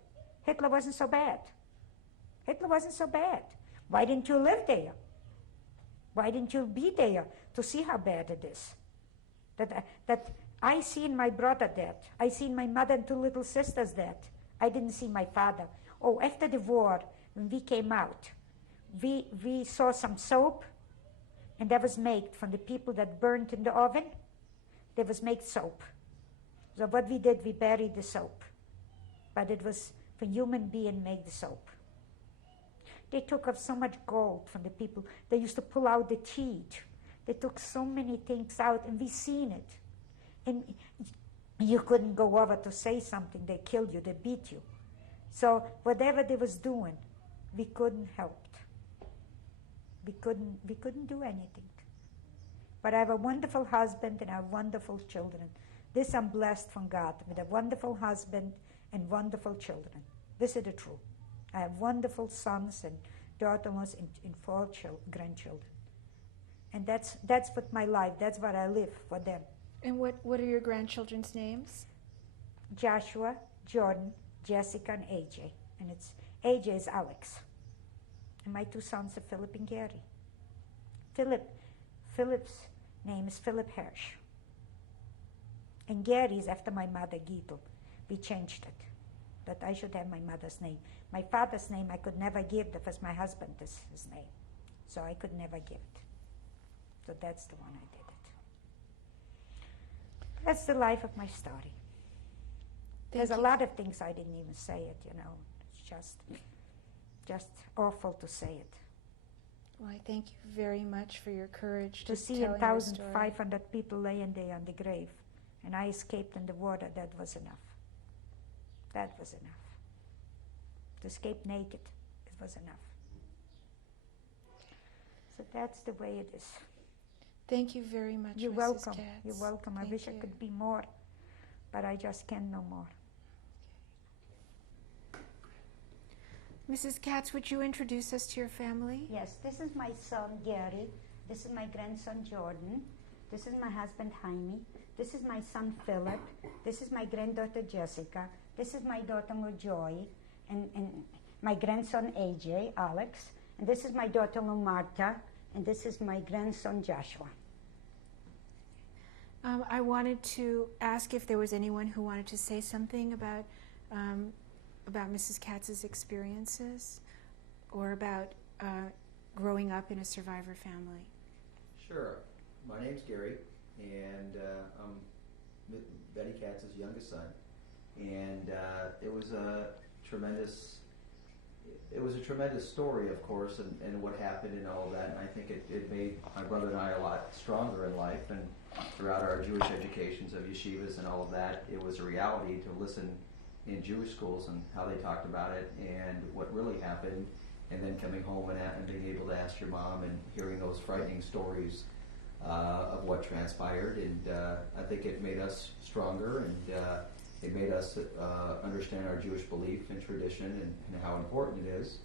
Hitler wasn't so bad. Hitler wasn't so bad. Why didn't you live there? Why didn't you be there to see how bad it is? That I seen my brother dead. I seen my mother and 2 little sisters dead. I didn't see my father. Oh, after the war, when we came out, we saw some soap, and that was made from the people that burnt in the oven. There was made soap. So what we did, we buried the soap. But it was for human being make the soap. They took off so much gold from the people. They used to pull out the teeth. They took so many things out, and we seen it. And you couldn't go over to say something. They killed you. They beat you. So whatever they was doing, we couldn't help. We couldn't do anything. But I have a wonderful husband and I have wonderful children. This I'm blessed from God with a wonderful husband and wonderful children. This is the truth. I have wonderful sons and daughters and 4 grandchildren. And that's what my life, that's what I live for them. And what are your grandchildren's names? Joshua, Jordan, Jessica, and AJ. And AJ is Alex. And my 2 sons are Philip and Gary. Philip's name is Philip Hirsch. And Gary is after my mother, Gito. We changed it, that I should have my mother's name. My father's name I could never give, that was my husband's his name. So I could never give it. So that's the one I did it. That's the life of my story. There's a lot of things I didn't even say it, you know. It's just awful to say it. Well, I thank you very much for your courage to see telling your story. 1,500 people laying there on the grave, and I escaped in the water. That was enough. That was enough. To escape naked, it was enough. So that's the way it is. Thank you very much, You're Mrs. welcome. Katz. You're welcome. I wish I could be more, but I just can't no more. Mrs. Katz, would you introduce us to your family? Yes, this is my son Gary. This is my grandson Jordan. This is my husband Jaime. This is my son Philip. This is my granddaughter Jessica. This is my daughter-in-law Joy, and my grandson AJ, Alex. And this is my daughter-in-law Martha, and this is my grandson Joshua. I wanted to ask if there was anyone who wanted to say something about Mrs. Katz's experiences, or about growing up in a survivor family. Sure. My name's Gary, and I'm Betty Katz's youngest son. And it was a tremendous story, of course, and what happened and all that. And I think it made my brother and I a lot stronger in life. And throughout our Jewish educations of yeshivas and all of that, it was a reality to listen in Jewish schools and how they talked about it and what really happened, and then coming home and being able to ask your mom and hearing those frightening stories of what transpired. And I think it made us stronger, and it made us understand our Jewish belief and tradition and how important it is.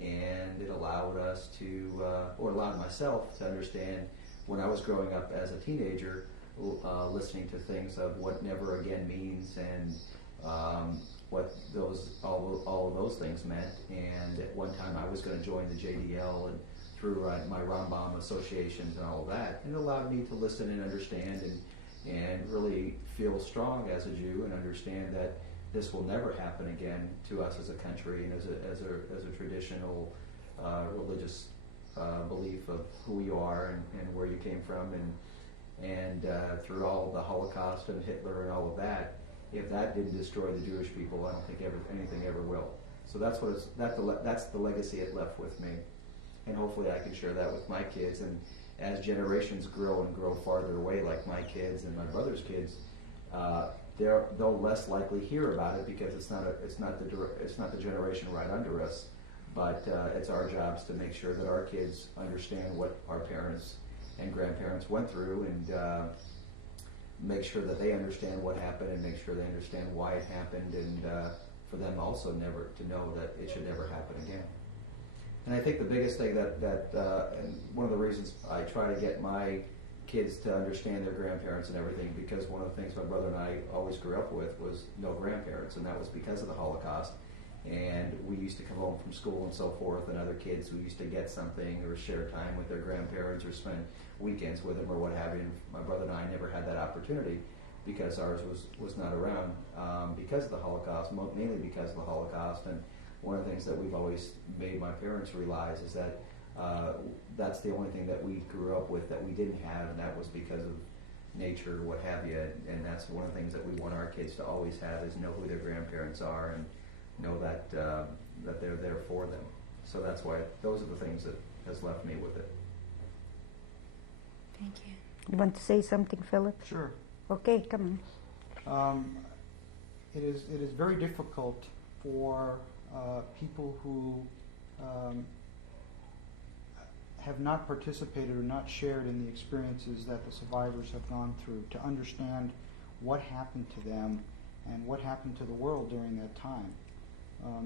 And it allowed us to, or allowed myself to understand when I was growing up as a teenager, listening to things of what never again means, and what all of those things meant. And at one time I was going to join the JDL and through my Rambam associations and all of that. And it allowed me to listen and understand and really feel strong as a Jew and understand that this will never happen again to us as a country and as a traditional religious belief of who you are and where you came from, and through all the Holocaust and Hitler and all of that. If that didn't destroy the Jewish people, I don't think anything ever will. So that's the legacy it left with me, and hopefully I can share that with my kids. And as generations grow and grow farther away, like my kids and my brother's kids, they'll less likely hear about it because it's not the generation right under us. But it's our jobs to make sure that our kids understand what our parents and grandparents went through, and make sure that they understand what happened, and make sure they understand why it happened, and for them also never to know that it should never happen again. And I think the biggest thing that and one of the reasons I try to get my kids to understand their grandparents and everything, because one of the things my brother and I always grew up with was no grandparents, and that was because of the Holocaust. And we used to come home from school and so forth, and other kids who used to get something or share time with their grandparents or spend weekends with them or what have you. And my brother and I never had that opportunity because ours was not around because of the Holocaust, mainly because of the Holocaust. And one of the things that we've always made my parents realize is that that's the only thing that we grew up with that we didn't have, and that was because of nature, what have you. And that's one of the things that we want our kids to always have, is know who their grandparents are and know that that they're there for them. So that's why those are the things that has left me with it. Thank you. You want to say something, Philip? Sure. Okay, come It is very difficult for people who have not participated or not shared in the experiences that the survivors have gone through to understand what happened to them and what happened to the world during that time.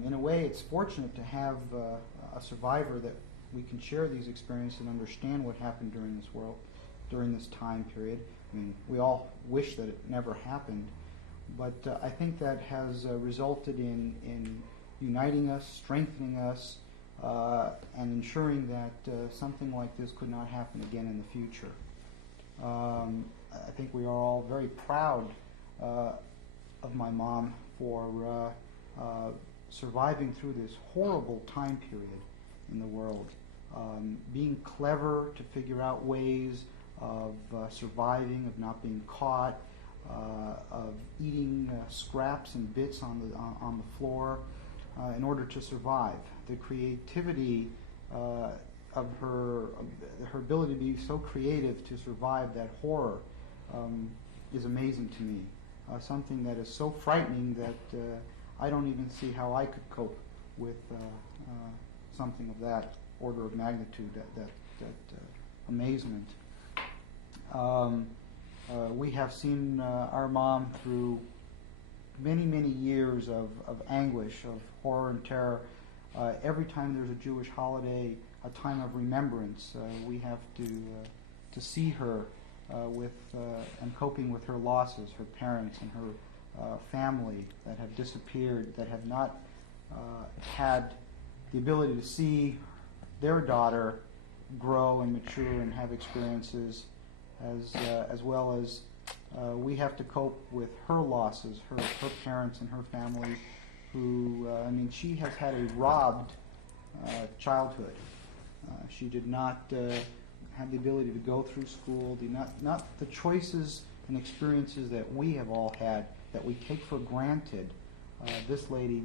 In a way, it's fortunate to have a survivor that we can share these experiences and understand what happened during this time period. I mean, we all wish that it never happened, but I think that has resulted in uniting us, strengthening us, and ensuring that something like this could not happen again in the future. I think we are all very proud of my mom for surviving through this horrible time period in the world, being clever to figure out ways of surviving, of not being caught, of eating scraps and bits on the floor in order to survive. The creativity of her ability to be so creative to survive that horror is amazing to me. Something that is so frightening that I don't even see how I could cope with something of that order of magnitude, that amazement. We have seen our mom through many, many years of anguish, of horror and terror. Every time there's a Jewish holiday, a time of remembrance, we have to see her with and coping with her losses, her parents and her family that have disappeared, that have not had the ability to see their daughter grow and mature and have experiences, as well as we have to cope with her losses, her parents and her family, who, I mean, she has had a robbed childhood. She did not have the ability to go through school, not the choices and experiences that we have all had that we take for granted. This lady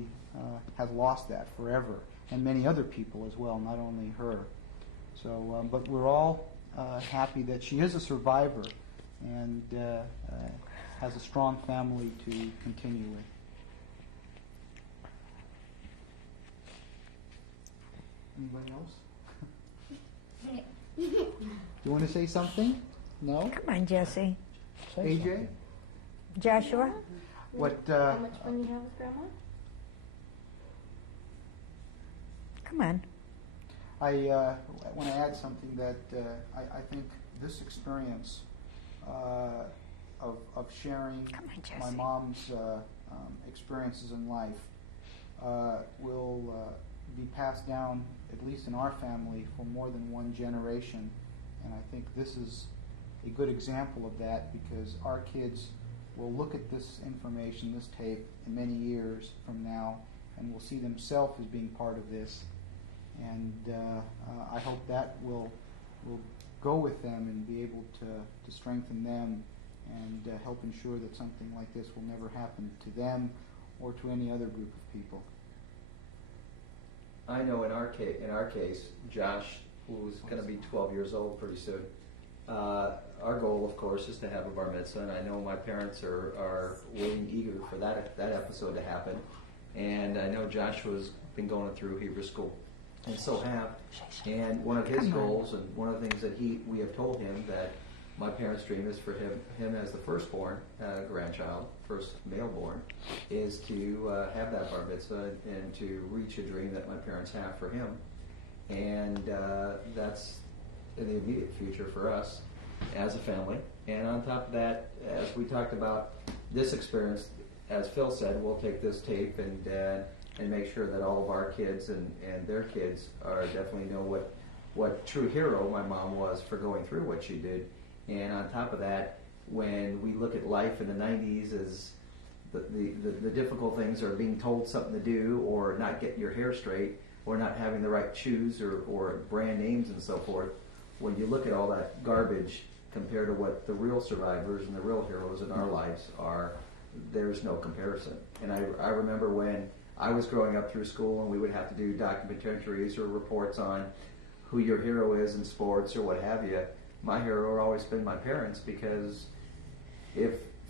has lost that forever, and many other people as well, not only her. So, but we're all happy that she is a survivor and has a strong family to continue with. Anybody else? You want to say something? No? Come on, Jesse. AJ? Joshua? What? How much fun you have with Grandma? Come on. I want to add something that I think this experience of sharing Come on, Jesse. my mom's experiences in life will be passed down, at least in our family, for more than one generation. And I think this is a good example of that, because our kids will look at this information, this tape, in many years from now, and will see themselves as being part of this. And I hope that will go with them and be able to strengthen them and help ensure that something like this will never happen to them or to any other group of people. I know in our case, Josh, who's going to be 12 years old pretty soon, our goal, of course, is to have a bar mitzvah, and I know my parents are waiting eager for that episode to happen. And I know Joshua's been going through Hebrew school, and so have. And one of his goals, and one of the things that we have told him, that my parents' dream is for him as the firstborn grandchild, first male born, is to have that bar mitzvah and to reach a dream that my parents have for him. And that's in the immediate future for us. as a family. And on top of that, as we talked about this experience, as Phil said, we'll take this tape and make sure that all of our kids and their kids are definitely know what true hero my mom was for going through what she did. And on top of that, when we look at life in the 90s as the difficult things are being told something to do, or not getting your hair straight, or not having the right shoes or brand names and so forth, when you look at all that garbage compared to what the real survivors and the real heroes in our lives are, there's no comparison. And I remember when I was growing up through school and we would have to do documentaries or reports on who your hero is in sports or what have you. My hero always been my parents, because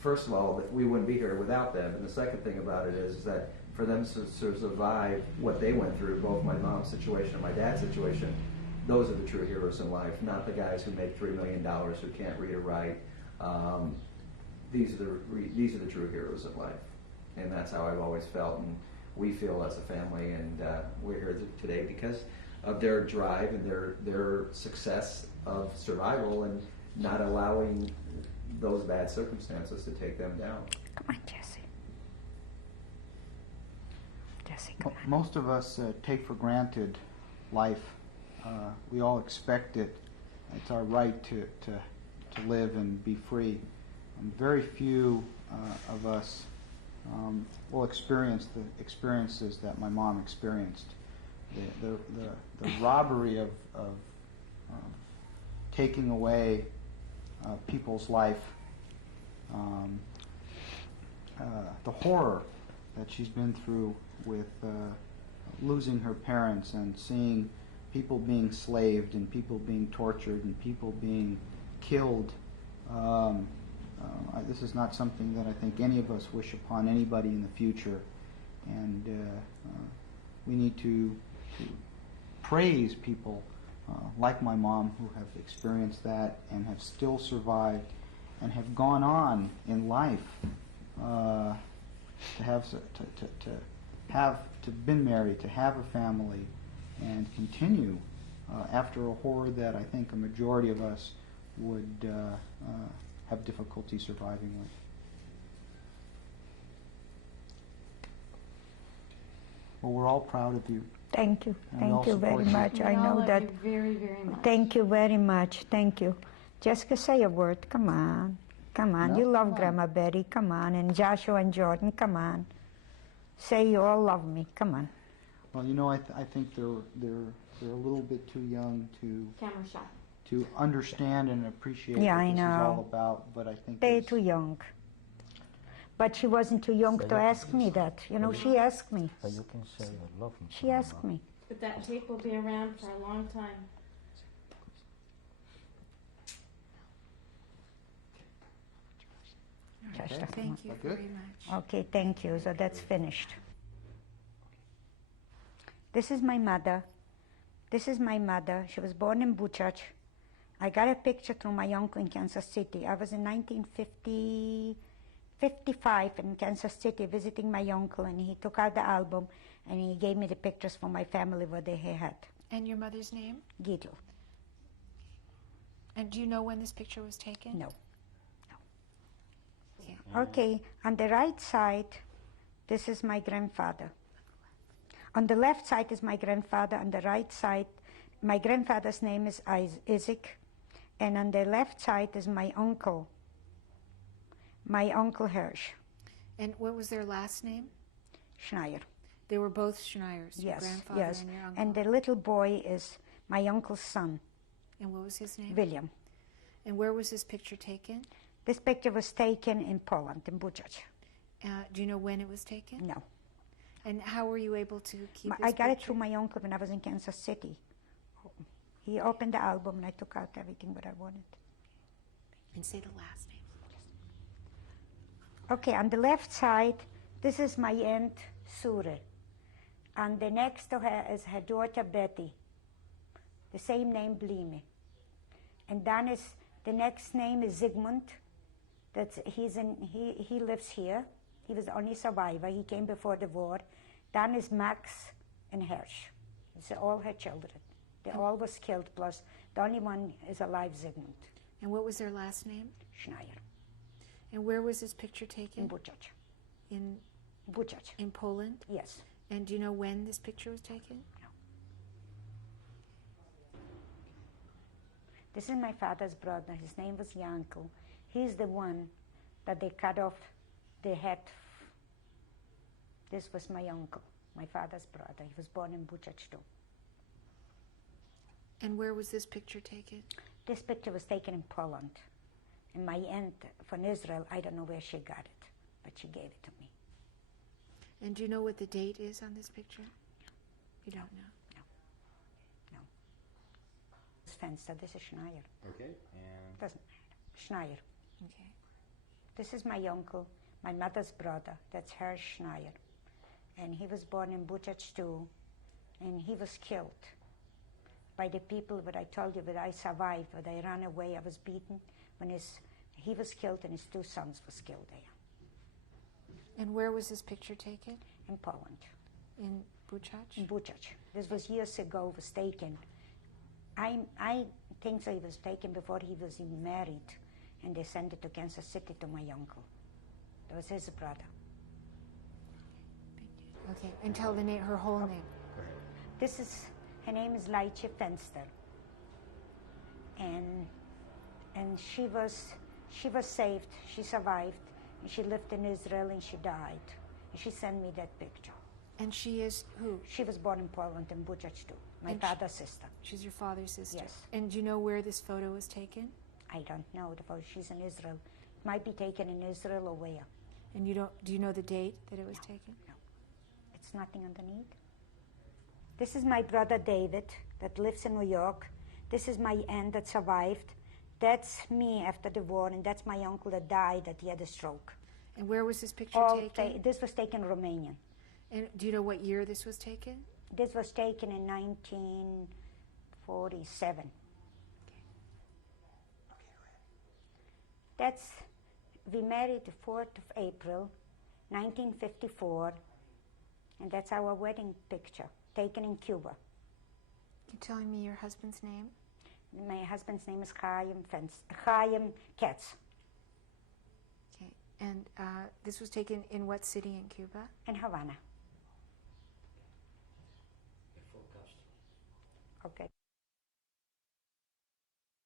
first of all, we wouldn't be here without them. And the second thing about it is that for them to survive what they went through, both my mom's situation and my dad's situation, those are the true heroes in life, not the guys who make $3 million who can't read or write. These are the true heroes of life, and that's how I've always felt, and we feel as a family. And we're here today because of their drive and their success of survival and not allowing those bad circumstances to take them down. Come on, Jesse. Jesse, come on. Most of us take for granted life. We all expect it. It's our right to live and be free. And very few of us will experience the experiences that my mom experienced. The robbery of taking away people's life, the horror that she's been through with losing her parents and seeing people being slaved and people being tortured and people being killed. This is not something that I think any of us wish upon anybody in the future, and we need to praise people like my mom who have experienced that and have still survived and have gone on in life to been married, to have a family, and continue after a horror that I think a majority of us would have difficulty surviving with. Well, we're all proud of you. Thank you. And we all Thank you very support you. much. I We all know love that. you very, very much. Thank you very much. Thank you. Jessica, say a word. Come on. Come on. No? You love Come on. Grandma Betty. Come on. And Joshua and Jordan. Come on. Say you all love me. Come on. Well, you know, I think they're a little bit too young Camera shot. to understand and appreciate Yeah, what I this is know. all about. But I think They're it's- too young. But she wasn't too young to ask me that. You know, she asked me. So you can say I love him. She asked me. But that tape will be around for a long time. Josh, Okay. Thank you Good. very much. Okay, thank you. So that's finished. This is my mother. This is my mother. She was born in Buchach. I got a picture through my uncle in Kansas City. I was in 1955 in Kansas City visiting my uncle, and he took out the album and he gave me the pictures for my family what they had. And your mother's name? Gidl. And do you know when this picture was taken? No. Yeah. Okay, on the right side, this is my grandfather. On the left side is my grandfather. On the right side, my grandfather's name is Isaac. And on the left side is my uncle Hirsch, And what was their last name? Schneier. They were both Schneiers, your Yes, grandfather yes. and your uncle. And the little boy is my uncle's son, And what was his name? William. And where was this picture taken? This picture was taken in Poland, in Buchach. Do you know when it was taken? No. And how were you able to keep I this got it picture? through my uncle when I was in Kansas City. He opened the album and I took out everything what I wanted. And say the last name. Okay, on the left side, this is my aunt Sure. And the next to her is her daughter Betty. The same name, Blime. And then is the next name is Zygmunt. He lives here. He was the only survivor. He came before the war. Then is Max and Hirsch. These are all her children. They all was killed, plus the only one is alive, Zygmunt. And what was their last name? Schneier. And where was this picture taken? In Buchach. In Buchach. in Poland? Yes. And do you know when this picture was taken? No. This is my father's brother. His name was Yankel. He's the one that they cut off the head. This was my uncle, my father's brother. He was born in Buchach too. And where was this picture taken? This picture was taken in Poland. And my aunt from Israel, I don't know where she got it, but she gave it to me. And do you know what the date is on this picture? You don't know? No. This Fenster, this is Schneier. Okay, and Doesn't matter. Schneier. Okay. This is my uncle, my mother's brother. That's Herr Schneier. And he was born in Buchach too. And he was killed by the people that I told you that I survived, that I ran away, I was beaten. When he was killed and his 2 sons was killed there. And where was this picture taken? In Poland. In Buchach? In Buchach. This was years ago, it was taken. I think so, it was taken before he was even married. And they sent it to Kansas City to my uncle. That was his brother. Okay. And tell the name, her whole name. Her name is Leitche Fenster. And she was saved, she survived, and she lived in Israel and she died. And she sent me that picture. And she is who? She was born in Poland, in Buchach too, my And father's sister. She's your father's sister? Yes. And do you know where this photo was taken? I don't know, she's in Israel. It might be taken in Israel or where. And do you know the date that it was taken? No. It's nothing underneath. This is my brother David that lives in New York. This is my aunt that survived. That's me after the war, and that's my uncle that died, that he had a stroke. And where was this picture taken? This was taken in Romanian. And do you know what year this was taken? This was taken in 1947. We married the 4th of April, 1954, and that's our wedding picture, taken in Cuba. Can you tell me your husband's name? My husband's name is Katz. Okay. And this was taken in what city in Cuba? In Havana. Okay.